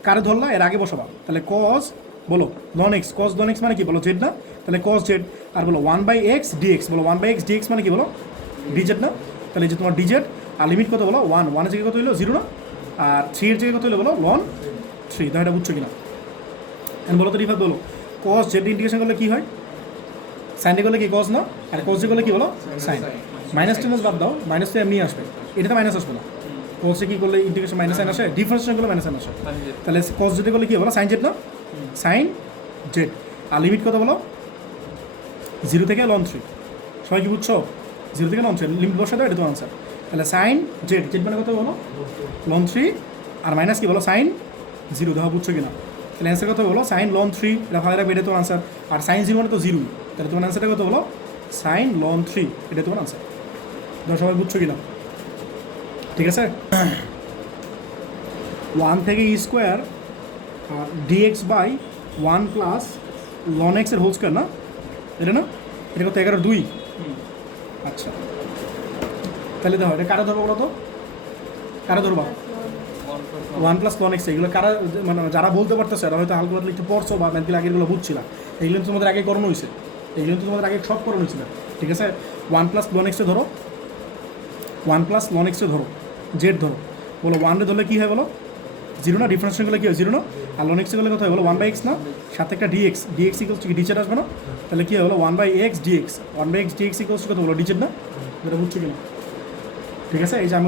কারে ধরলা এর আগে বসাবা, তাহলে cos বলো ln x, cos ln x মানে কি বলো z না, তাহলে cos z, আর বলো 1/x dx, বলো 1/x dx মানে কি বলো dz না, তাহলে এই যে তোমার dz, আর লিমিট কত বলো 1, 1 এর জায়গায় কত হলো 0 না, আর 3 এর জায়গায় কত হলো বলো ln 3, তো এটা বুঝছো কিনা? এখন বলো তো রিফাত বলো cos z ইন্টিগ্রেশন করলে কী হয়, সাইনে করলে কি cos না, আর cos z করলে কি বলো সাইন, মাইনাস টেনাস বাদ দাও, মাইনাস তো এমনি আসবে, এটাতে মাইনাস আসবে না, cos কী করলে ইন্টিগ্রেশন মাইনাস সাইন আসে, ডিফারেন্সিয়েশন করলে মাইনাস সাইন আসে, তাহলে cos z করলে কী বলো সাইন জেড না, সাইন জেড, আর লিমিট কত বলো 0 থেকে ln 3, সবাই কি বুঝছো? 0 থেকে ln 3 লিমিট বসে দাও, এটা তো আনসার। তাহলে সাইন জেড, জেড মানে কত বলো ln 3, আর মাইনাস কি বলো সাইন 0, দেখো বুঝছো কিনা? তাহলে অ্যান্সার কত বলো সাইন ln 3, এটা ভালো রাখবে, এটা তোমার আনসার, আর সাইন 0 মানে তো 0, তাহলে তোমার আনসারটা কত বলো সাইন ln 3, এটা তোমার আনসার, দেখো সবাই বুঝছো কিনা? ঠিক আছে। 1 থেকে e square dx by 1 plus ln x এর হোল স্কোয়ার না, এটা না, এটা কত 11/2, আচ্ছা তাহলে দেখো এটা কারা ধরবো বলো তো, কারা ধরবা 1 প্লাস ln x, এগুলো কারা মানে যারা বলতে পারতেছে এরা হয়তো হালকা পাতলা একটু পড়ছো বা ম্যাথগুলো আগেরগুলো বুঝছিলা, এইগুলো তো তোমাদের আগে করানো হয়েছে, এইগুলো তো তোমাদের আগে সব করানো হয়েছিল, ঠিক আছে? 1 প্লাস ln x ধরো, 1 প্লাস ln x ধরো, জেড ধরো, বলো 1 ধরলে কী হয় বলো 0 না, ডিফারেন্সিয়েশন করলে কী হয় 0 না, আর ln x করলে কত হয় বলো 1/x না, সাথে একটা dx, dx ইকুয়ালস কি ডিজেড আসবে না, তাহলে কী হয় বলো 1/x dx, 1/x dx equals কত বলো ডিজেড না, এটা বুঝছো কিনা? ঠিক আছে, এই যে আমি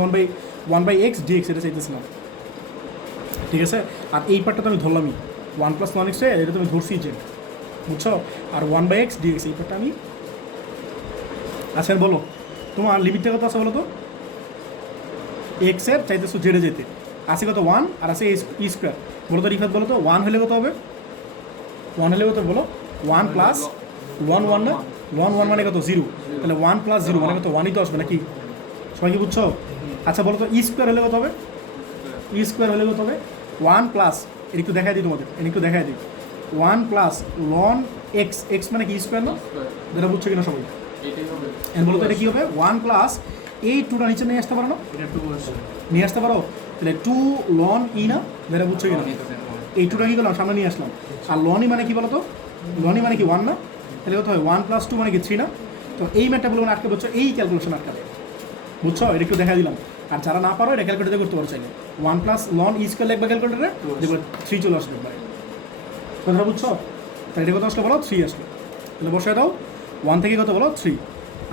1/x dx এটা চাইতেছিলাম, ঠিক আছে? আর এই পার্টটা তো আমি ধরলামই 1 প্লাস ln x, এটা তুমি ধরছি জেড, বুঝছো? আর 1/x dx এই পার্টটা আমি, আচ্ছা বলো তোমার লিমিটটা কত আছে বলো তো, এক্স এর চাইতেছো জেডে যেতে, আছে কত 1, আর আছে ই স্কোয়ার, বলো তো রিফাত বলো তো 1 হলে কত হবে, 1 হলে কত বলো 1 প্লাস ln 1 না, ln 1 মানে কত 0, তাহলে 1 প্লাস 0 মানে কত 1ই তো আসবে নাকি, সবাই কি বুঝছো? আচ্ছা বলো তো ই স্কোয়ার হলে কত হবে, ই স্কোয়ার হলে কত হবে ওয়ান প্লাস এটা একটু দেখাই দিই তোমাদের এটা একটু দেখাই দিই one plus loan x x মানে কি স্কোয়ার না স্কোয়ার যেটা বুঝছো কিনা সবাই এটাই হবে এর বলতো এটা কী হবে ওয়ান প্লাস এই টুটা নিচে নিয়ে আসতে পারো না এটা 2 আছে নিয়ে আসতে পারো তাহলে টু লন ই না যেটা বুঝছো কিনা এই টুটা কী করলাম সামনে নিয়ে আসলাম আর লনই মানে কি বলো তো লনই মানে কি ওয়ান না তাহলে কত হয় ওয়ান প্লাস টু মানে কি থ্রি না তো এই ম্যাথটা বলবো আটকে বুঝছো এই ক্যালকুলেশন আটকাবে বুঝছো এটা একটু দেখা দিলাম আর যারা না পারো এটা ক্যালকুলেটার করতে পারো চাইলে ওয়ান প্লাস লন ই স্কোয়ার লিখবে ক্যালকুলেটারে দেখবে থ্রি চলে আসবে একবারে কথাটা বুঝছো তাহলে এটা কত আসলো বলো থ্রি আসলো তাহলে বসে দাও ওয়ান থেকে কত বলো থ্রি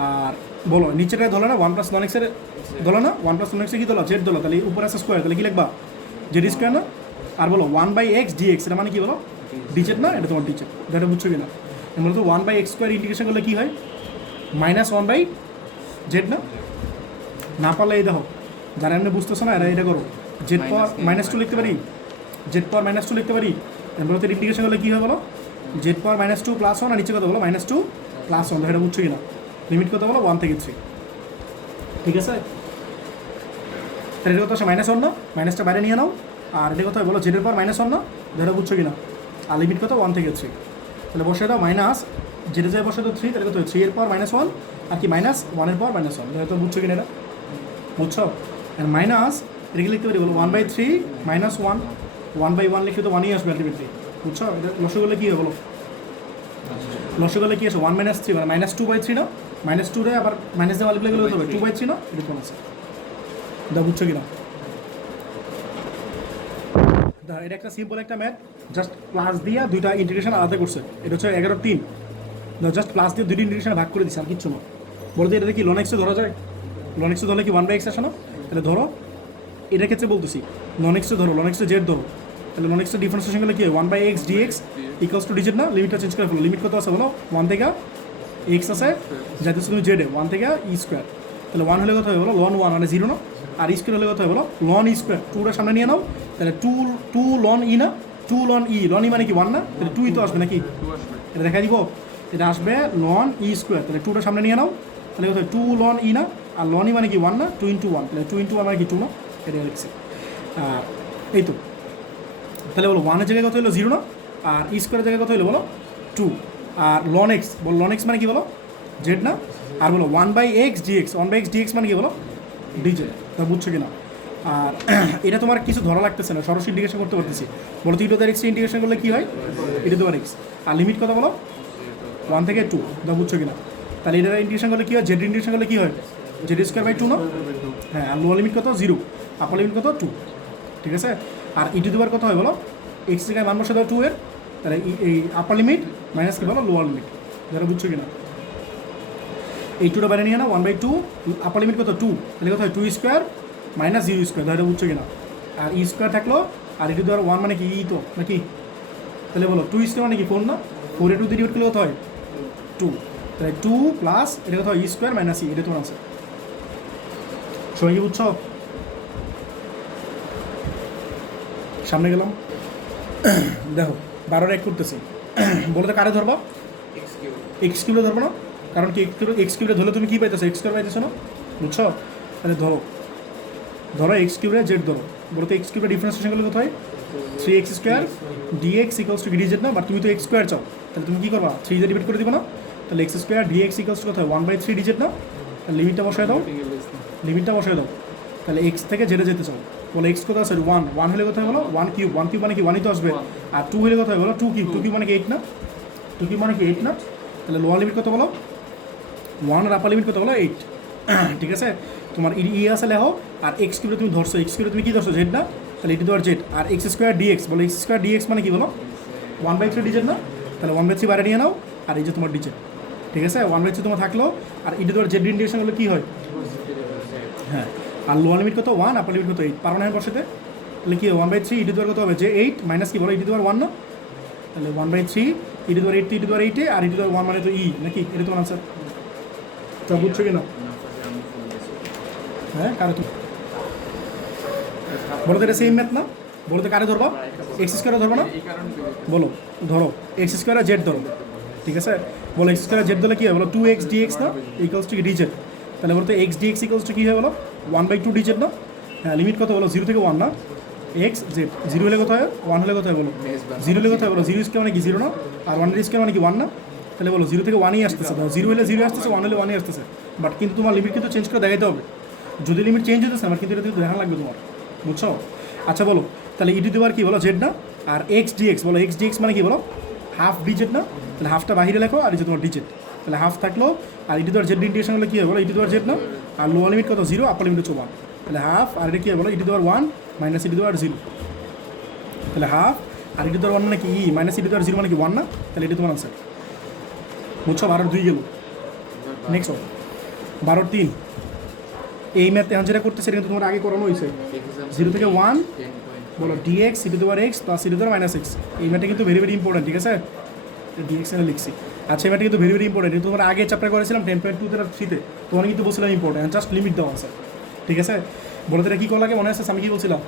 আর বলো নিচেটা ধরো না ওয়ান প্লাস লন এক্সের ধরো না ওয়ান প্লাস লন এক্সে কি ধরো জেড ধরো তাহলে উপরে আছে স্কোয়ার তাহলে কি লিখবা জেড স্কোয়ার না আর বলো one by x d x এটা মানে কি বলো ডিজেড না এটা তোমার ডিজেড যেটা বুঝছো কিনা মূলত one by x square integration করলে কী হয় মাইনাস ওয়ান বাই জেড না পারলে এই দেখো যারা এমনি বুঝতেছো না এরা এটা করো জেড পাওয়ার মাইনাস টু লিখতে পারি জেড পাওয়ার মাইনাস টু লিখতে পারি মূলত ইন্টিগ্রেশন করলে কী হয় বলো z power minus two plus one আর নিচে কত বলো মাইনাস টু প্লাস ওয়ান এটা বুঝছো কিনা লিমিট কত বলো ওয়ান থেকে থ্রি ঠিক আছে তাহলে এটা কত আসে মাইনাস ওয়ান না মাইনাসটা বাইরে নিয়ে নাও আর এটা কত হয় বলো জেডের পাওয়ার মাইনাস ওয়ান না যেটা বুঝছো কিনা আর লিমিট কত ওয়ান থেকে থ্রি তাহলে বসে দাও মাইনাস জেডে যায় বসে দাও থ্রি তাহলে কত থ্রি এর পাওয়ার মাইনাস ওয়ান আর কি মাইনাস ওয়ানের পাওয়ার মাইনাস ওয়ান যেটা তো বুঝছো কিনা এটা বুঝছো আর মাইনাস এটা কি লিখতে পারি বলো one by three minus one one by one লিখলে তো ওয়ানই আসবে আলটিমেটলি বুঝছো এটা লসগোলে কী হয় বলো লসগোলে কী আসে ওয়ান মাইনাস থ্রি মানে মাইনাস টু বাই থ্রি না মাইনাস টু রে আবার মাইনাস দেওয়া লিখলে হতে হবে টু বাই থ্রি না এটা কোন আছে এটা বুঝছো কিনা এটা একটা সিম্পল একটা ম্যাথ জাস্ট প্লাস দিয়ে দুইটা ইন্টিগ্রেশন আলাদা করছে এটা হচ্ছে 11-3 জাস্ট প্লাস দিয়ে দুইটা ইন্টিগ্রেশন ভাগ করে দিচ্ছে আর কিচ্ছু না বলতে এটা কি লন এক্সে ধরা যায় লন এক্সে ধরলে কি ওয়ান বাই এক্স আসে না তাহলে ধরো এটার ক্ষেত্রে বলতেছি লন এক্সে ধরো লন এক্সে জেড ধরো তাহলে লন এক্সের ডিফারেন্সিয়েশন করলে কি হয় one by x d x equals to dz না লিমিটটা চেঞ্জ করে ফেলো লিমিট কত আছে বলো ওয়ান থেকে এক্স আছে যাইতেছে তুমি জেডে ওয়ান থেকে ই স্কোয়ার তাহলে ওয়ান হলে কত হয় বলো লন ওয়ান মানে জিরো না আর স্কোয়ার হলে কত হয় বলো লন ই স্কোয়ার টুটা সামনে নিয়ে নাও তাহলে টু লন ই না টু লন ই মানে কি ওয়ান না তাহলে টুই তো আসবে নাকি টু আসবে এটা দেখা দিব এটা আসবে লন ই স্কোয়ার তাহলে টুটা সামনে নিয়ে নাও তাহলে কত টু লন ই না আর লন ই মানে কি ওয়ান না টু ইন্টু ওয়ান তাহলে টু ইন্টু ওয়ান মানে কি টু না এটা লিখছি এই তো তাহলে বলো ওয়ানের জায়গায় কত হলো জিরো না আর ই স্কোয়ারের জায়গায় কত হলো বলো টু আর লন এক্স বলো লন এক্স মানে কি বলো জেড না আর বলো one by x dx one by x dx মানে কি বলো ডিজেড তা বুঝছো কিনা আর এটা তোমার কিছু ধরা লাগতেছে না সরাসরি ইন্টিগ্রেশন করতে পারতেছি বলো তো ইটো এক্স ইন্টিগ্রেশন করলে কী হয় এটা তোমার এক্স আর লিমিট কত বলো ওয়ান থেকে টু তা বুঝছো কিনা তাহলে এটা ইন্টিগ্রেশন করলে কী হয় জেড ইন্টিগ্রেশন করলে কী হয় জেড স্কোয়ার বাই টু না হ্যাঁ আর লোয়ার লিমিট কত জিরো আপার লিমিট কত টু ঠিক আছে আর ইটি দুবার কত হয় বলো এক্স জায়গায় মান বসে দাও টু এর তাহলে এই আপার লিমিট মাইনাস কি বলো লোয়ার লিমিট যারা বুঝছো কিনা এই টুটা বাইরে নিয়ে না one by two upper limit কত টু তাহলে কত হয় two square minus zero square ধরে বুঝছো কিনা আর ই স্কোয়ার থাকলো আর ইটি ধর ওয়ান মানে কি ই তো নাকি তাহলে বলো টু স্কোয়ার মানে কি ফোর না ফোর এ টু দিয়ে ডিভাইড করলে কত হয় টু তাহলে টু প্লাস এটা কত হয় ই স্কোয়ার মাইনাস ই এটা তোমার আছে সবাই কি বুঝছো সামনে গেলাম দেখো 12 এক করতেছি বলে তো কারে ধরবা এক্স কিউবে ধরবো না কারণ কি এক্স কিউবে ধরলে তুমি কী পাইতেছো এক্স স্কোয়ার পাইতেছো না বুঝছো তাহলে ধরো এক্স কিউবে জেড ধরো বলো তো এক্স কিউবে ডিফারেন্সিয়েশন করলে কোথায় 3x square dx equals to dz না বাট তুমি তো এক্স স্কোয়ার চাও তাহলে তুমি কী করবা 3 দিয়ে ডিভাইড করে দিবে না তাহলে x square dx equals to কোথায় 1/3 ডিজেড না তাহলে লিমিটটা বসায় দাও তাহলে এক্স থেকে জেডে যেতে চাও বলো এক্স কত আছে ওয়ান হলে কোথায় বলো ওয়ান কিউব মানে কি ওয়ানই তো আসবে আর টু হলে কোথায় বলো টু কিউব মানে কি এইট না টু কিউব মানে কি এইট না তাহলে লোয়ার লিমিট কত বলো ওয়ান আর আপার লিমিট কত বলো এইট ঠিক আছে তোমার ই আছে লেখো আর এক্স কিউবে তুমি ধরছো এক্স কিউবে তুমি কি ধরছো জেড না তাহলে এটি তোমার জেড আর এক্স স্কোয়ার ডিএক্স বলো এক্স স্কোয়ার ডিএক্স মানে কি বলো 1/3 ডিজেড না তাহলে 1/3 বাইরে নিয়ে নাও আর এই যে তোমার ডিজেড ঠিক আছে 1/3 তোমার থাকলো আর এটি তোমার জেড ইন্টিগ্রেশন হলে কী হয় হ্যাঁ আর লোয়ার লিমিট কত 1 আপার লিমিট কত 8 পারো না বসাতে তাহলে কি 1/3 ইটি দেওয়ার কত হবে যে 8 মাইনাস কি বলো ইটি দেওয়ার 1 না তাহলে 1/3 ইটি দেওয়ার 8 ইটি দেওয়ার 8 আর ইটি দেওয়ার 1 মানে তো ই নাকি এটা তোমার আনসার তা বুঝছো কি না হ্যাঁ কারো তুমি বলো তো এটা সেম ম্যাথ না বলো তো কারে ধরবা এক্স স্কোয়ারে ধরবো না এই কারণে বলো ধরো এক্স স্কোয়ার আর জেড ধরো ঠিক আছে বলো এক্স স্কোয়ার জেড ধরলে কী হয় বলো 2x dx না ইকুয়ালস টু ডিজেড তাহলে বলো তো এক্স ডিএক্স ইকুয়ালস টু কী হয় বলো 1/2 ডিজেড না হ্যাঁ লিমিট কত বলো 0 থেকে 1 না এক্স জেড। জিরো হলে কত হয়, ওয়ান হলে কত হয় বলো, জিরো হলে কত হয় বলো, জিরো স্কোয়ার মানে কি জিরো না, আর ওয়ানের স্কোয়ার মানে কি ওয়ান না, তাহলে বলো জিরো থেকে ওয়ানই আসতেছে, ধরো জিরো হলে জিরো আসতেছে, ওয়ান হলে ওয়ানই আসতেছে, বাট কিন্তু তোমার লিমিট কিন্তু চেঞ্জ করে দেখাইতে হবে। যদি লিমিট চেঞ্জ হতেছে আমার কিন্তু এটা কিন্তু দেখা লাগবে তোমার, বুঝছো? আচ্ছা বলো তাহলে ইডি দেওয়ার কি বলো জেড না, আর এক্স ডিএক্স বলো, এক্স ডিএক্স মানে কি বলো হাফ ডিজেড না, তাহলে হাফটা বাহিরে লেখো আর এই যে তোমার ডিজেড, তাহলে হাফ থাকলো, আর ইডি দেওয়ার জেড ইন্টিগ্রেশন হলে কী হবে বলো, ইডি দেওয়ার জেড না, আর লোয়ার লিমিট কত জিরো, আপার লিমিট হচ্ছে ওয়ান, তাহলে হাফ, আর এটা কী হবে বলো ইডি দেওয়ার ওয়ান মাইনাস ইডি দেওয়ার জিরো, তাহলে হাফ, আর ইডি দেওয়ার ওয়ান মানে কি ই মাইনাস ইডি দেওয়ার জিরো মানে কি ওয়ান না, তাহলে এটি তোমার আনসার, বুঝছো? 12 2 গেল। নেক্সট 12 3 এই ম্যাথ এখন যেটা করতেছে এটা কিন্তু তোমার আগে করানো হয়েছে, 0 থেকে 1 বলো ডিএক্স ইডি দেওয়ার এক্স প্লাস ইডি দেওয়ার মাইনাস এক্স, এই ম্যাথটা কিন্তু ভেরি ভেরি ইম্পর্টেন্ট, ঠিক আছে? ডিএক্স এনে লিখছি। আচ্ছা এই ম্যাথটা কিন্তু ভেরি ভেরি ইম্পর্টেন্ট, কিন্তু তোমার আগে চ্যাপ্টার করেছিলাম 10.2 থেকে 3-তে, তোমার কিন্তু বলছিলাম ইম্পর্টেন্ট, জাস্ট লিমিট দেওয়া আছে, ঠিক আছে? বলে এটা কী করা লাগে মনে আছে, আমি কী বলছিলাম,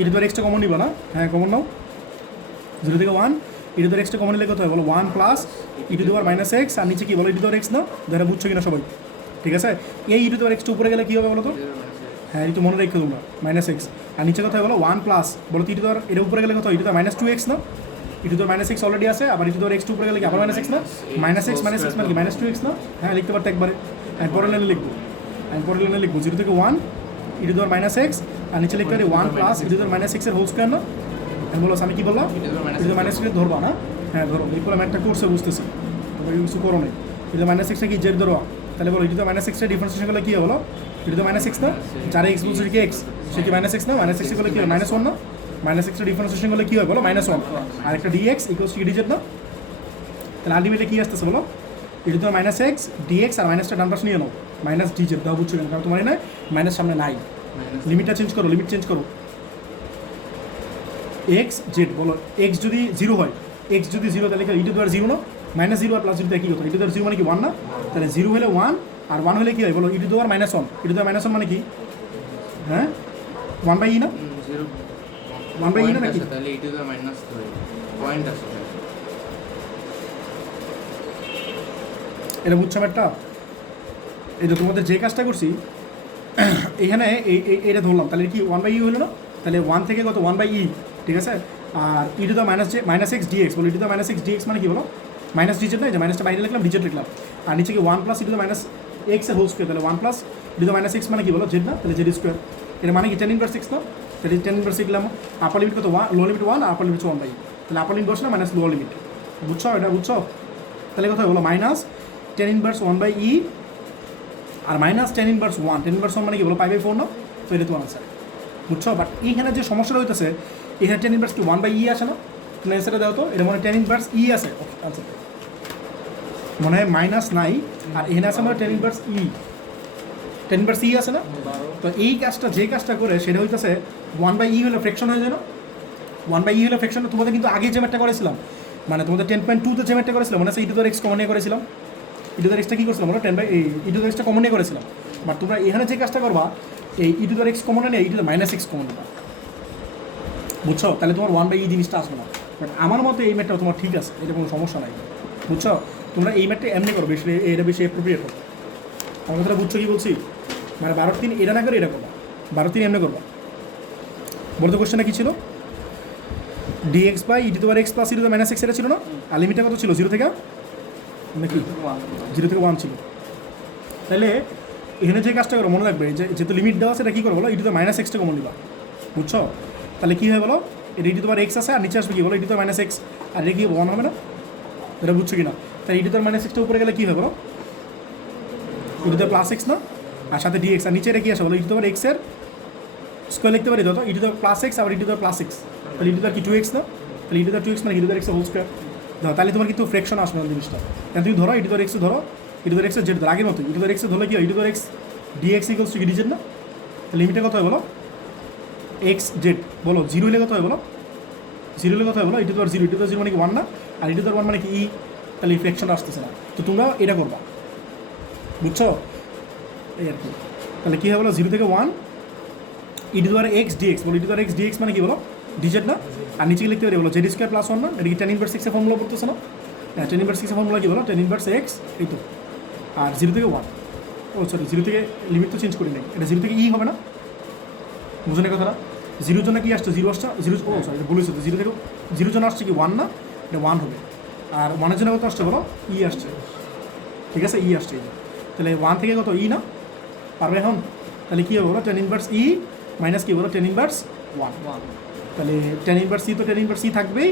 ইডি দেওয়ার এক্সটা কমন নিবা না, হ্যাঁ কমন নাও, 0 থেকে 1 ইডি দেওয়ার এক্সটা কমন নিলে কত হয় বলো 1 প্লাস ইডি দেওয়ার মাইনাস এক্স, আর নিচে কী বলো ইডি দেওয়ার এক্স না, যারা বুঝছো কিনা সবাই, ঠিক আছে? এই ইডি দেওয়ার এক্সটা উপরে গেলে কী হবে বলো তো, হ্যাঁ একটু মনে রেখো তোমরা, মাইনাস এক্স, আর নিচে কথা বলো 1 প্লাস বলো ইডি দেওয়ার, এটা উপরে গেলে কত ইডি দেওয়ার মাইনাস 2x না, ইডি দেওয়ার মাইনাস এক্স অলরেডি আছে, আবার ইডি দেওয়ার এক্স উপরে গেলে কি আবার মাইনাস এক্স না, মাইনাস এক্স মানে কি মাইনাস 2x না, হ্যাঁ লিখতে পারতে একবারে, আমি পরের লাইনে লিখবো, 0 থেকে 1 ইডি দেওয়ার মাইনাস এক্স, আর নিচে লিখতে পারি 1 প্লাস ইডি দেওয়ার মাইনাস এক্সের হোল স্কোয়ার না, আমি বলো আমি কী বললাম ইডি দেওয়ার মাইনাস এক্স ধরবা না, হ্যাঁ ধরো এই পুরো ম্যাথটা কোর্সে বুঝতেছি, তবে কিছু করো নেই, ইডি দেওয়ার মাইনাস এক্সটা কি জেড ধরো, তাহলে বলো ইডি দেওয়ার মাইনাস এক্সটা ডিফারেন্সিয়েশন করলে কী হলো, ইডি দেওয়ার মাইনাস এক্স না, যারা এক্স বলছে কি এক্স সে কি মাইনাস এক্স না, মাইনাস এক্স করলে কী হয় মাইনাস ওয়ান না, মাইনাস এক্সটা ডিফারেন্সিয়েশন করলে কী হয় বলো মাইনাস ওয়ান, আর একটা ডিএক্স ইকুয়ালস টু ডিজেড না, তাহলে আলটিমেটলি কী আসতেছে বলো ইডি দেওয়ার মাইনাস এক্স ডিএক্স, আর মাইনাসটা ডান পাশে নিয়ে নাও, মাইনাস ডিজেড দাও, বুঝছো কেন, কারণ তোমার নাই মাইনাস সামনে নাই, লিমিটটা চেঞ্জ করো, লিমিট চেঞ্জ করো, এক্স জেড বলো এক্স যদি জিরো হয়, এক্স যদি জিরো তাহলে কি ইডি দেওয়ার জিরো না, মাইনাস জিরো আর প্লাস জিরো একই কথা, ইডি দেওয়ার জিরো মানে কি ওয়ান না, তাহলে জিরো হলে ওয়ান, আর ওয়ান হলে কী হয় বলো ইডি দেওয়ার মাইনাস ওয়ান, ইডি দেওয়ার মাইনাস ওয়ান মানে কি, হ্যাঁ 1/e না, 1/e না নাকি, তাহলে ইডি দেওয়ার মাইনাস পয়েন্ট আছে, এটা বুঝছো একটা, এই তো তোমাদের যে কাজটা করছি এখানে এটা ধরলাম, তাহলে কি 1/e হলো না, তাহলে 1 থেকে কত 1/e, ঠিক আছে? আর ইডি দেওয়ার মাইনাস এক্স ডিএক্স বলো, ইডি দেওয়ার মাইনাস এক্স ডিএক্স মানে কি বলো মাইনাস ডিজেড না, যে মাইনাসটা বাইরে লিখলাম ডিজেড লিখলাম, আর নিচে কি 1 প্লাস ইডি দেওয়ার মাইনাস এক্সের হোল স্কোয়ার, তাহলে 1 প্লাস ইডি দেওয়ার মাইনাস এক্স মানে কি বলো জেড না, তাহলে জেড স্কোয়ার, এটা মানে কি 10 ইনভার্স 6 না, তাহলে 10 ইনভার্স লিখলাম, আপার লিমিট কত লো লিমিট 1, আপার লিমিট 1/e, তাহলে আপার লিমিট বসে না মাইনাস লোয়ার লিমিট, বুঝছো এটা বুঝছো? তাহলে কথা বলো মাইনাস 10 ইনভার্স 1/e আর মাইনাস 10 ইনভার্স 1, 10 ইনভার্স 1 মানে কি বলো 5/4 না, তো এটা তোমার আনসার, বুঝছো? বাট এইখানে যে সমস্যাটা হইতেছে এখানে 10 ইনভার্স কি 1/e আসে না, তুমি অ্যান্সারটা দাও তো, এটা মনে হয় 10 ইনভার্স ই আছে, আনসার মনে হয় মাইনাস নাই, আর এখানে আছে মানে 10 ইনভার্স ই, 10 ইনভার্স ই আছে না, তো এই কাজটা যে কাজটা করে সেটা হইতেছে 1/e হলে ফ্র্যাকশন হয়ে যায় না, 1/e হলে ফ্র্যাকশন, তোমাদের কিন্তু আগে যে ম্যাথটা করেছিলাম, মানে তোমাদের 10.2তে যে ম্যাথটা করেছিলাম মনে আছে, ইডি দেওয়ার এক্স কমন নিয়ে করেছিলাম, ইডি দেওয়ার এক্সটা কী করছিলাম বলো 10/e ইডি দেওয়ার এক্সটা কমন নিয়ে করেছিলাম, বাট তোমরা এখানে যে কাজটা করবা এই ইডি দেওয়ার এক্স কমন নিয়ে ইডি দেওয়ার মাইনাস এক্স কমন নেবা, বুঝছো? তাহলে তোমার 1/e জিনিসটা আসবে না, বাট আমার মতে এই ম্যাথটা তোমার ঠিক আছে, এটা কোনো সমস্যা নাই, বুঝছো? তোমরা এই ম্যাথটা এমনি করো, বেশি এটা বেশি অ্যাপ্রোপ্রিয়েট হবে, আমার কথাটা বুঝছো কি বলছি, মানে 12-3 এটা না করে এটা করবা, 12-3 এমনি করবা, বলতো কোশ্চেনটা কী ছিল, ডিএক্স বাই ইডি দেওয়ার এক্স প্লাস ইডি দেওয়ার মাইনাস এক্স এটা ছিল না, আর লিমিটটা কত ছিল 0 থেকে নাকি 0 থেকে 1 ছিল, তাহলে এখানে যে কাজটা করো মনে রাখবে যে যেহেতু লিমিট দেওয়া আছে এটা কী করো বলো ইডি দেওয়ার মাইনাস এক্সটা কমন নিবা, বুঝছো? তাহলে কী হয় বলো এটা ইডি দেওয়ার এক্স আছে, আর নিচে আসবে কী বলো ইডি দেওয়ার মাইনাস এক্স, আর এটা কি 1 হবে না, এটা বুঝছো কি না? তাহলে ইডি দেওয়ার মাইনাস এক্সটা উপরে গেলে কী হয় বলো ইডি দেওয়ার প্লাস এক্স না, আর সাথে ডিএক্স, আর নিচে এটা কী আসে বলো ইডি দেওয়ার এক্সের স্কোয়ার লিখতে পারি, তো ইডি দেওয়ার প্লাস এক্স, আবার ইডি দেওয়ার প্লাস এক্স, তাহলে ইডি দেওয়ার কি 2x না, তাহলে ইডি দেওয়ার 2x মানে ইডি দেওয়ার এক্সের হোল স্কোয়ার, ধরো তাহলে তোমার কিন্তু ফ্র্যাকশন আসবে না জিনিসটা, কারণ তুমি ধরো ইডি দেওয়ার এক্স ধরো, ইডি দেওয়ার এক্সের জেড ধরো আগের মতো, ইডি দেওয়ার এক্স ধরলে কি হয় ইডি দেওয়ার এক্স ডিএক্স ইকুয়ালস টু ইডি জেড না, তাহলে লিমিটটা কত হয় বলো এক্স জেড বলো 0 হলে কত হয় বলো, 0 হলে কত হয় বলো ইডি দেওয়ার 0, ইডি দেওয়ার 0 মানে কি 1 না, আর ইডি দেওয়ার 1 মানে কি ই, তাহলে এই ফ্র্যাকশনটা আসতেছে না, তো তোমরা এটা করবা, বুঝছো? এই আর কি, তাহলে কী হয় বলো 0 থেকে 1 ইডি দেওয়ার এক্স ডিএক্স বলো, ইডি দেওয়ার এক্স ডিএক্স মানে কি বলো ডিজেড না, আর নিচে লিখতে পারি বলো জেড স্কোয়ার প্লাস 1 না, এটা কি 10 ইনভার্স 6 এর ফর্মুলা পড়তেছে না, হ্যাঁ 10 ইনভার্স 6 এর ফর্মুলা কি বলো 10 ইনভার্স এক্স, এই তো, আর 0 থেকে 1, ও সরি 0 থেকে লিমিট তো চেঞ্জ করি নাই, এটা 0 থেকে ই হবে না, বুঝো না কথাটা, জিরোর জন্য কি আসছে জিরো আসছে জিরো ও সরি বলেছে তো জিরো থেকে জিরোর জন্য আসছে কি ওয়ান না, এটা ওয়ান হবে। আর ওয়ানের জন্য কত আসছে বলো, ই আসছে, ঠিক আছে, ই আসছে এই যে। তাহলে ওয়ান থেকে কত ই না, পারবে এখন? তাহলে কী হবে বলো, টেন ইনভার্স ই মাইনাস কী বলো, টেন ইনভার্স ওয়ান। তাহলে টেন ইনভার্স সি তো টেন ইনভার্স সি থাকবেই,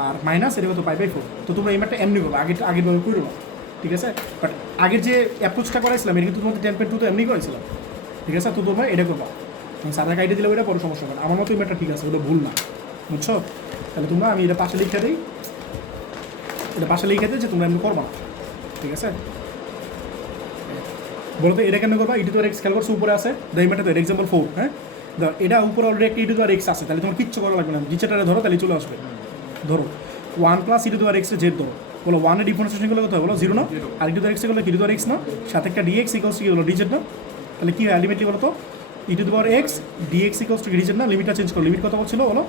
আর মাইনাস এটা কত 5/4। তো তোমরা এই ম্যাটটা এমনি করবো, আগেরভাবে করবো না, ঠিক আছে। বাট আগের যে অ্যাপ্রোচটা করাইছিলাম এটা কিন্তু তোমাদের 10.2 তো এমনি করেছিলাম, ঠিক আছে। তো তোমরা এটা করবা, সাদার আইডিয়া দিলে ওইটা বড় সমস্যা হবে না। আমার মতো এই ম্যাটটা ঠিক আছে, ওটা ভুল না, বুঝছো? তাহলে তোমরা আমি এটা পাশে লিখে দিই, এটা পাশে লিখে দিই যে তোমরা এমনি করবা না, ঠিক আছে। বলো তো এটা কেন করবা, ইটি তো এক্স খেয়াল করছো উপরে আছে, এই ম্যাটটা তো এক্সাম্পল 4, হ্যাঁ এটা উপরে অলরেডি একটা ইটি তো এক্স আছে, তাহলে তোমার কিচ্ছু করা লাগবে না, নিচেটা ধরো তাহলে চলে আসবে। ধরো 1 প্লাস ইটি তো এক্স জেড ধরো, বলো 1 এর ডিফারেন্সিয়েশন করলে কত হয় বলো, 0 না, আর ইটি তো এক্স করলে কি তো এক্স না, সাথে একটা ডিএক্স ইকুয়ালস কি হলো ডিজেড না। তাহলে কি হয় আলটিমেটলি বলো তো, e to the power x dx equals to dz না। লিমিটটা চেঞ্জ করো, লিমিট কত ছিল বলো,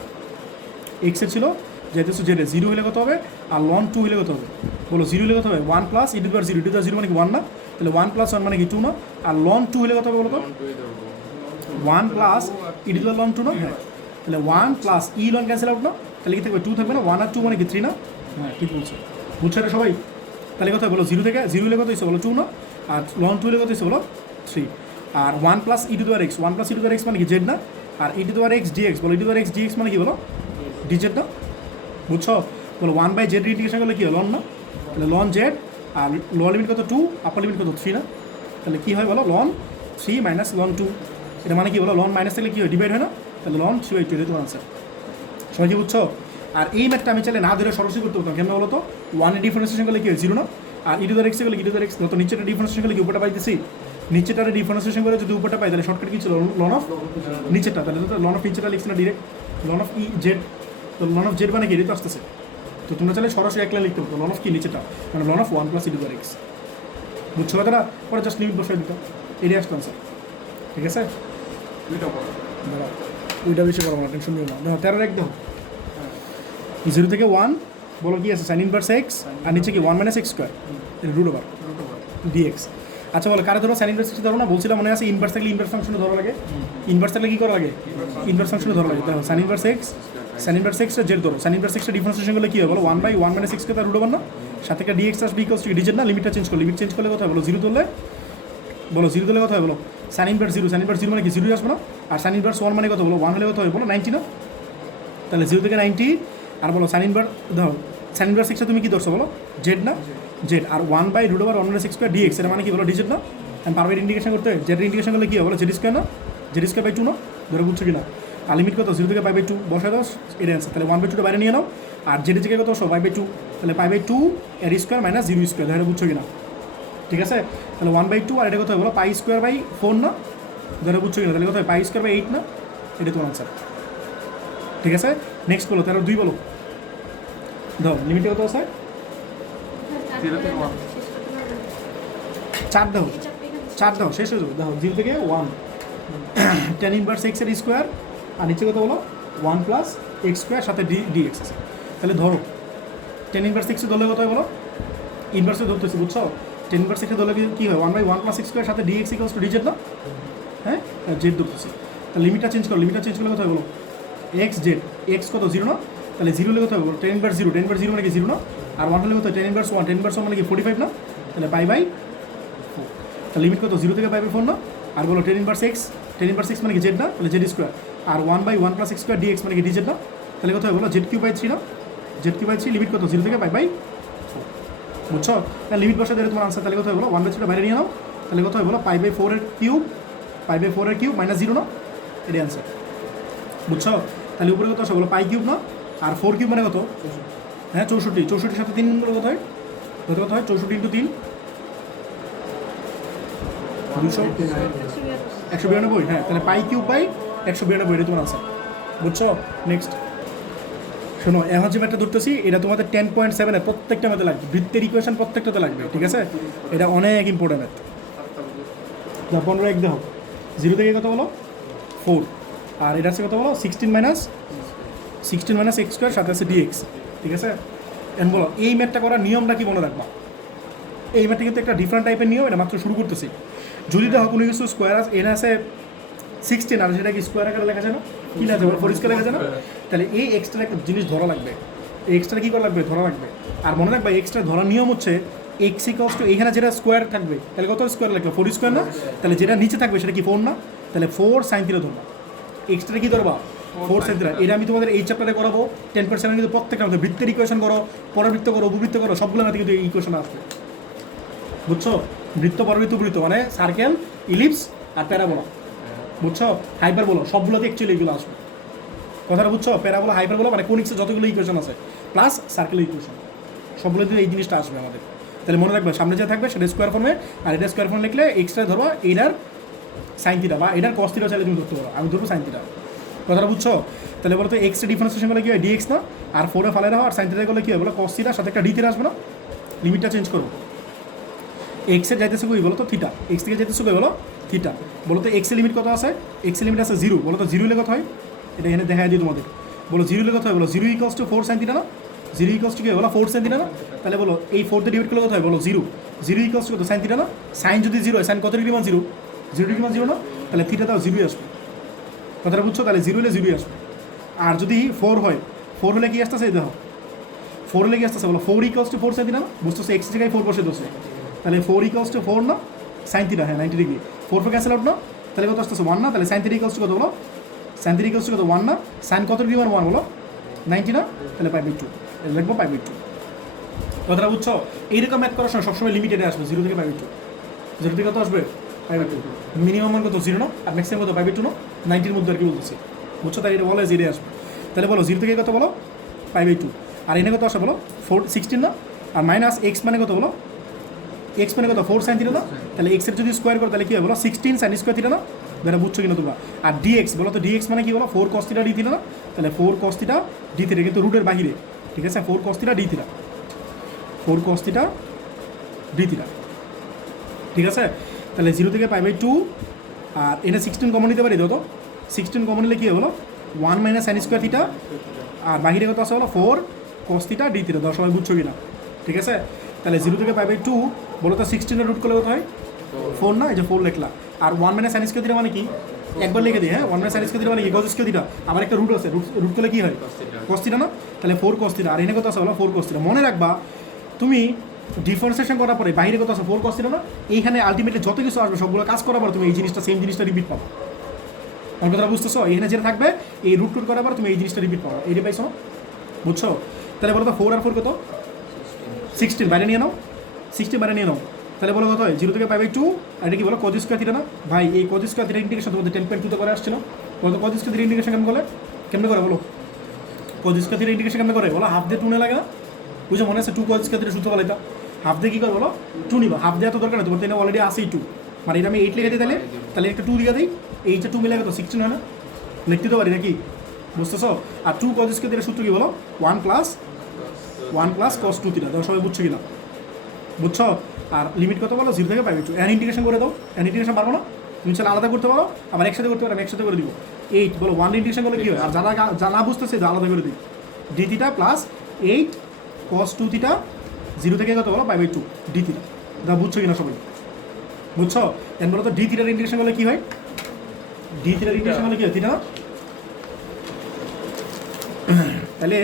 এক্সের ছিল যেহেতু জেডে, 0 হলে কত হবে, আর লন 2 হলে কত হবে বলো, 0 হলে কত হবে 1 plus e to the power 0, e to the power 0 মানে কি 1 না, তাহলে 1 প্লাস 1 মানে কি 2 না, আর লন 2 হলে কত হবে বলো তো, 1 plus e to the power loan 2 না, হ্যাঁ তাহলে 1 প্লাস ই লন ক্যান্সেল আউট না, তাহলে কি থাকবে 2 থাকবে না, 1 আর 2 মানে কি 3 না, হ্যাঁ ঠিক বলছো, বুঝছো এটা সবাই। তাহলে কত বলো 0 থেকে 0 হলে কত হয়েছে বলো 2 না, আর লন 2 হলে কত হয়েছে বলো 3, আর 1 plus e to the power x, 1 plus e to the power x মানে কি জেড না, আর e to the power x dx বলো, e to the power x dx মানে কি বলো ডিজেড না, বুঝছো? বলো 1/z ইন্টিগ্রেশন করলে কি হয় লন না, তাহলে লন জেড, আর লোয়ার লিমিট কত 2, আপার লিমিট কত 3 না, তাহলে কী হয় বলো লন 3 মাইনাস লন 2, এটা মানে কি বলো লন মাইনাস থাকলে কী হয় ডিভাইড হয় না, তাহলে লন 3/2 এটা তোমার আনসার। সবাই কি বুঝছো? আর এই ম্যাথটা আমি চাইলে না ধরে সরাসরি করতে পারতাম, কেমন বলো তো, 1 এর ডিফারেন্সিয়েশন করলে কি হয় 0 না, আর ই টু দি এক্স করলে ই টু দি এক্স, তো নিচেটা ডিফারেন্সিয়েশন করলে কি উপরটা পাইতেছি, নিচেটারে ডিফারেন্সিয়েশন করে যদি উপরটা পাই তাহলে শর্টকাট কি ছিল লন অফ নিচেটা, তাহলে তো লন অফ নিচেটা লিখছি না direct, ln of e z, তো লন অফ জেড মানে কি তো আসতেছে, তো তোমরা চাইলে সরাসরি এক লাইন লিখতে পারতো লন অফ কি নিচেটা, মানে ln of 1 plus e to the power x, বুঝছো কথাটা? পরে জাস্ট লিমিট বসাই দিতাম, এটাই আসতো আনসার, ঠিক আছে। দাঁড়াও ওইটা বেশি করবো না, টেনশন নিও না। দেখো 13 এক দেখো 0 থেকে 1 বলো কি আছে সাইন ইনভার্স এক্স, আর নিচে কি 1 minus x square root over dx. আচ্ছা বলো কারে ধরো সাইন ইনভার্স এক্স ধরো না, বলছিলাম মনে আছে ইনভার্স থাকলে ইনভার্স ফাংশনে ধরা লাগে, ইনভার্স থাকলে কী করা লাগে ইনভার্স ফাংশনে ধরা লাগে। দেখো sign inverse x, sine inverse extra Z ধরো, সাইন ইনভার্স এক্সটা ডিফারেন্সিয়েশন করলে কী হয় বলো 1/1 মাইনাস এক্স কে তার রুট ওভার না, সাথে একটা ডিএক্স আসবে ইকুয়ালস টু ডিজেড না, লিমিটটা চেঞ্জ করো, লিমিট চেঞ্জ করলে কথা বলো 0 ধরলে বলো 0 ধরলে কথা হয় বলো সাইন ইনভার্স 0, সাইন ইনভার্স 0 মানে কি 0 আসবে না, আর সাইন ইনভার্স 1 মানে কত বলো 1 হলে কত হয় বলো 90 না, তাহলে 0 থেকে 90, আর বলো সাইন ইনভার্স ধরো সাইন ইনভার্স এক্সটা তুমি কি ধরছো বলো জেড না, জেড, আর 1/√1 মাইনাস এক্স স্কোয়ার ডিএক্স, এটা মানে কি বলো ডিজেড না, আমি পারবে ইন্টিগ্রেশন করতে, জেডের ইন্টিগ্রেশন করলে কী হবে বলো জেড স্কোয়ার না, জেড স্কোয়ার বাই 2 না, ধরে বুঝছো কি না, আর লিমিট কত 0 থেকে π/2 বসায় দাও, এটা অ্যান্সার। তাহলে 1/2 বাইরে নিয়ে নাও, আর জেডের জায়গায় কত আসো π/2, তাহলে π/2 এর স্কোয়ার মাইনাস 0 স্কোয়ার, ধরে বুঝছো কি না, ঠিক আছে। তাহলে 1/2 আর এটা কত হয় বলো π²/4 না, ধরে বুঝছো কি না, তাহলে কত হয় π²/8 না, এটা তোমার আনসার, ঠিক আছে। নেক্সট বলো 13 বলো, দাও লিমিটে কত আছে 0 থেকে 1 4 দাও, 4 দাও শেষ হয়ে যাবে। দেখো 0 থেকে 1 tan ইনভার্স এক্স এর স্কোয়ার, আর নিচে কত বলো 1 প্লাস এক্স স্কোয়ার সাথে ডিএক্স আছে। তাহলে ধরো tan ইনভার্স এক্সে ধরলে কত হয় বলো, ইনভার্সে ধরতেছি বুঝছো, tan ইনভার্স এক্সে ধরলে কী হয় 1/1 প্লাস এক্স স্কোয়ার সাথে ডিএক্স ইকুয়ালস টু ডিজেড না, হ্যাঁ জেড ধরতেছি। তাহলে লিমিটটা চেঞ্জ করো, লিমিটটা চেঞ্জ করলে কত হয় বলো এক্স জেড, এক্স কত 0 না, তাহলে 0 হলে কত হবে বলো tan ইনভার্স 0, tan ইনভার্স 0 মানে কি 0 না, আর 1 হলে কত tan ইনভার্স 1, tan ইনভার্স 1 মানে কি 45 না, তাহলে π/4, তাহলে লিমিট কত 0 থেকে π/4 না, আর বলো tan inverse x, tan inverse x মানে কি জেড না, তাহলে জেড স্কোয়ার, আর 1/1 প্লাস এক্স স্কোয়ার ডিএক্স মানে কি ডিজেড না, তাহলে কত হয় বলো z³/3 না, z³/3 লিমিট কত 0 থেকে π/4, বুঝছো? তাহলে লিমিট বসে দিলে তোমার আনসার, তাহলে কত হয় বলো 1/3 বাইরে নিয়ে নাও, তাহলে কত হয় বলো π/4 এর কিউব, π/4 এর কিউব মাইনাস 0 না, এটাই আনসার, বুঝছো? তাহলে উপরে কত আসে বলো π³ না, আর 4 কিউব মানে কত, হ্যাঁ 64, 64 সাথে 3 গুণ কত হয়, কত হয় 64 × 3 192, হ্যাঁ তাহলে π³/192 এটা তোমার আনসার, বুঝছো? নেক্সট শোনো, এখন যে ম্যাথটা ধরতেছি এটা তোমাদের 10.7 এর প্রত্যেকটা ম্যাথে লাগবে, বৃত্তের ইকুয়েশন প্রত্যেকটাতে লাগবে, ঠিক আছে, এটা অনেক ইম্পর্টেন্ট ম্যাথ। 15 এক দেখো 0 থেকে কত বলো 4, আর এটা আছে কত বলো 16 মাইনাস এক্স স্কোয়ার সাথে আছে ডিএক্স, ঠিক আছে। এখন বলো এই ম্যাথটা করার নিয়মটা কি মনে রাখবা, এই ম্যাথটা কিন্তু একটা ডিফারেন্ট টাইপের নিয়ম, এটা মাত্র শুরু করতেছি। যদি দেখো কোনো কিছু স্কোয়ার আছে এনে আছে 16, আর সেটা কি স্কোয়ার আকারে লেখা যায় না, কি না যাবে ফোর স্কোয়ার লেখা যায় না? তাহলে এই এক্সট্রা একটা জিনিস ধরা লাগবে, এই এক্সট্রা কী করা লাগবে, ধরা লাগবে। আর মনে রাখবে এক্সট্রা ধরার নিয়ম হচ্ছে এক্স ইকস টু এইখানে যেটা স্কোয়ার থাকবে তাহলে কত স্কোয়ার লাগবে, ফোর স্কোয়ার না? তাহলে যেটা নিচে থাকবে সেটা কি ফোর না? তাহলে ফোর সাইন থিটা ধরবা, এক্সট্রা কি ধরবা, ফোর সাইন থিটা। এটা আমি তোমাদের এই চ্যাপ্টারে করাবো 10% কিন্তু প্রত্যেকটা মধ্যে বৃত্তের ইকুয়েশন করো, পরাবৃত্ত করো, উপবৃত্ত করো, সবগুলো মধ্যে কিন্তু এই ইকুয়েশন আসবে, বুঝছো? বৃত্ত, পরাবৃত্ত, উপবৃত্ত মানে সার্কেল, ইলিপস আর প্যারাবোলা, বুঝছো? হাইপার বলো, সবগুলোতে অ্যাকচুয়ালি এগুলো আসবে, কথাটা বুঝছো? প্যারাবোলা, হাইপার বলো মানে কোনিক্সে যতগুলো ইকুয়েশন আছে প্লাস সার্কেল ইকুয়েশন সবগুলোতে এই জিনিসটা আসবে আমাদের। তাহলে মনে রাখবে সামনে যে থাকবে সেটা স্কোয়ার ফর্মে, আর এটা স্কোয়ার ফর্মে লিখলে এক্সট্রা ধরবা এটার সাইন থিটা বা এটার কস থিটা চাইলে তুমি ধরতে পারো, আমি ধরবো সাইন থিটা, কথাটা বুঝছো? তাহলে বলো তো এক্সট্রা ডিফারেন্সিয়েশন করলে কী হয়, ডিএক্স না? আর ফোরে ফালে রাখো, আর সাইন থিটা করলে কী হয় বলো, কস থিটার সাথে একটা ডি থিটা আসবে না? লিমিটটা চেঞ্জ করো, এক্সের যাইতেছে কই বলো তো থিটা, এক্স থেকে যাইতেছে কই বলো থিটা, বলো তো এক্সের লিমিট কত আছে, এক্সের লিমিট আছে 0, বলো তো 0 হলে কত হয়, এটা এখানে দেখা দিই তোমাদের, বলো 0 হলে কত হয়, বলো 0 ইকুয়ালস টু 4 সাইন থিটা না? 0 ইকুয়ালস টু কি হয় বলো 4 সাইন থিটা না? তাহলে বলো এই 4 দিয়ে ডিভাইড করলে কত হয় বলো 0, 0 ইকুয়ালস টু কত সাইন থিটা না? সাইন যদি 0 হয় সাইন কত ডিগ্রি মান 0, 0 ডিগ্রি মান 0 না? তাহলে থিটাটাও 0 আসবে, কথাটা বুঝছো? তাহলে 0 হলে 0 আসবে। আর যদি 4 হয়, 4 হলে কি আসতেছে এই দেখো, 4 হলে কি আসতেছে বলো 4 ইকুয়ালস টু 4 সাইন থিটা না? বুঝতেছো এক্স জায়গায় 4 বসে দোষে, তাহলে 4 ইকুয়ালস টু 4 না সাইন থিটা, হ্যাঁ 90 ডিগ্রি, 4 4 ক্যান্সেল আউট না? তাহলে কত আসতেছে 1 না? তাহলে সাইন থিটা ইকুয়ালস টু কত বলো, সাইন থিটা ইকুয়ালস টু কত 1 না? সাইন কত ডিগ্রি মান 1 বলো 90 না? তাহলে π/2 লিখবো π/2, কথাটা বুঝছো? এইরকম ম্যাথ করার সময় সবসময় লিমিটেডে আসবে 0 থেকে π/2, 0 থেকে কত আসবে π/2, মিনিমাম মান কত 0 না? আর ম্যাক্সিমাম কত π/2 না? 90-র মধ্যে আর কি বলতেছি, বুঝছো? তাই এটা বলে 0 আসবে। তাহলে বলো 0 থেকে কত বলো π/2, আর এনে কত আসে বলো 16 না? আর মাইনাস এক্স মানে কত বলো, এক্স মানে কত 4 সাইন থিটা না? তাহলে এক্সের যদি স্কোয়ার করো তাহলে কি হবে বলো 16 সাইন স্কোয়ার থিটা না? যেটা বুঝছো কিনা তোমরা? আর ডিএক্স বলো তো, ডিএক্স মানে কি বলো 4 কস থিটা ডি থিটা না? তাহলে 4 কস থিটা ডি থিটা কিন্তু রুটের বাহিরে, ঠিক আছে? 4 cos theta d theta, 4 cos theta d theta, ঠিক আছে? তাহলে 0 থেকে π/2, আর এনে 16 কমন নিতে পারি তো, 16 কমন নিলে কি হবে বলো 1 মাইনাস সাইন স্কোয়ার থিটা, আর বাহিরে কত আছে বলো 4 কস থিটা ডি থিটা, দশ সময় বুঝছো কিনা? ঠিক আছে? তাহলে 0 থেকে π/2 বলো তো 16-এর রুট করলে কত হয় 4 না? এই যে 4 লিখলা, আর 1 মাইনাস সাইন স্কোয়ার থিটা মানে কি, একবার লিখে দিই, হ্যাঁ 1 মাইনাস সাইন স্কোয়ার থিটা মানে কি, কস স্কোয়ার থিটা, আবার একটা রুট আছে, রুট করলে কি হয় কস থিটা না? তাহলে 4 কস থিটা, আর এনে কত আছে বলো 4 কস থিটা। মনে রাখবা তুমি ডিফারেন্সিয়েশন করার পরে বাইরে কত আছে 4 কস থিটা না? এইখানে আলটিমেটলি যত কিছু আসবে সবগুলো কাজ করার পর তুমি এই জিনিসটা সেম জিনিসটা রিপিট পাবো, আমার কথা বুঝতেছো? এখানে যেটা থাকবে এই রুট টুট করার পর তুমি এই জিনিসটা রিপিট পাবো, এইটা পাইছো না? বুঝছো? তাহলে বলো তো 4 আর 4 কত 16, বাইরে নিয়ে নাও, 16 বাইরে নিয়ে নাও, তাহলে বলো কত হয় 0 থেকে π/2, আর এটা কি বলো কজ স্কোয়ার থিটা না? ভাই এই কজ স্কোয়ার থিটা ইন্টিগ্রেশন তোমাদের 10.2 করে আসছিল, বলো কজ স্কোয়ার থিটা ইন্টিগ্রেশন কেমন করে বলো, কজ স্কোয়ার থিটা ইন্টিগ্রেশন কেমন করে বলো, হাফ দিয়ে 2 লাগে না? বুঝছো? মনে আছে 2 কজ স্কোয়ার থিটা সূত্র বলে, এটা হাফ দিয়ে কী করে বলো 2 নিবা, হাফ দেওয়া তো দরকার না, তোমার তো অলরেডি আসেই 2, মানে এটা আমি 8 লিখে দিই, তাহলে একটা 2 লিখে দিই, এইটা 2 মিলে তো 16 হয় না? লিখতে তো পারি নাকি? বুঝতেছো? আর 2 কজ স্কোয়ার থিটার সূত্র কি বলো 1 প্লাস cos 2 থিটা, তোমরা সবাই বুঝছো কিনা? বুঝছো? আর লিমিট কত বলো 0 থেকে π/2, এন ইন্টিগ্রেশন করে দাও, এন ইন্টিগ্রেশন পারবো না? তুমি চাইলে আলাদা করতে পারো, আবার একসাথে করতে পারো, আমি একসাথে করে দিব 8, বলো 1 ইন্টিগ্রেশন করলে কী হয়, আর যা না বুঝতেছে আলাদা করে দিই, D theta plus 8 cos 2 theta 0 থেকে কত বলো π/2 ডি থিটা, যা বুঝছো কিনা সবাই? বুঝছো? এন বলো তো ডি থিটার ইন্টিগ্রেশন করলে কী হয়, ডি থিটার ইন্টিগ্রেশন করলে কী হয় থিটা না? তাহলে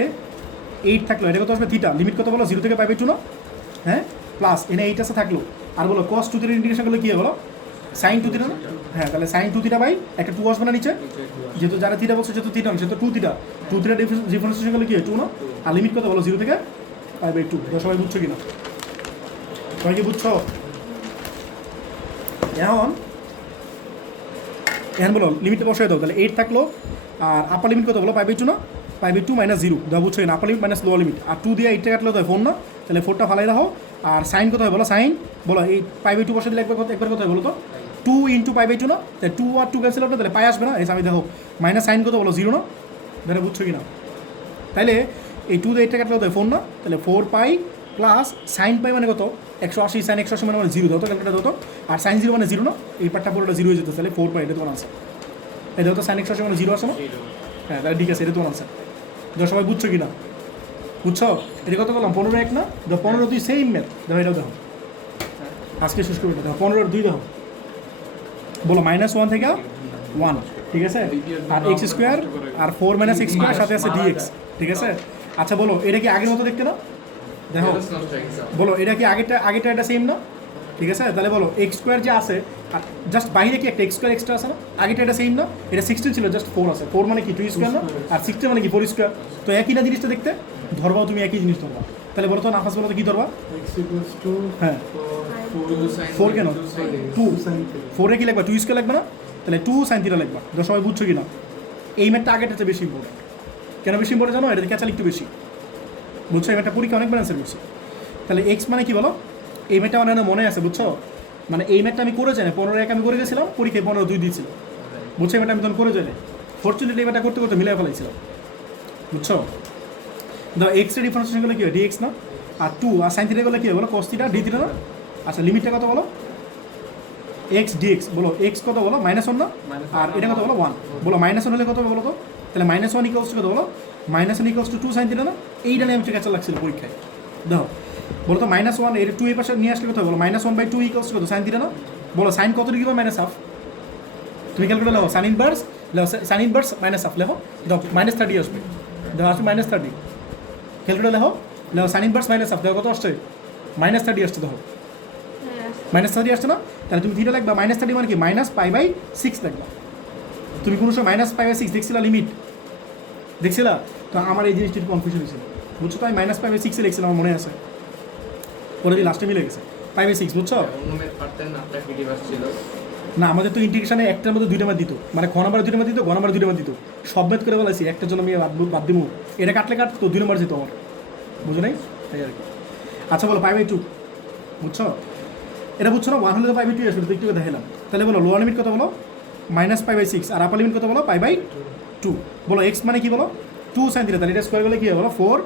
8 থাকলো, এটা কত আসবে থিটা, লিমিট কত বলো 0 থেকে π/2 না? হ্যাঁ প্লাস এনে 8 আছে থাকলো, আর বলো cos 2 থিটার ইন্টিগ্রেশন করলে কী হয় বলো সাইন 2 থিটা না? হ্যাঁ তাহলে সাইন 2 থিটা বাই একটা 2 আসবে না নিচে, যেহেতু যারা থিটা বলছে যেহেতু থিটা না, সেহেতু 2 থিটা, 2 থিটা ডিফারেন্সিয়েশন করলে কী হয় 2 না? আর লিমিট কত বলো 0 থেকে π/2, এটা সবাই বুঝছো কিনা? সবাই কি বুঝছো? এখন বলো লিমিটটা বসাই দাও, তাহলে 8 থাকলো, আর আপার লিমিট কত বলো π/2 না? π/2 মাইনাস 0, যা বুঝছো কিনা? Upper limit minus lower limit, আর 2 দিয়ে 8টা কাটলে তো 4 না? তাহলে 4টা ফালাই রাখো, আর সাইন কত হয় বলো, সাইন বলো এই π/2 বসে দিলে একবার কত হয় বলো তো 2 × π/2 না? তাহলে 2 আর 2 ক্যান্সেল হবে, তাহলে পাই আসবে না? এই আমি দেখো মাইনাস সাইন কত বলো 0 না? এটা বুঝছো কিনা? তাহলে এই 2 দিয়ে 8টা কাটলে তো 4 না? তাহলে 4π প্লাস সাইন পাই মানে কত 180, সাইন 180 মানে 0 দাও তো, ক্যালকুলেটার দাও তো, আর সাইন 0 মানে 0 না? এই পার্টটা পুরোটা 0 হয়ে যেত, তাহলে 4π, এটা তোমার আনসার। এই দাও তো সাইন 180 মানে 0 আসে না? হ্যাঁ তাহলে ঠিক আছে, এটা তোমার আনসার। দেখো সবাই বুঝছো কিনা? বুঝছো? এটা কত বললাম 15 না? দেখো 15 2 সেম ম্যাথ, দেখো এটাও দেখো আজকে শেষ করবে, দেখো 15 2 দেখো, বলো -1 থেকে 1 ঠিক আছে, আর এক্স স্কোয়ার আর 4 মাইনাস এক্স স্কোয়ার সাথে আছে ডিএক্স, ঠিক আছে। আচ্ছা বলো এটা কি আগের মতো দেখতে না? দেখো বলো এটা কি আগেরটা এটা সেম না? ঠিক আছে, তাহলে বলো এক্স স্কোয়ার যে আছে আর জাস্ট বাইরে কি একটা এক্স স্কোয়ার এক্সট্রা আছে না? আগেটা এটা সেম না? এটা 16 ছিল, জাস্ট 4 আছে। 4 মানে কি 2 স্কোয়ার না? আর 16 মানে কি 4 স্কোয়ার। তো একই না জিনিসটা দেখতে, ধরবাও তুমি একই জিনিস ধরবা। তাহলে বলো তো নাফাস বলো তো কি ধরবা? x equals to হ্যাঁ 4 4 কেন? 2 sin 4 এ কি লাগবে? 2 স্কোয়ার লাগবে না? তাহলে 2 সাইন থিটা লাগবে। তো সবাই বুঝছো কি না? এই ম্যাথটা আগের চেয়ে বেশি ইম্পর্টেন্ট। কেন বেশি ইম্পর্টেন্ট জানো? এটা ক্যাচাল একটু বেশি, বুঝছো? এই ম্যাথটা পরীক্ষা অনেকবার অ্যান্সার করছি। তাহলে এক্স মানে কি বলো? এই ম্যাথটা আমার মনে আছে, বুঝছো? মানে এই ম্যাথটা আমি করে যাই 15-1 আমি করে গেছিলাম, পরীক্ষায় 15-2 দিয়েছিল, বুঝছো? এই ম্যাথটা আমি তখন করে যাই, ফর্চুনেটলি এই ম্যাথটা করতে করতে মিলাই ফেলাইছিলাম, বুঝছো? দাও এক্স এর ডিফারেন্সিয়েশন করলে কি হয়? ডিএক্স না? আর 2 আর সাইন থিটা করলে কি হয় বলো? কস থিটা ডি থিটা না? আচ্ছা লিমিটটা কত বলো? এক্স ডিএক্স বলো, এক্স কত বলো? -1 না? আর এটা কত বলো? 1 বলো। -1 হলে কত হবে বলো তো? তাহলে -1 ইকুয়ালস টু কত বলো? -1 ইকুয়ালস টু 2 সাইন থিটা না? এইটা নিয়ে আমি কাছে লাগছিল পরীক্ষায়। দেখো বলো তো -1 এর 2 এই পাশে নিয়ে আসলে কত বলো? -1/2 ইকুয়ালস কত? সাইন থিটা না? বলো সাইন কত ডিগ্রি বা -1/2? তুমি ক্যালকুলেট লেখো সাইন ইনভার্স, সাইন ইনভার্স -1/2 লেখো, দাও -30 আসবে। দেখো আসবে -30, ক্যালকুলেট লেখো, সাইন ইনভার্স -1/2 দেখো কত আসছে? -30 আসছে। দেখো হ্যাঁ -30 আসছে না? তাহলে তুমি থিটা লাগবা -30 মানে কি -π/6 লাগবা। তুমি কোনো সময় -π/6 দেখছিলা লিমিট? দেখছিলা? তো আমার এই জিনিসটি কনফিউশন হয়েছিল, বুঝছো? তো আমি -π/6 লিখছিলাম, আমার মনে আছে, পরে দিয়ে লাস্টে মিলে গেছে π/6, বুঝছো? অন্য ম্যাথ পারতেন না, আপনার পিডি বাস ছিল না আমাদের তো ইন্টিগ্রেশনে একটার মধ্যে 2টা ম্যাথ দিত, মানে খ নাম্বার 2টা ম্যাথ দিত, গ নাম্বার 2টা ম্যাথ দিত, সব ম্যাথ করে বলেছি একটার জন্য আমি বাদ দিব। এটা কাটলে তো 2 নম্বর যেত আমার, বুঝো নাই? তাই আর কি। আচ্ছা বলো π/2, বুঝছো? এটা বুঝছো না? 1 হলে তো π/2 আসবে, তো একটু দেখালাম। তাহলে বলো লোয়ার লিমিট কত বলো? -π/6 আর আপার লিমিট কত বলো? π/2 বলো। এক্স মানে কি বলো? 2 সাইন থিটা, তাহলে এটা স্কোয়ার করলে কি হবে বলো? 4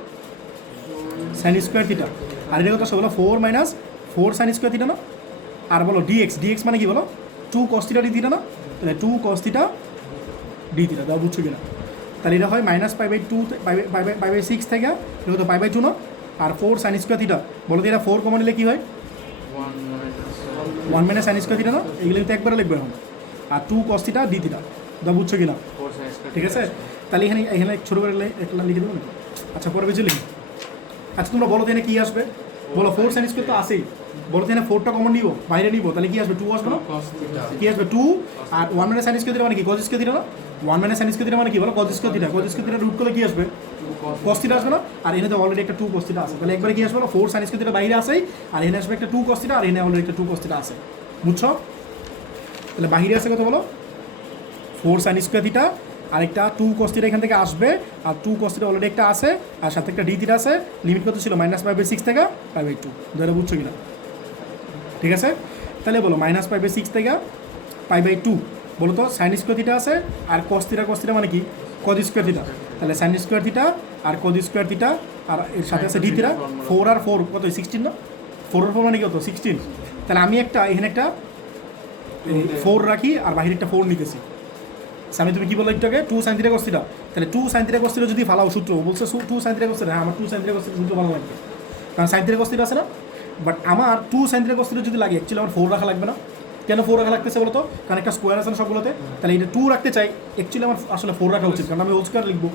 সাইন স্কোয়ার থিটা। আর এটা কত আসবে বলো? 4 সাইন স্কোয়ার থিটা না? আর বলো ডিএক্স মানে কি বলো? 2 cos থিটা ডি থিটা না? তাহলে 2 cos থিটা ডি থিটা, দাও বুঝছো কিনা? তাহলে এটা হয় -π/2 π/6 থেকে এটা তো π/2 না? আর 4 সাইন স্কোয়ার থিটা, বলো তো এটা 4 কমন নিলে কি হয়? 1 মাইনাস সাইন স্কোয়ার থিটা না? এগুলো কিন্তু একবারে লিখবে এখন। আর 2 cos থিটা ডি থিটা, দাও বুঝছো কিনা? ঠিক আছে, তাহলে এখানে ছোটো করে একটা লিখে দেবো না? আচ্ছা পরে বেঁচে লিখি। আচ্ছা তোমরা বলো তো এখানে কী আসবে? বলো 4 সাইন স্কোয়ার তো আসেই, বলো তো এখানে 4টা কমন নিব, বাইরে নিব, তাহলে কি আসবে? 2 আসবে না? কি আসবে? 2 আর 1 মাইনাস সাইন স্কোয়ার থিটা মানে কি? cos স্কোয়ার থিটা না? 1 মাইনাস সাইন স্কোয়ার থিটা মানে কি বলো? cos স্কোয়ার থিটা রুট করলে কি আসবে? cos থিটা আসবে না? আর এখানে তো অলরেডি একটা 2 cos থিটা আছে, তাহলে একবারে কি আসবে? 4 সাইন স্কোয়ার থিটা বাইরে আসেই, আর এখানে আসবে একটা 2 cos থিটা, আর এখানে অলরেডি একটা 2 cos থিটা আছে, বুঝছো? তাহলে বাইরে আসে কত বলো? 4 সাইন স্কোয়ার থিটা, আরেকটা 2 cos থিটা এখান থেকে আসবে, আর 2 cos থিটা অলরেডি একটা আছে, আর সাথে একটা ডি থিটা আছে। লিমিট কত ছিল? -π/6 থেকে π/2, ধরে বুঝছো কিনা? ঠিক আছে, তাহলে বলো -π/6 থেকে π/2, বলো তো সাইন স্কোয়ার থিটা আছে, আর cos থিটা মানে কি? cos স্কোয়ার থিটা, তাহলে সাইন স্কোয়ার থিটা আর cos স্কোয়ার থিটা, আর এর সাথে আছে ডি থিটা। 4 আর 4 কত? 16 না? 4 আর 4 মানে কত? 16। তাহলে আমি এখানে একটা 4 রাখি, আর বাহিরে একটা 4 নিতেছি। আমি তুমি কি বলো একটু আগে? 2 সাইন থিটা cos থিটা, তাহলে 2 সাইন থিটা cos থিটা যদি ফালাও সূত্র, বলছে 2 সাইন থিটা cos থিটা, হ্যাঁ আমার 2 সাইন থিটা cos থিটা সূত্র ভালো লাগবে, কারণ সাইন থিটা cos থিটা আছে না? বাট আমার 2 সাইন থিটা cos থিটা যদি লাগে, অ্যাকচুয়ালি আমার 4 রাখা লাগবে না। কেন 4 রাখা লাগতেছে বলো তো? কারণ একটা স্কোয়ার আছে না সবগুলোতে, তাহলে এটা 2 রাখতে চাই, অ্যাকচুয়ালি আমার আসলে 4 রাখা উচিত, কারণ আমি হোল স্কোয়ার লিখবো,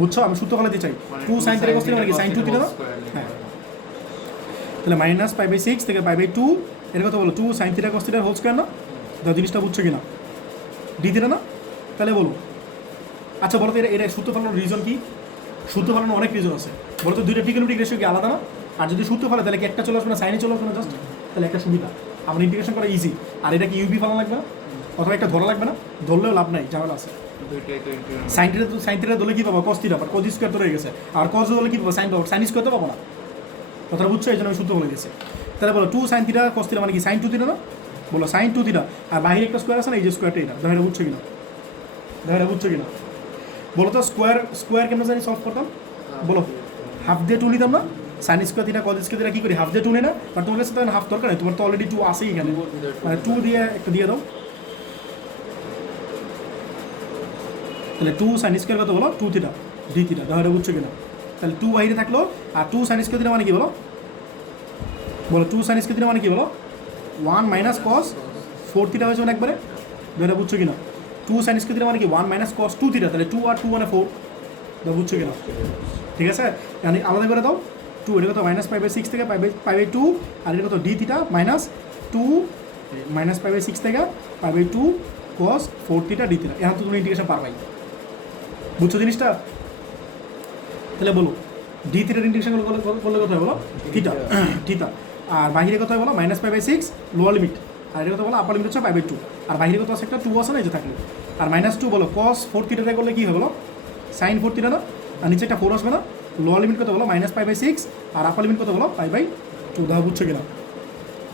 বুঝছো? আমি সূত্র ফলাতে চাই 2 সাইন থিটা cos থিটা মানে কি? সাইন 2 থিটা না? হ্যাঁ, তাহলে -π/6 থেকে π/2, এর কথা বলো 2 সাইন থিটা cos থিটার হোল স্কোয়ার না? দাও জিনিসটা বুঝছো কিনা? ডি থিটা না? তাহলে বলো। আচ্ছা বলো তো এটা সূত্র ফলানোর রিজন কি? সূত্র ফলানোর অনেক রিজন আছে, বলো তো দুইটা ট্রিগোনোমেট্রিক রেশিও কি আলাদা না? আর যদি সূত্র ফলে তাহলে কি একটা চলে আসবে না? সাইনে চলে আসবে না জাস্ট? তাহলে একটা সুবিধা, আমার ইন্টিগ্রেশন করা ইজি। আর এটা কি ইউবি ফলানো লাগবে না? অথবা একটা ধরা লাগবে না? ধরলেও লাভ নাই, ঝামেলা আছে। সাইন থিটা ধরলে কি পাবো? cos থিটা, cos স্কোয়ার তো রয়ে গেছে, আর cos ধরলে কি পাবো? সাইন পাবো, সাইন স্কোয়ার তো পাবো না। কথাটা বুঝছো? এই জন্য আমি সূত্র বলে গেছি। তাহলে বলো 2 সাইন থিটা cos থিটা মানে কি? সাইন 2 থিটা না? বলো সাইন 2 থিটা, আর বাইরে একটা স্কোয়ার আছে না, এই যে স্কোয়ারটা, এটা দেখো, এটা বুঝছো কিনা? দেখো এটা বুঝছো কিনা? বলো তো স্কোয়ার কেমন জানি সলভ করতাম? বলো হাফ দিয়ে 2 নিতাম না? Sine square theta cos square theta কি করি? হাফ দিয়ে 2 নেই না? বাট তোমার কাছে তো হাফ দরকার নেই, তোমার তো অলরেডি 2 আসেই এখানে, মানে 2 দিয়ে একটা দিয়ে দাও। তাহলে 2 সাইন স্কোয়ার কত বলো? 2 থিটা ডি থিটা, দেখো এটা বুঝছো কিনা? তাহলে 2 বাইরে থাকলো, আর 2 সাইন স্কোয়ার থিটা মানে কি বলো? 2 সাইন স্কোয়ার থিটা মানে কি বলো? 1 মাইনাস cos 4 থিটা হয়েছে মানে একবারে, দেখো এটা বুঝছো কিনা? টু সাইন স্কোয়ার থিটা মানে কি 1 মাইনাস কস 2 থিটা, তাহলে 2 আর 2 মানে 4, দাও বুঝছো কিনা? ঠিক আছে, মানে আলাদা করে দাও 2, এটা কত মাইনাস পাই বাই 6 থেকে পাই বাই 2, আর এটা কত d theta minus 2 minus pi by 6 থেকে pi by 2 cos 4 theta d theta. এখন তো তুমি ইন্টিগ্রেশন পারবাই, বুঝছো জিনিসটা? তাহলে বলো ডি থিটার ইন্টিগ্রেশন করলে কত হয় বলো? থিটা থিটা, আর বাহিরে কত হয় বলো? Minus pi by 6 lower limit, আর এটা কত বলো? আপার লিমিট হচ্ছে পাই বাই 2, আর বাহিরে কত আছে? একটা 2 আছে না, এই যে থাকলে, আর মাইনাস 2 বলো কস 4 থিটাটা করলে কী হবে বলো? সাইন 4 থিটা না, আর নিচে একটা 4 আসবে না? লোয়ার লিমিট কত বলো? মাইনাস পাই বাই 6, আর আপার লিমিট কত বলো? পাই বাই 2, দাও বুঝছো কিনা?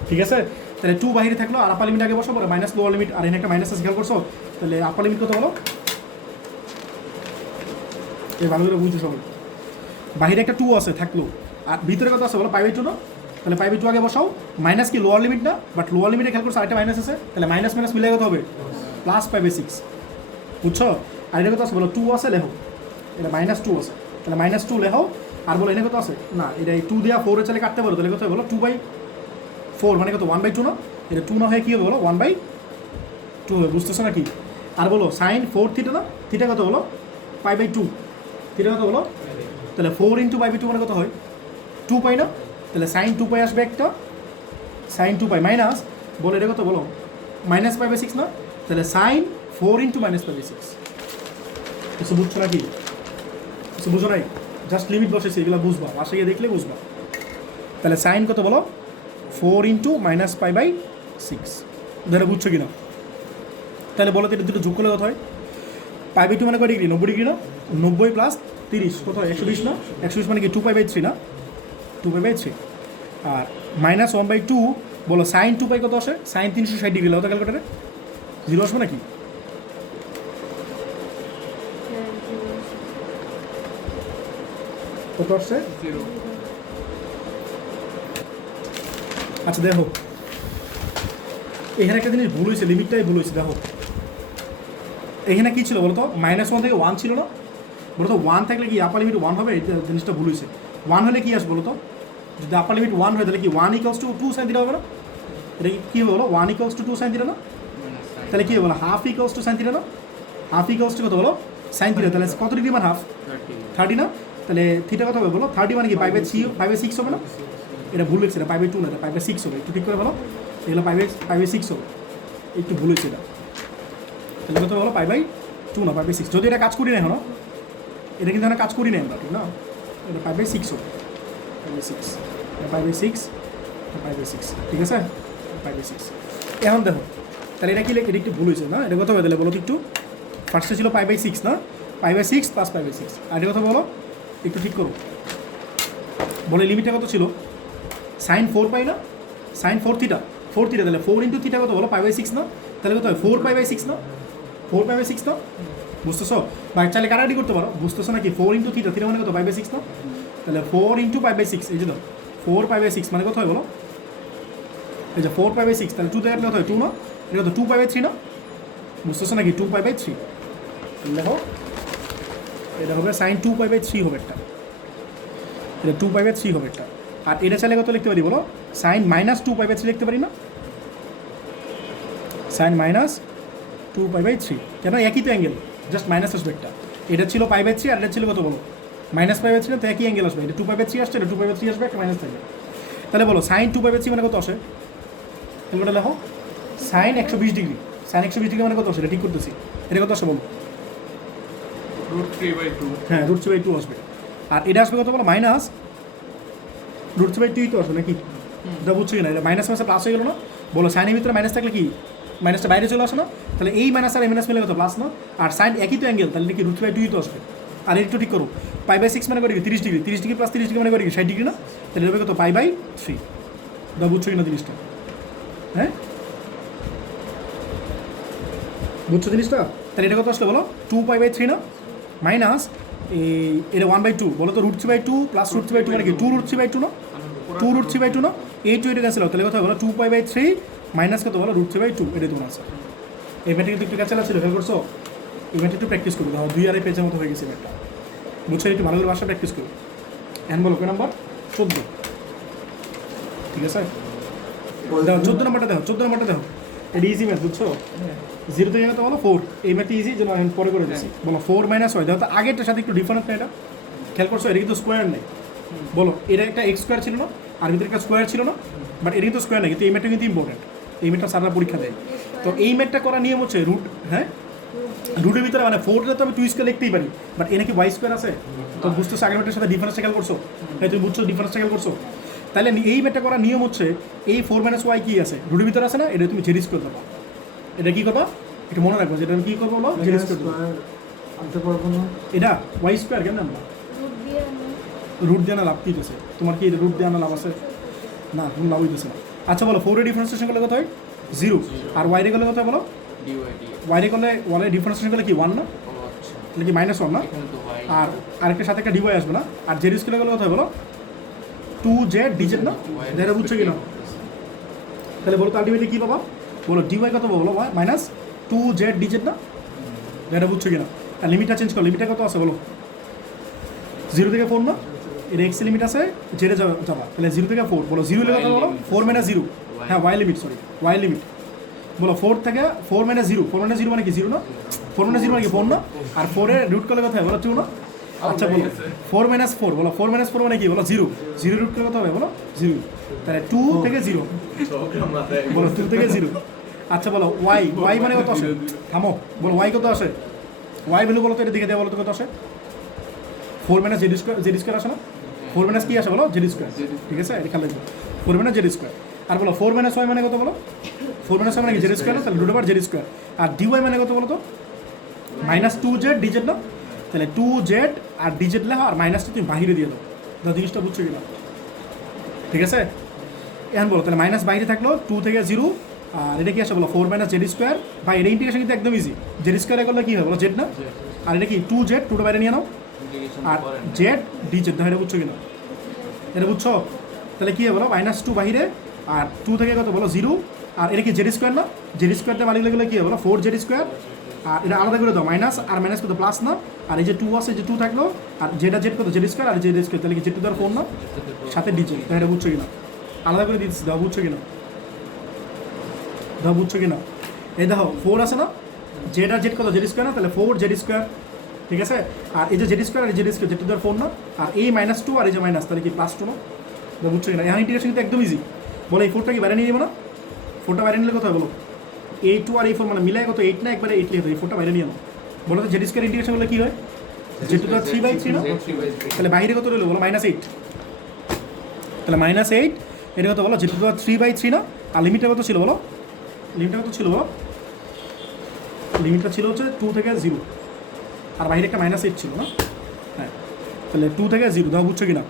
ঠিক আছে, তাহলে 2 বাহিরে থাকলো, আর আপার লিমিট আগে বসো, পরে মাইনাস লোয়ার লিমিট, আর এখানে একটা মাইনাস আছে খেয়াল করছো? তাহলে আপার লিমিট কত বলো? এই ভালো করে বুঝছো সবাই, বাহিরে একটা 2 আছে থাকলো, আর ভিতরে কত আছে বলো? পাই বাই 2 না, তাহলে পাই বাই 2 আগে বসাও, মাইনাস কি লোয়ার লিমিট না, বাট লোয়ার লিমিটে খেয়াল করছো আরেকটা মাইনাস আছে, তাহলে মাইনাস মাইনাস মিলে কত হবে? প্লাস পাই বাই 6, বুঝছো? আর এটা কত আছে বলো? 2 আছে লেখো, এটা মাইনাস 2 আছে, তাহলে মাইনাস 2 লেখো, আর বলো এনে কত আছে? না, এটা এই 2 দেওয়া 4 এর চালে কাটতে পারো, তাহলে কত হবে বলো? 2 বাই 4 মানে কত? 1 বাই 2 না, এটা 2 না হয়ে কী হবে বলো? 1 বাই 2 হবে, বুঝতেছো নাকি? আর বলো সাইন 4 থিটা না, থিটা কত বলো? পাই বাই 2, থিটা কত বলো? তাহলে 4 ইন্টু পাই বাই 2 মানে কত হয়? 2 পাই না, তাহলে সাইন 2 পাই আসবে একটা, সাইন 2 পাই মাইনাস বলো এটা কত বলো? মাইনাস পাই বাই 6 না, তাহলে sine 4 into minus pi by 6, কিছু বুঝছো নাকি? কিছু বুঝো নাই? জাস্ট লিমিট বসেছে, এগুলো বুঝবা, বাসে গিয়ে দেখলে বুঝবা। তাহলে সাইন কত বলো? 4 ইন্টু মাইনাস পাই বাই 6, ধরে বুঝছো কিনা? তাহলে বলো তো এটা দুটো যোগ করলে কত হয়? পাই বাই 2 মানে কয় ডিগ্রি? 90 ডিগ্রি না, 90 প্লাস 30 কত হয়? 120 না, 120 মানে কি 2 পাই বাই 3 না, 2 পাই বাই 3, আর মাইনাস 1 বাই 2 বলো সাইন 2 পাই কত আসে? সাইন 360 ডিগ্রি, লাও তো ক্যালকুলেটারে, 0 আসবে নাকি? কত আসছে? 0 আচ্ছা দেখো, এখানে একটা জিনিস ভুল হয়েছে, লিমিটটাই ভুল হয়েছে। দেখো এখানে কী ছিল বলো তো? -1 থেকে 1 ছিল না, বলো তো 1 থাকলে কি আপার লিমিট 1 হবে? এই জিনিসটা ভুল হয়েছে। 1 হলে কী আসবে বলো তো? যদি আপার লিমিট 1 হয় তাহলে কি 1 ইকুয়ালস টু 2 সাইন থিটা হবে না? এটা কী হবে বলো? 1 ইকুয়ালস টু 2 সাইন থিটা না, তাহলে কী হবে বলো? Half equals to sine theta না, হাফ ইকুয়ালস টু কত বলো? সাইন থিটা, তাহলে কত ডিগ্রি মানে হাফ? 30 না, তাহলে থিটা কত হবে বলো? 30 মানে কি পাই বাই 6 হবে না? এটা ভুল হয়েছে, এটা পাই বাই 2 না, এটা পাই বাই 6 হবে, একটু ঠিক করে বলো, এগুলো পাই বাই 6 হবে, একটু ভুল হয়েছে এটা, তাহলে কত বলো? পাই বাই 2 না, পাই বাই 6, যদি এটা কাজ করি না এখনো, এটা কিন্তু আমরা কাজ করি না আমরা, ঠিক না? এটা পাই বাই 6 হবে, pi by 6, pi by 6, pi by 6, ঠিক আছে, পাই বাই 6। এখন দেখো তাহলে এটা কি, এটা একটু ভুল হয়েছে না, এটা কত হবে তাহলে বলো তো একটু? ফার্স্টে ছিল পাই বাই 6 না, pi by 6 plus pi by 6, আর এটা কথা বলো একটু ঠিক করো, বলে লিমিটটা কত ছিল? সাইন 4 পাই না, সাইন 4 থিটা, 4 থিটা, তাহলে 4 ইন্টু থিটা কত বলো? পাই বাই 6 না, তাহলে কত হয়? 4 পাই বাই 6 না, 4 পাই বাই 6 না, বুঝতেছো? বা চাইলে কাটাকাটি করতে পারো, বুঝতেছো নাকি? 4 ইন্টু থিটা, থিটা মানে কত? পাই বাই 6 না, তাহলে 4 ইন্টু পাই বাই 6, এই যে দাও 4 পাই বাই 6 মানে কত হয় বলো? এই যে 4 পাই বাই 6, তাহলে 2 থেকে কত হয়? 2 না, এটা কত? 2 পাই বাই 3 না, বুঝতেছো নাকি? 2 পাই বাই 3, দেখো এটা হবে সাইন 2 পাই বাই 3 হবে একটা, এটা 2 পাই বাই 3 হবে একটা, আর এটা চাইলে কত লিখতে পারি বলো? সাইন মাইনাস 2 পাই বাই 3 লিখতে পারি না, সাইন মাইনাস 2 পাই বাই 3, কেন? একই তো অ্যাঙ্গেল, জাস্ট মাইনাস আসবে একটা, এটা ছিল পাই বাই 3 আর এটা ছিল কত বলো? মাইনাস পাই বাই 3, তো একই অ্যাঙ্গেল আসবে, এটা 2 পাই বাই 3 আসছে, এটা 2 পাই বাই 3 আসবে, একটা মাইনাস থাকবে, তাহলে বলো সাইন 2 পাই বাই 3 মানে কত আসে? তাহলে ওটা লেখো সাইন 120 ডিগ্রি, সাইন 120 ডিগ্রি মানে কত আসে? এটা ঠিক করতেছি, এটা কত আসে বলো? √3/2, হ্যাঁ √3/2 আসবে, আর এটা আসবে কত বলো? মাইনাস √3/2 তো আসবে নাকি? এটা বুঝছো কিনা? এটা মাইনাস মাইনাস প্লাস হয়ে গেলো না, বলো সাইনের ভিতরে মাইনাস থাকলে কি মাইনাসটা বাইরে চলে আসে না, তাহলে এই মাইনাস আর এই মাইনাস মিলে কত? প্লাস না, আর সাইন একই তো অ্যাঙ্গেল, তাহলে কি √3/2 তো আসবে, আর একটু ঠিক করো, পাই বাই 6 মানে করে কি 30 ডিগ্রি, 30 ডিগ্রি প্লাস 30 ডিগ্রি মানে করে কি 60 ডিগ্রি না, তাহলে এটা কত? পাই বাই 3, দা বুঝছো কিনা জিনিসটা? হ্যাঁ বুঝছো জিনিসটা? তাহলে এটা কত আসলে বলো? 2 পাই বাই 3 না, মাইনাস এটা 1/2, বলো তো √3/2 প্লাস √3/2 মানে কি 2√3/2 না, 2√3/2 না, এই 2 এটা ক্যান্সেল হবে, তাহলে কথা বলো 2 পাই বাই 3 মাইনাস কত বলো? √3/2, এটাই তোমার আনসার। এই ম্যাটটা কিন্তু একটু ক্যান্সেল আছে, খেয়াল করছো? এই ম্যাটটা একটু প্র্যাকটিস করবে, ধরো 2 আর এই পেজের মতো হয়ে গেছে ম্যাটটা, বুঝছো? একটু ভালো করে বাসা প্র্যাকটিস করবে। এখন বলো কয় নাম্বার? 14, ঠিক আছে, দেখো 14 নাম্বারটা দেখো, 14 নাম্বারটা দেখো, এটা ইজি ম্যাথ বুঝছো, জিরো থেকে কত বলো 4, এই ম্যাথটা ইজি যেন আমি পরে করে দিচ্ছি। বলো 4 মাইনাস হয়, দেখো তো আগেরটার সাথে একটু ডিফারেন্ট না, এটা খেয়াল করছো, এটা কিন্তু স্কোয়ার নেই। বলো এটা একটা এক্স স্কোয়ার ছিল না, আর ভিতরে একটা স্কোয়ার ছিল না, বাট এটা কিন্তু স্কোয়ার নেই, কিন্তু এই ম্যাথটা কিন্তু ইম্পর্টেন্ট, এই ম্যাথটা সারা পরীক্ষা দেয়। তো এই ম্যাথটা করার নিয়ম হচ্ছে রুট, হ্যাঁ রুটের ভিতরে মানে 4টা তো আমি 2 স্কোয়ার লিখতেই পারি, বাট এনে কি ওয়াই স্কোয়ার আছে? তো বুঝতেছো আগের ম্যাথের সাথে ডিফারেন্সটা খেয়াল করছো, তাই তুমি বুঝছো ডিফারেন্সটা খেয়াল করছো। তাহলে এই ম্যাথটা করার নিয়ম হচ্ছে এই 4 মাইনাস ওয়াই কি আছে রুটের ভিতরে আছে না, এটা তুমি জেড স্কোয়ার দেবা। এটা কি করবা, এটা মনে রাখবো, যেটা আমি কী করবো বলো, জেড স্কোয়ার দেবো। আনতে পারবো না, এটা ওয়াই স্কোয়ার কেন আমরা রুট দিয়ে আমি রুট দিয়ে না লাভ কী হইতেছে, তোমার কি রুট দিয়ে না লাভ আছে? না, কোনো লাভ হইতেছে না। আচ্ছা বলো 4 এর ডিফারেন্সিয়েশন করলে কত হয় 0, আর ওয়াইরে করলে কত হয় বলো? ডিওয়াইডি ওয়াইরে করলে ওয়াইরে ডিফারেন্সিয়েশন করলে কি 1 না, ও আচ্ছা তাহলে কি -1 না, এখানে তো ওয়াই আর আরেকটার সাথে একটা ডিওয়াই আসবে না, আর জেড স্কোয়ার করলে কত হয় বলো? 2z dz না, যেটা বুঝছো কি না? তাহলে বলো তো আলটিমেটলি কী পাবা বলো, ডিওয়াই কত পাবো বলো, -2z dz না, যেটা বুঝছো কি না? আর লিমিটটা চেঞ্জ করো, লিমিটটা কত আছে বলো? 0 থেকে 4 না, এটা এক্স লিমিট আছে, জেডে যাবা, তাহলে 0 থেকে 4 বলো, 0 হলে কত বলো? 4 মাইনাস 0, হ্যাঁ y limit, sorry y limit বলো 4 থেকে 4 মাইনাস 0, 4 মাইনাস 0 মানে কি 0 না, 4 মাইনাস 0 মানে কি 4 না, আর 4 এর রুট করলে কত হয় বলো 2 না। আচ্ছা বলো 4 মাইনাস 4 বলো, 4 মাইনাস 4 মানে কি বলো 0, 0 রুট করলে কত হবে বলো 0, তাহলে 2 থেকে 0 বলো 2 থেকে 0। আচ্ছা বলো ওয়াই, ওয়াই মানে কত আসে, থামো বলো ওয়াই কত আসে, ওয়াই ভ্যালু বলো তো, এটা দিকে দেওয়া বলো তো কত আসে? 4 মাইনাস জেড স্কোয়ার আসে না, 4 মাইনাস কি আসে বলো জেড স্কোয়ার, ঠিক আছে এটা খেয়াল রাখবো, 4 মাইনাস জেড স্কোয়ার। আর বলো 4 মাইনাস ওয়াই মানে কত বলো, 4 মাইনাস ওয়াই মানে কি জেড স্কোয়ার না, তাহলে রুট ওভার জেড স্কোয়ার। আর ডিওয়াই মানে কত বলো তো, -2z dz না, তাহলে 2z আর dz লেখো, আর মাইনাসটা তুমি বাহিরে দিয়ে দাও, দাও জিনিসটা বুঝছো কিনা, ঠিক আছে? এখন বলো তাহলে মাইনাস বাইরে থাকলো 2 থেকে 0, আর এটা কি আসে বলো 4 মাইনাস জেড স্কোয়ার, বা এটা ইন্টিগ্রেশন কিন্তু একদম ইজি, জেড স্কোয়ারে করলে কী হয় বলো জেড না, আর এটা কি 2z, 2টা বাইরে নিয়ে নাও, আর জেড ডিজেড, এটা বুঝছো কিনা, এটা বুঝছো? তাহলে কী হবে বলো -2 বাহিরে, আর 2 থেকে কত বলো 0, আর এটা কি জেড স্কোয়ার না, জেড স্কোয়ারটা বাড়ি গেলে কী হবে বলো 4z স্কোয়ার, আর এটা আলাদা করে দাও মাইনাস, আর মাইনাস কত প্লাস না, আর এই যে 2 আছে, যে 2 থাকলো, আর জেড আর জেড কত জেড স্কোয়ার, আর জেড স্কোয়ার, তাহলে কি জেড টু দেওয়ার 4 না, সাথে ডিজেড, তাহলে এটা বুঝছো কিনা, আলাদা করে দিচ্ছি, দাও বুঝছো কিনা, দাও বুঝছো কিনা? এই দেখো 4 আছে না, জেড আর জেড কত জেড স্কোয়ার না, তাহলে 4z স্কোয়ার, ঠিক আছে? আর এই যে জেড স্কোয়ার আর জেড স্কোয়ার, জেড টু দেওয়ার 4 না, আর এই -2 আর এই যে মাইনাস, তাহলে কি +2 না, দাও বুঝছো কিনা? এখন ইন্টিগ্রেশন কিন্তু একদম ইজি, বলো এই 4টা কি বাইরে নিয়ে যাবো না, 4টা বাইরে নিলে কত হয় বলো, এই 2 আর এই 4 মানে মিলায় কত 8 না, একবারে 8 লিখে, এই 4টা বাইরে নিয়ে নাও, বলো তো জেড স্কোয়ার ইন্টিগ্রেশন করলে কী হয়, জেড টু দেওয়ার 3/3 না, তাহলে বাইরে কত রইলো বলো -8, তাহলে -8, এটা কত বলো জেড টু দেওয়ার 3/3 না, আর লিমিটটা কত ছিল বলো, লিমিটটা কত ছিল বলো, লিমিটটা ছিল হচ্ছে 2 থেকে 0, আর বাইরে একটা -8 ছিল না, হ্যাঁ তাহলে 2 থেকে 0, দাও বুঝছো কিনা?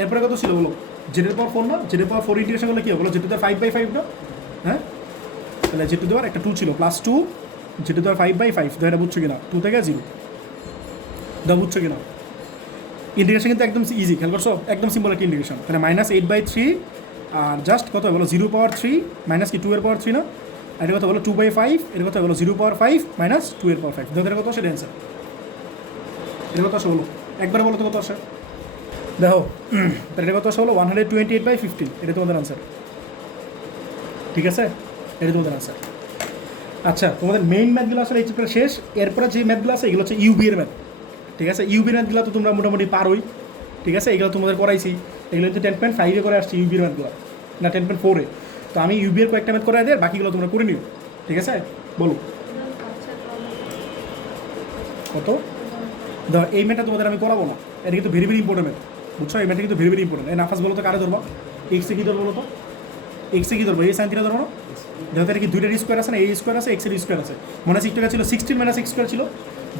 এরপরে কত ছিল বলো, জেডের পাওয়ার 4 না, জেডের পাওয়ার 4 ইন্টিগ্রেশন করলে কী হবে বলো, জেড টু দেওয়ার 5/5 না, হ্যাঁ তাহলে জেড টু দেওয়ার একটা 2 ছিল, +2, জেড টু দেওয়ার 5/5, দাও এটা বুঝছো কিনা, 2 থেকে 0, দাও বুঝছো কিনা? ইন্টিগ্রেশন কিন্তু একদম ইজি, খেয়াল করছো, একদম সিম্পল একটা ইন্টিগ্রেশন। তাহলে -8/3, আর জাস্ট কত বলো 0 পাওয়ার 3 মাইনাস কি 2 এর পাওয়ার 3 না, আর এটা কত বলো 2/5, এটা কত বলো 0 পাওয়ার 5 মাইনাস 2 এর পাওয়ার 5, দেখো এটা কত আসে অ্যান্সার, এটা কত আসে বলো, একবারে বলো তো কত আসে, দেখো তাহলে এটা কত আসে বলো 128/15, এটা তোমাদের আনসার, ঠিক আছে? এটা তোমাদের আনসার। আচ্ছা তোমাদের মেইন ম্যাথগুলো আসলে এই চ্যাপ্টার শেষ, এরপরে যে ম্যাথগুলো আছে এগুলো হচ্ছে ইউবি এর ম্যাথ, ঠিক আছে? ইউবির ম্যাথগুলো তো তোমরা মোটামুটি পারোই, ঠিক আছে? এগুলো তোমাদের করাইছি, এগুলো কিন্তু 10.5-এ করে আসছে ইউবির ম্যাথগুলো, না 10.4-এ, তো আমি ইউবির কয়েকটা ম্যাথ করাই দিই, বাকিগুলো তোমরা করে নিও, ঠিক আছে? বলো কত, ধর এই ম্যাথটা তোমাদের আমি করাবো না, এটা কিন্তু ভেরি ভেরি ইম্পর্টেন্ট ম্যাথ, বুঝছো? এই ম্যাথটা কিন্তু ভেরি ভেরি ইম্পর্টেন্ট। এই নাফাস বলো তো কারে ধরবো, এক্সে কী ধরবো বলো তো, এক্সে কী ধরবো, এই সাইন থিটা ধরবো না, যেহেতু এটা কি 2টার স্কোয়ার আছে না, এই স্কোয়ার আছে এক্সের স্কোয়ার আছে, মনে আছে একটু ছিল 16 মাইনাস x স্কোয়ার ছিল,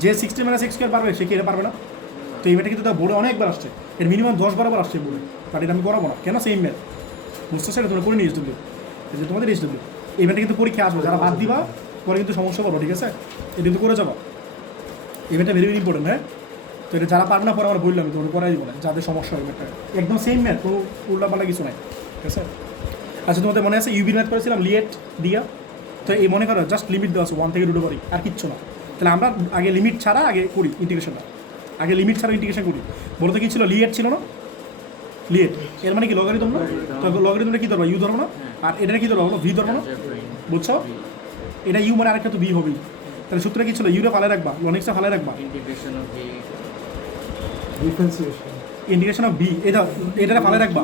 যে 16 মাইনাস x স্কোয়ার পারবে সে কি এটা পারবে না? তো এই ম্যাথটা কিন্তু তার বোর্ডে অনেকবার আসছে, এর মিনিমাম 10-12 বার আসছে বোর্ডে, বাট এটা আমি করাবো না, কেন? সেম ম্যাথ, বুঝতে সেটা তোমরা করে নিয়ে এসডব্লিউ, যে তোমাদের এসডব্লিউ এই ম্যাথটা কিন্তু পরীক্ষা আসবে, যারা বাদ দিবা পরে কিন্তু সমস্যা করো, ঠিক আছে? এটা কিন্তু করে যাবো, এই ম্যাথটা ভেরি ভেরি ইম্পর্টেন্ট, হ্যাঁ? তো এটা যারা পারবে না পরে আমরা বললাম তোমাদের করাই দিব না, যাদের সমস্যা হয় ম্যাথটা একদম সেম ম্যাথ, কোনো উল্টাপাল্টা কিছু নাই, ঠিক আছে? আচ্ছা তোমাদের মনে আছে ইউবির ম্যাথ করেছিলাম লিয়েট দিয়া, তো এই মনে করো জাস্ট লিমিট দেওয়া আছে 1 থেকে রুট ওভার, আর কিচ্ছু না, তাহলে আমরা আগে লিমিট ছাড়া আগে করি ইন্টিগ্রেশনটা, আগে লিমিট ছাড়া ইন্টিগ্রেশন করি, বলতে কি ছিল লিয়েট ছিল না, লিয়েট এর মানে কি লগারিদম না, তো লগারিদমটা কী ধরবো ইউ ধরবো না, আর এটা কী ধরবো ভি ধরবো না, বুঝছো? এটা ইউ মানে আরেকটা তো বি হবেই। তাহলে সূত্রে কি ছিল? ইউরে ফালে রাখবা, লন এক্সটা ফালে রাখবা, integration of v differentiation integration of v এটা ফালে রাখবা,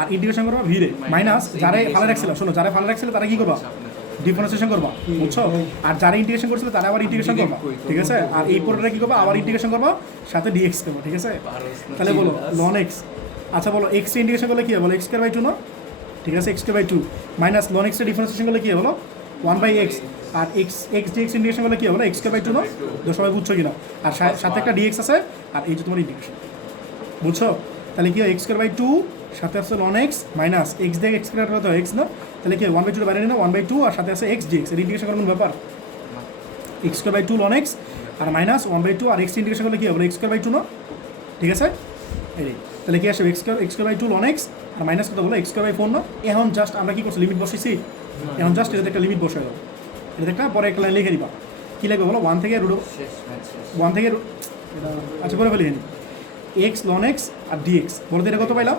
আর ইন্টিগ্রেশন করবা ভি রে মাইনাস যারা ফালে রাখছিল, শোনো যারা ফালে রাখছিল তারা কি করবা? ডিফারেন্সিয়েশন করবা, বুঝছো? আর যারা ইন্টিগ্রেশন করছিল তারা আবার ইন্টিগ্রেশন করবা, ঠিক আছে? আর এই পুরোটা কি করবা? আবার ইন্টিগ্রেশন করবা, সাথে ডিএক্স করবা, ঠিক আছে? তাহলে বলো লন এক্স, আচ্ছা বলো এক্স ইন্টিগ্রেশন করলে কি হবে? বলো এক্স স্কয়ার বাই টু না, ঠিক আছে? X square by two minus ln এক্সের ডিফারেন্সিয়েশন করলে কি হবে? বলো ওয়ান বাই এক্স, আর এক্স এক্স ডিএক্স ইন্টিগ্রেশন করলে কি হবে? এক্স স্কয়ার বাই টু না, তো সবাই বুঝছো কিনা? আর সাথে একটা ডিএক্স আছে, আর এই যে তোমার ইন্টিগ্রেশন, বুঝছো? তাহলে কি হয়? এক্স স্কয়ার বাই টু সাথে আছে লন এক্স মাইনাস এক্স দিয়ে এক্স স্কয়ার হতে এক্স না, তাহলে কি ওয়ান বাই টু বাইরে না ওয়ান বাই টু, আর সাথে আছে এক্স ডিএক্স, এর ইন্টিগ্রেশন করার কোনো ব্যাপার? X square by two ln x আর মাইনাস ওয়ান বাই টু, আর এক্স ইন্টিগ্রেশন করলে কি হবে? এক্স স্কয়ার বাই টু না, ঠিক আছে? এই তাহলে কি আসবে? X square by two ln x আর মাইনাস কত বলো? এক্স স্কয়ার বাই ফোর না। এখন জাস্ট আমরা কি করছি? লিমিট বসেছি। এখন জাস্ট এটাতে একটা লিমিট বসাই দাও, এটাতে একটা পরে একটা লাইন লিখে দিবা। কী লাগবে বলো? ওয়ান থেকে রুট ওয়ান থেকে আচ্ছা করে ফেলে নি এক্স লন এক্স আর ডিএক্স, বলতে এটা কত পাইলাম?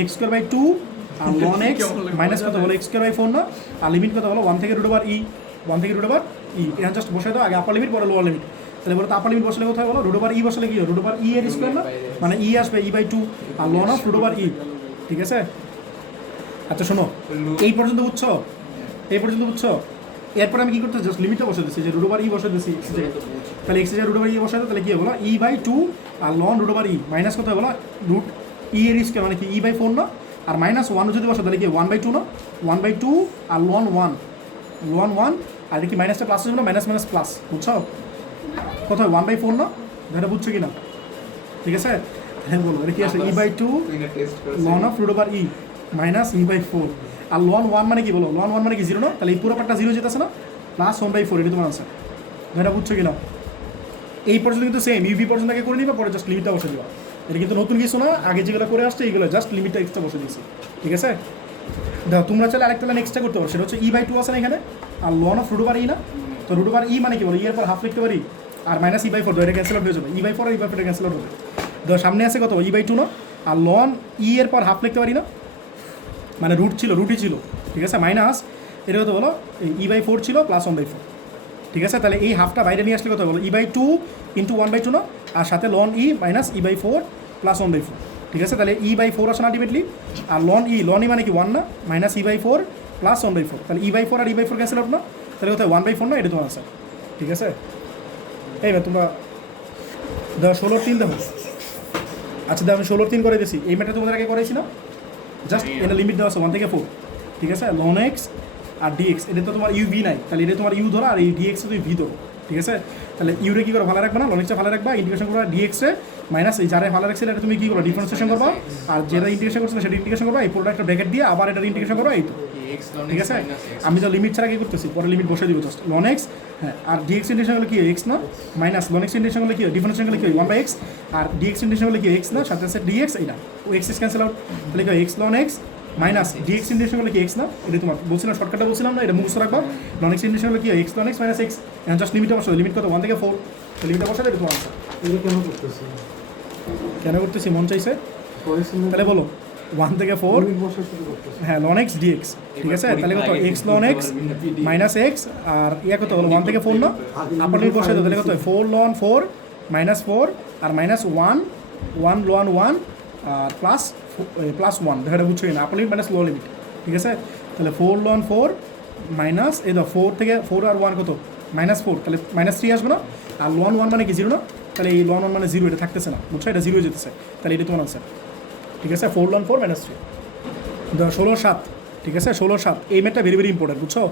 এক্স স্কয়ার বাই টু আর লন এক্স মাইনাস কত বলো? এক্স স্কয়ার বাই ফোর না, আর লিমিট কত বলো? ওয়ান থেকে রুট ওভার ই, ওয়ান থেকে রুট ওভার ই। এখন জাস্ট বসাই দাও, আগে আপার লিমিট পরে লোয়ার লিমিট। তাহলে বলো তো আপার লিমিট বসলে কোথায় বলো? রুট ওভার ই বসলে কি হয়? রুট ওভার ই এর স্কয়ার না, মানে ই আসবে ই বাই টু আর ln of root over e, ঠিক আছে? আচ্ছা শোনো, এই পর্যন্ত বুঝছো? এই পর্যন্ত বুঝছো? এরপরে আমি কি করতে? জাস্ট লিমিটটা বসে দিচ্ছি, যে রুট ওভার ই বসে দিচ্ছি, তাহলে এক্স রুট ওভার ই বসে দাও, তাহলে কি হবে বলো? ই বাই টু আর ln root over e minus কত বলো? রুট ই এর স্কয়ার মানে কি ই বাই ফোর না, আর মাইনাস ওয়ান যদি বসে তাহলে কি ওয়ান বাই টু না, ওয়ান বাই টু আর লন ওয়ান, লন ওয়ান, আর এটা কি মাইনাসটা প্লাস হয়ে গেলো, মাইনাস মাইনাস প্লাস, বুঝছো? কোথায় ওয়ান বাই ফোর না, এটা বুঝছো কি না? ঠিক আছে, হ্যাঁ বলো এটা কি আসে? E by two ln of root over e minus e by four, আর লন ওয়ান মানে কি বলো? লন ওয়ান মানে কি জিরো না, তাহলে এই পুরো পার্টটা জিরো যেতেছে না, প্লাস ওয়ান বাই ফোর, এটা তোমার আনসার। এটা বুঝছো কি না? এই পর্যন্ত কিন্তু সেম ইউভি পর্যন্ত আগে করে নিবা, পরে জাস্ট লিমিটটা বসে দিবা। এটা কিন্তু নতুন কিছু না, আগে যেগুলো করে আসছে এইগুলো জাস্ট লিমিটটা এক্সট্রা বসে দিয়েছি, ঠিক আছে? দেখো তোমরা চাইলে আরেকটা লাইন এক্সট্রা করতে পারো, সেটা হচ্ছে ই বাই টু আছে না এখানে, আর লন অফ রুট ওভার ই না, তো রুট ওভার ই মানে কি বলো? ই এর পর হাফ লিখতে পারি, আর মাইনাস ই বাই ফোর, এটা ক্যান্সেল আউট হয়ে যাবে, ই বাই ফোর আর e by four cancel out হবে। দেখো সামনে আছে কত? ই বাই টু না, আর লন ই এর পর হাফ লিখতে পারি না, মানে রুট ছিল, রুটই ছিল, ঠিক আছে? মাইনাস এটা কত বলো? ই বাই ফোর ছিল প্লাস ওয়ান বাই ফোর, ঠিক আছে? তাহলে এই হাফটা বাইরে নিয়ে আসলে কত বলো? E by two into one by two না, আর সাথে ln e minus e by four plus one by four, ঠিক আছে? তাহলে ই বাই ফোর আসে আলটিমেটলি, আর লন ই মানে কি ওয়ান না, minus e by four plus one by four, তাহলে ই বাই ফোর আর e by four cancel out না, তাহলে কোথায় ওয়ান বাই ফোর না, এটা তোমার আনসার, ঠিক আছে? এইবার তোমরা দেখো 16-3 দেখো। আচ্ছা দেখো আমি 16-3 করে দিয়েছি, এই ম্যাটটা তোমাদের আগে করাইছি না? জাস্ট এটা লিমিট দেওয়া আছে 1 থেকে 4, ঠিক আছে? লন এক্স আর ডিএক্স, এটা তো তোমার ইউ ভি নাই, তাহলে এটা তোমার ইউ ধরো, আর এই ডিএক্সে তুমি ভি ধরো, ঠিক আছে? তাহলে ইউরে কী করো? ভালো রাখবে না, লন এক্সে ভালো রাখবা, ইন্টিগ্রেশন করবা ডিএক্সে মাইনাস এই যারা ভালো রাখছে এটা তুমি কী করো? ডিফারেন্সিয়েশন করবা, আর যেটা ইন্টিগ্রেশন করছে সেটা ইন্টিগ্রেশন করবা, এই পুরোটা একটা ব্র্যাকেট দিয়ে আবার এটা ইন্টিগ্রেশন করবা, এই তো, ঠিক আছে? আমি তো লিমিট ছাড়া কি করতেছি, পরে লিমিট বসে দিব জাস্ট লন এক্স, হ্যাঁ, আর ডিএক্স ইন্টিগ্রেশন করলে কি হয়? এক্স না, মাইনাস লন এক্স ইন্টিগ্রেশন করলে কি হয়? ডিফারেন্সিয়েশন করলে কি হয়? ওয়ান বাই এক্স, আর ডিএক্স ইন্টিগ্রেশন করলে কি হয়? এক্স না, সাথে আছে ডিএক্স, এইটা ও এক্স ক্যান্সেল আউট, তাহলে কি হয়? X ln x minus dx integration করলে কি এক্স না, এটা তোমার বলছিলাম শর্টকাটটা বলছিলাম না, এটা মুখস্থ রাখবা। লন এক্স ইন্টিগ্রেশন করলে কি হয়? X ln x minus x, এখন জাস্ট লিমিটটা বসে, লিমিট কত? 1 থেকে 4, লিমিটটা বসে দেবে তোমার আনসার। এটা কেন করতেছি? কেন করতেছি? মন চাইছে, পরিশ্রম তাহলে বলো 1 থেকে 4, বসে শুরু করতেছি। হ্যাঁ লন এক্স ডিএক্স, ঠিক আছে? তাহলে কত? X ln x minus x, আর ইয়া কত হলো? 1 থেকে 4 না, আপার লিমিট বসে দাও, তাহলে কত হয়? 4 লন 4 মাইনাস 4 আর মাইনাস 1 1 লন 1 আর প্লাস 1, দেখা বুঝছো কিনা? আপার লিমিট মাইনাস লো লিমিট, ঠিক আছে? তাহলে 4 লন 4 মাইনাস এই দাও 4 থেকে 4 আর 1 কত? মাইনাস 4, তাহলে মাইনাস 3 আসবে না, আর লন 1 মানে কি জিরো না, তাহলে এই লন 1 মানে জিরো, এটা থাকতেছে না, বুঝছো? এটা জিরো যেতেছে, তাহলে এটা তোমার আনসার, ঠিক আছে? 4 লন 4 মাইনাস 3, 16-7, ঠিক আছে? 16-7 এই ম্যাটটা ভেরি ভেরি ইম্পর্টেন্ট, বুঝছো?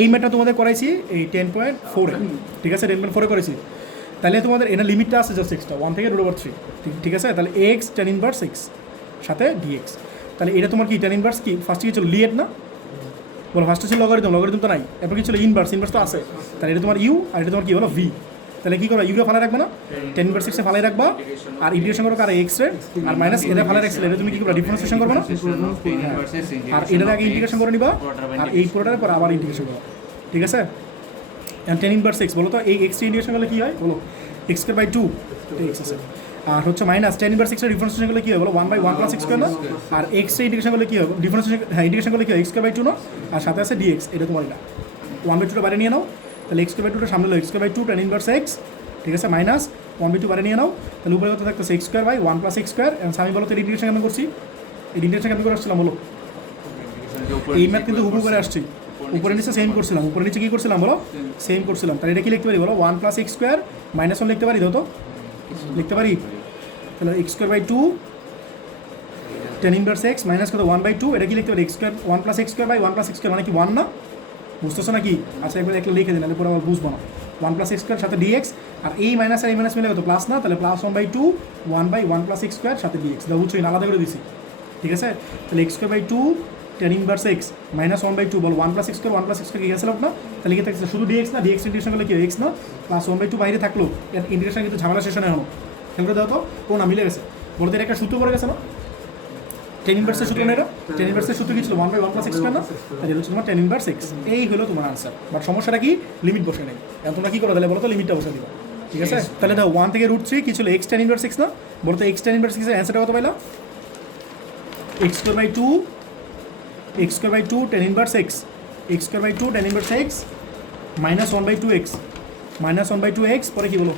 এই ম্যাটটা তোমাদের করাইছি এই 10.4-এ, ঠিক আছে? 10.4-এ করেছি, তাহলে তোমাদের এটা লিমিটটা আছে জাস্ট এক্সট্রা 1 থেকে রুট ওভার 3, ঠিক আছে? তাহলে এক্স tan ইনভার্স এক্স সাথে ডিএক্স, তাহলে এটা তোমার কি tan ইনভার্স কি ফার্স্টে কি ছিল? লিয়েট না, বলো ফার্স্টে ছিল লগারিদম, লগারিদম তো নাই, এরপর কি ছিল? ইনভার্স, ইনভার্স তো আছে, তাহলে এটা তোমার ইউ, আর এটা তোমার কি হলো? ভি, তাহলে কী করো? ইউরে ফালাই রাখবে না, 10 ইনভার্স এক্সে ফালাই রাখবা, আর ইন্টিগ্রেশন করো আর এক্স রে, আর মাইনাস এটা ফালাই রাখছিলে, এটা তুমি কী করো? ডিফারেন্সিয়েশন করবে না, আর এটার আগে ইন্টিগ্রেশন করে নিবা, আর এই পুরোটার পর আবার ইন্টিগ্রেশন করো, ঠিক আছে? 10 ইনভার্স এক্স, বলো তো এই এক্স ইন্টিগ্রেশন করলে কী হয়? বলো এক্স স্কয়ার বাই 2 এক্স আছে, আর হচ্ছে মাইনাস 10 ইনভার্স এক্সের ডিফারেন্সিয়েশন করলে কী হয়? বলো 1/1 প্লাস এক্স স্কয়ার না, আর এক্স ইন্টিগ্রেশন করলে কী হবে? ডিফারেন্সিয়েশন, হ্যাঁ ইন্টিগ্রেশন করলে কী হয়? এক্স স্কয়ার বাই 2 না, আর সাথে আছে ডিএক্স, এটা তোমার এটা, ওয়ান বাই টুটা বাইরে নিয়ে নাও, তাহলে এক্স স্কোয়ার বাই টুটা সামনে লো x square by two tan inverse x, ঠিক আছে, মাইনাস ওয়ান বাই টু বাইরে নিয়ে নাও, তাহলে উপরে কত থাকতেছে x square by one plus x square. আমি বলো তো ইন্টিগ্রেশন কেমন করছি, এই ইন্টিগ্রেশন কেমন করে আসছিলাম বলো, এই ম্যাথ কিন্তু হুবহু করে আসছি, উপরে নিচে সেম করছিলাম, উপরে নিচে কী করছিলাম বলো, সেম করছিলাম। তাহলে এটা কি লিখতে পারি বলো, one plus x square minus one লিখতে পারি, দাও তো লিখতে পারি, তাহলে x square by two tan inverse x minus কত ওয়ান বাই টু, এটা কি লিখতে পারি x square one plus x square by one plus x square মানে কি ওয়ান না, বুঝতেছো নাকি? আচ্ছা একবার একটু লিখে দিন, তাহলে পুরো আবার বুঝবো না। ওয়ান প্লাস এক্স স্কোয়ার সাথে ডিএক্স, আর এই মাইনাস আর এই মাইনাস মিলে কত প্লাস না, তাহলে plus one by two one by one plus x square সাথে ডিএক্স, দাও বুঝছো আলাদা করে দিছি, ঠিক আছে। তাহলে x square by two tan inverse x minus one by two বল one plus x square one plus x square কি গেছিল না, তাহলে কি থাকছে শুধু ডিএক্স না, ডিএক্স ইন্টিগ্রেশন করলে কি এক্স না, প্লাস ওয়ান বাই টু বাইরে থাকলো, এর ইন্টিগ্রেশন কিন্তু ঝামেলা শেষ হয় হলো, খেয়াল করে দাও তো কোন না মিলে গেছে, বলতে এটা একটা সূত্র পড়ে গেছে না, টেন ইনভার্সের সূত্র না, এটা টেন ইনভার্সের সূত্র কি ছিল one by one plus x square না, তাহলে হচ্ছে তোমার টেন ইনভার্স এক্স, এই হলো তোমার আনসার। বাট সমস্যাটা কি, লিমিট বসে নেই, এখন তোমরা কী করো তাহলে বলো তো লিমিটটা বসে দিবা, ঠিক আছে। তাহলে দাও ওয়ান থেকে রুট থ্রি কী ছিল এক্স টেন ইনভার্স এক্স না, বলো তো এক্স টেন ইনভার্স এক্সের অ্যান্সারটা কত পাইলা, x square by two x square by two tan inverse x, x square by two tan inverse x minus one by two x, minus one by two x পরে কী বলো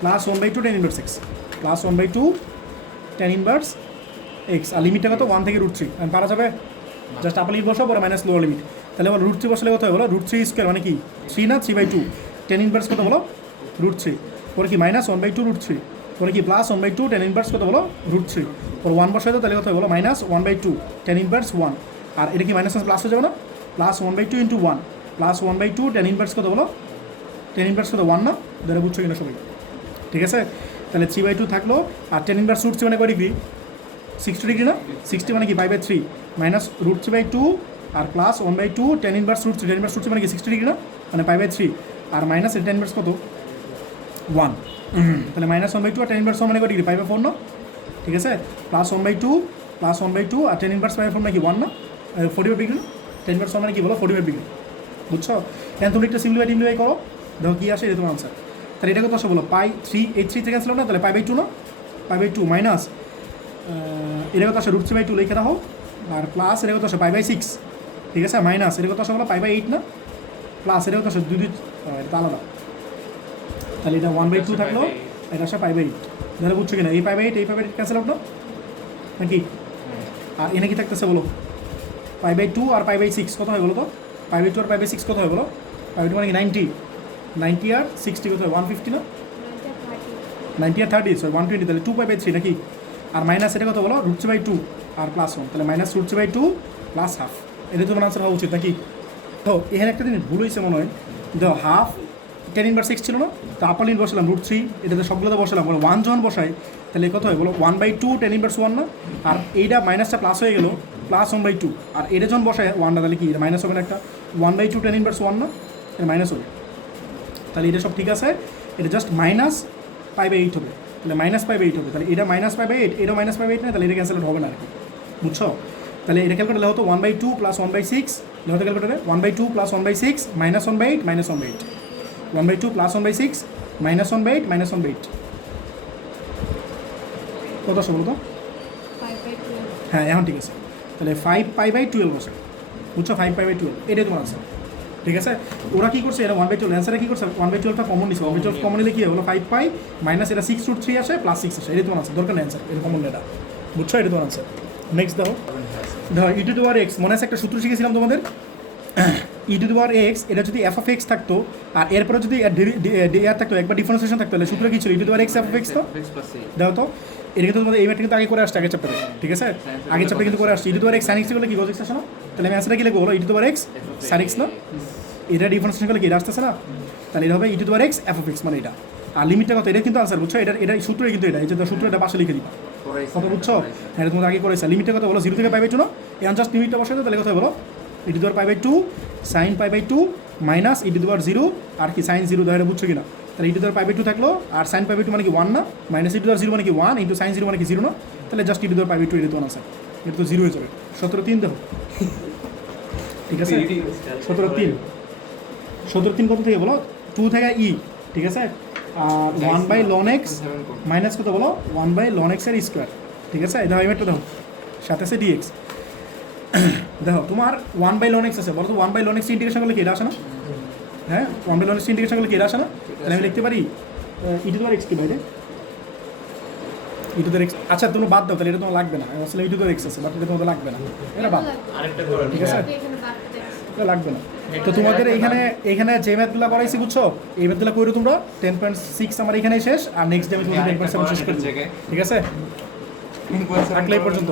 plus one by two tan inverse x, plus one by two tan inverse x, আর লিমিটটা কত one থেকে root three, পারা যাবে just আপার limit বসো পরে মাইনাস লোয়ার লিমিট, তাহলে বলো রুট থ্রি বসলে কত হয় বলো, রুট থ্রি স্কোয়ার মানে কি থ্রি না, three by two, tan inverse কত বলো রুট থ্রি, পরে কি minus one by two root three, পরে কি plus one by two tan inverse কত বলো রুট থ্রি, পরে ওয়ান বসাই তো তাহলে কত বলো minus one by two tan inverse one, আর এটা কি মাইনাস প্লাস হয়ে যাবে না, plus one by two into one, plus one by two tan inverse কত বলো, টেন ইনভার্স কত ওয়ান না, ধরে বুঝছো কিনা সবাই, ঠিক আছে। তাহলে থ্রি বাই টু থাকলো, আর টেন ইনভার্স রুট থ্রি মানে কয় ডিগ্রি, 60 ডিগ্রি না, 60 মানে কি pi by three minus root three by two আর plus one by two tan inverse root three, tan inverse root three মানে কি 60 ডিগ্রি না, মানে পাই বাই থ্রি, আর মাইনাস টেন ইনভার্স কত ওয়ান, তাহলে মাইনাস ওয়ান বাই টু আর tan inverse মানে কত ডিগ্রি পাই বাই ফোর না, ঠিক আছে, plus one by two plus one by two আর tan inverse pi by four মানে কি ওয়ান না, 45 ডিগ্রি না, টেন ইনভার্স মানে কি বলো 45 ডিগ্রি, বুঝছো। এখন তুমি একটা সিম্পলিফাই করো, দেখো কী আসে, এটা তোমার আনসার। তাহলে এটা কত আসে বলো পাই থ্রি, এই থ্রি থেকে আসলো না, তাহলে পাই বাই টু না, পাই বাই টু মাইনাস এটা কত আসে রুট থ্রি বাই টু লিখে রাখো, আর প্লাস এটা কত আসে পাই বাই সিক্স, ঠিক আছে, মাইনাস এটা কত আসে বলো পাই বাই এইট না, প্লাস এটা কত আসে দুই দুই, এটা আলাদা, তাহলে এটা ওয়ান বাই টু থাকলো, এটা আসে পাই বাই এইট, তাহলে বুঝছো কিনা, এই পাই বাই এইট এই pi by eight cancel out না নাকি, আর এনে কি থাকতেছে বলো পাই বাই টু আর পাই বাই সিক্স কত হয় বলো তো, পাই বাই টু আর পাই বাই সিক্স কত হয় বলো, পাই বাই টু মানে কি 90 আর 60 কত হয় 150 না, 90 আর 30 সরি 120, তাহলে 2 পাই বাই 3 নাকি, আর মাইনাস এটা কত বলো রুট থ্রি বাই টু আর প্লাস ওয়ান, তাহলে minus root three by two plus half, এটা তোমার আনসার হওয়া উচিত নাকি। তো এখানে একটা জিনিস ভুল হয়েছে মনে হয়, দেখো হাফ টেন ইনভার্স সিক্স ছিল না, তো আপার লিমিট বসালাম রুট থ্রি, এটাতে সবগুলোতে বসালাম, বলো ওয়ান যখন বসাই তাহলে কত হয় বলো one by two tan inverse one না, আর এইটা মাইনাসটা প্লাস হয়ে গেলো প্লাস ওয়ান বাই টু, আর এটা যখন বসায় ওয়ানটা তাহলে কি মাইনাস হবে না, একটা one by two tan inverse one না, এটা মাইনাস হবে, তাহলে এটা সব ঠিক আছে, এটা just minus pi by eight হবে, তাহলে মাইনাস পাই বাই এইট হবে, তাহলে এটা মাইনাস পাই বাই এইট, এটা মাইনাস পাই বাই এইট না, তাহলে এটা ক্যান্সেল হবে না আর কি, বুঝছো। তাহলে এটা ক্যালকুলেট হতো one by two plus one by six, হতো ক্যালকুলেটারে one by two plus one by six minus one by eight minus one by eight, one by two plus one by six minus one by eight minus one by eight, কত আসে বলো তো, হ্যাঁ এখন ঠিক আছে, তাহলে 5 পাই বাই 12 আসে, বুঝছো 5 পাই বাই 12, এটাই তোমার আনসার, ঠিক আছে। ওরা কী করছে, এটা 1/12 অ্যান্সারে কী করছে 1/12টা কমন নিচ্ছে, 1/12 কমন নিলে কী হলো 5 পাই মাইনাস এটা 6 রুট 3 আসে প্লাস 6 আসে, এটাই তোমার আনসার, দরকার নেই অ্যান্সার, এটা কমন এটা, বুঝছো, এটা তোমার আনসার। নেক্সট দেখো ই টু দি পাওয়ার এক্স, মনে আছে একটা সূত্র শিখেছিলাম তোমাদের, ই টু দি পাওয়ার এক্স, এটা যদি এফ অফ এক্স থাকতো আর এরপরে যদি থাকতো একবার ডিফারেন্সিয়েশন থাকতো, তাহলে সূত্র কী ছিল e to the power x f of x, তো দেখো তো এটা কিন্তু তোমাদের এই ম্যাটটা কিন্তু আগে করে আসছে আগের চ্যাপ্টারে, ঠিক আছে, আগের চ্যাপ্টারে কিন্তু করে আসছে, e to the power x sine x বলে কি গজ এক্স আসে না, তাহলে আমি অ্যান্সারটা কি লিখবো বলো e to the power x sine x না, এটা ডিফারেন্সিয়েশন করলে কি এটা আসতেছে না, তাহলে এটা হবে e to the power x f of x মানে এটা, আর লিমিটটা কত, এটা কিন্তু আনসার, বুঝছো, এটা সূত্রই কিন্তু এটা, এই যে সূত্র এটা পাশে লিখে দিবা, কত বুঝছো, হ্যাঁ তোমাদের আগে করেছে, লিমিটটা কত বলো 0 থেকে পাই বাই টু না, এখন জাস্ট লিমিটটা বসাই দাও, তাহলে কত বলো e to the power pi by two sine pi by two minus e to the power 0 আর কি সাইন 0, ধরে বুঝছো কিনা, তাহলে e to the power pi by two থাকলো, আর সাইন পাই বাই টু মানে কি 1 না, minus e to the power 0 মানে কি 1 ইন্টু সাইন 0 মানে কি 0 না, তাহলে just e to the power pi by two, এটা তো আনসার, এটা তো 0 হয়ে যাবে, 17 দেখো, ঠিক আছে, 17 কত থেকে বলো 2 থেকে ই, ঠিক আছে, আর 1 বাই লন এক্স মাইনাস কত বলো 1 বাই লন এক্স এর স্কোয়ার, ঠিক আছে, এটা হয় একটা দেখো সাথে আছে ডিএক্স, দেখো তোমার 1/ln x আছে, বলো তো 1/ln x ইন্টিগ্রেশন করলে কি এটা আসে না? হ্যাঁ 1/ln x ইন্টিগ্রেশন করলে কি এটা আসে না? তাহলে আমি লিখতে পারি e⁻x কি বাইরে e⁻x। আচ্ছা তুমি বাদ দাও, তাহলে এটা তোমার লাগবে না, আসলে e⁻x আছে বাট এটা তোমাদের লাগবে না, এটা বাদ, আরেকটা করে ঠিক আছে এখানে বাড়তে আছে। এটা লাগবে না। তো তোমাদের এইখানে যে ম্যাথগুলো করাইছি বুঝছো, এই ম্যাথগুলো করে তোমরা 10.6 আমার এখানে শেষ, আর নেক্সট ডে আমি তোমাদের 10.7 শেষ করে দেব। ঠিক আছে, থাকলে এই পর্যন্ত।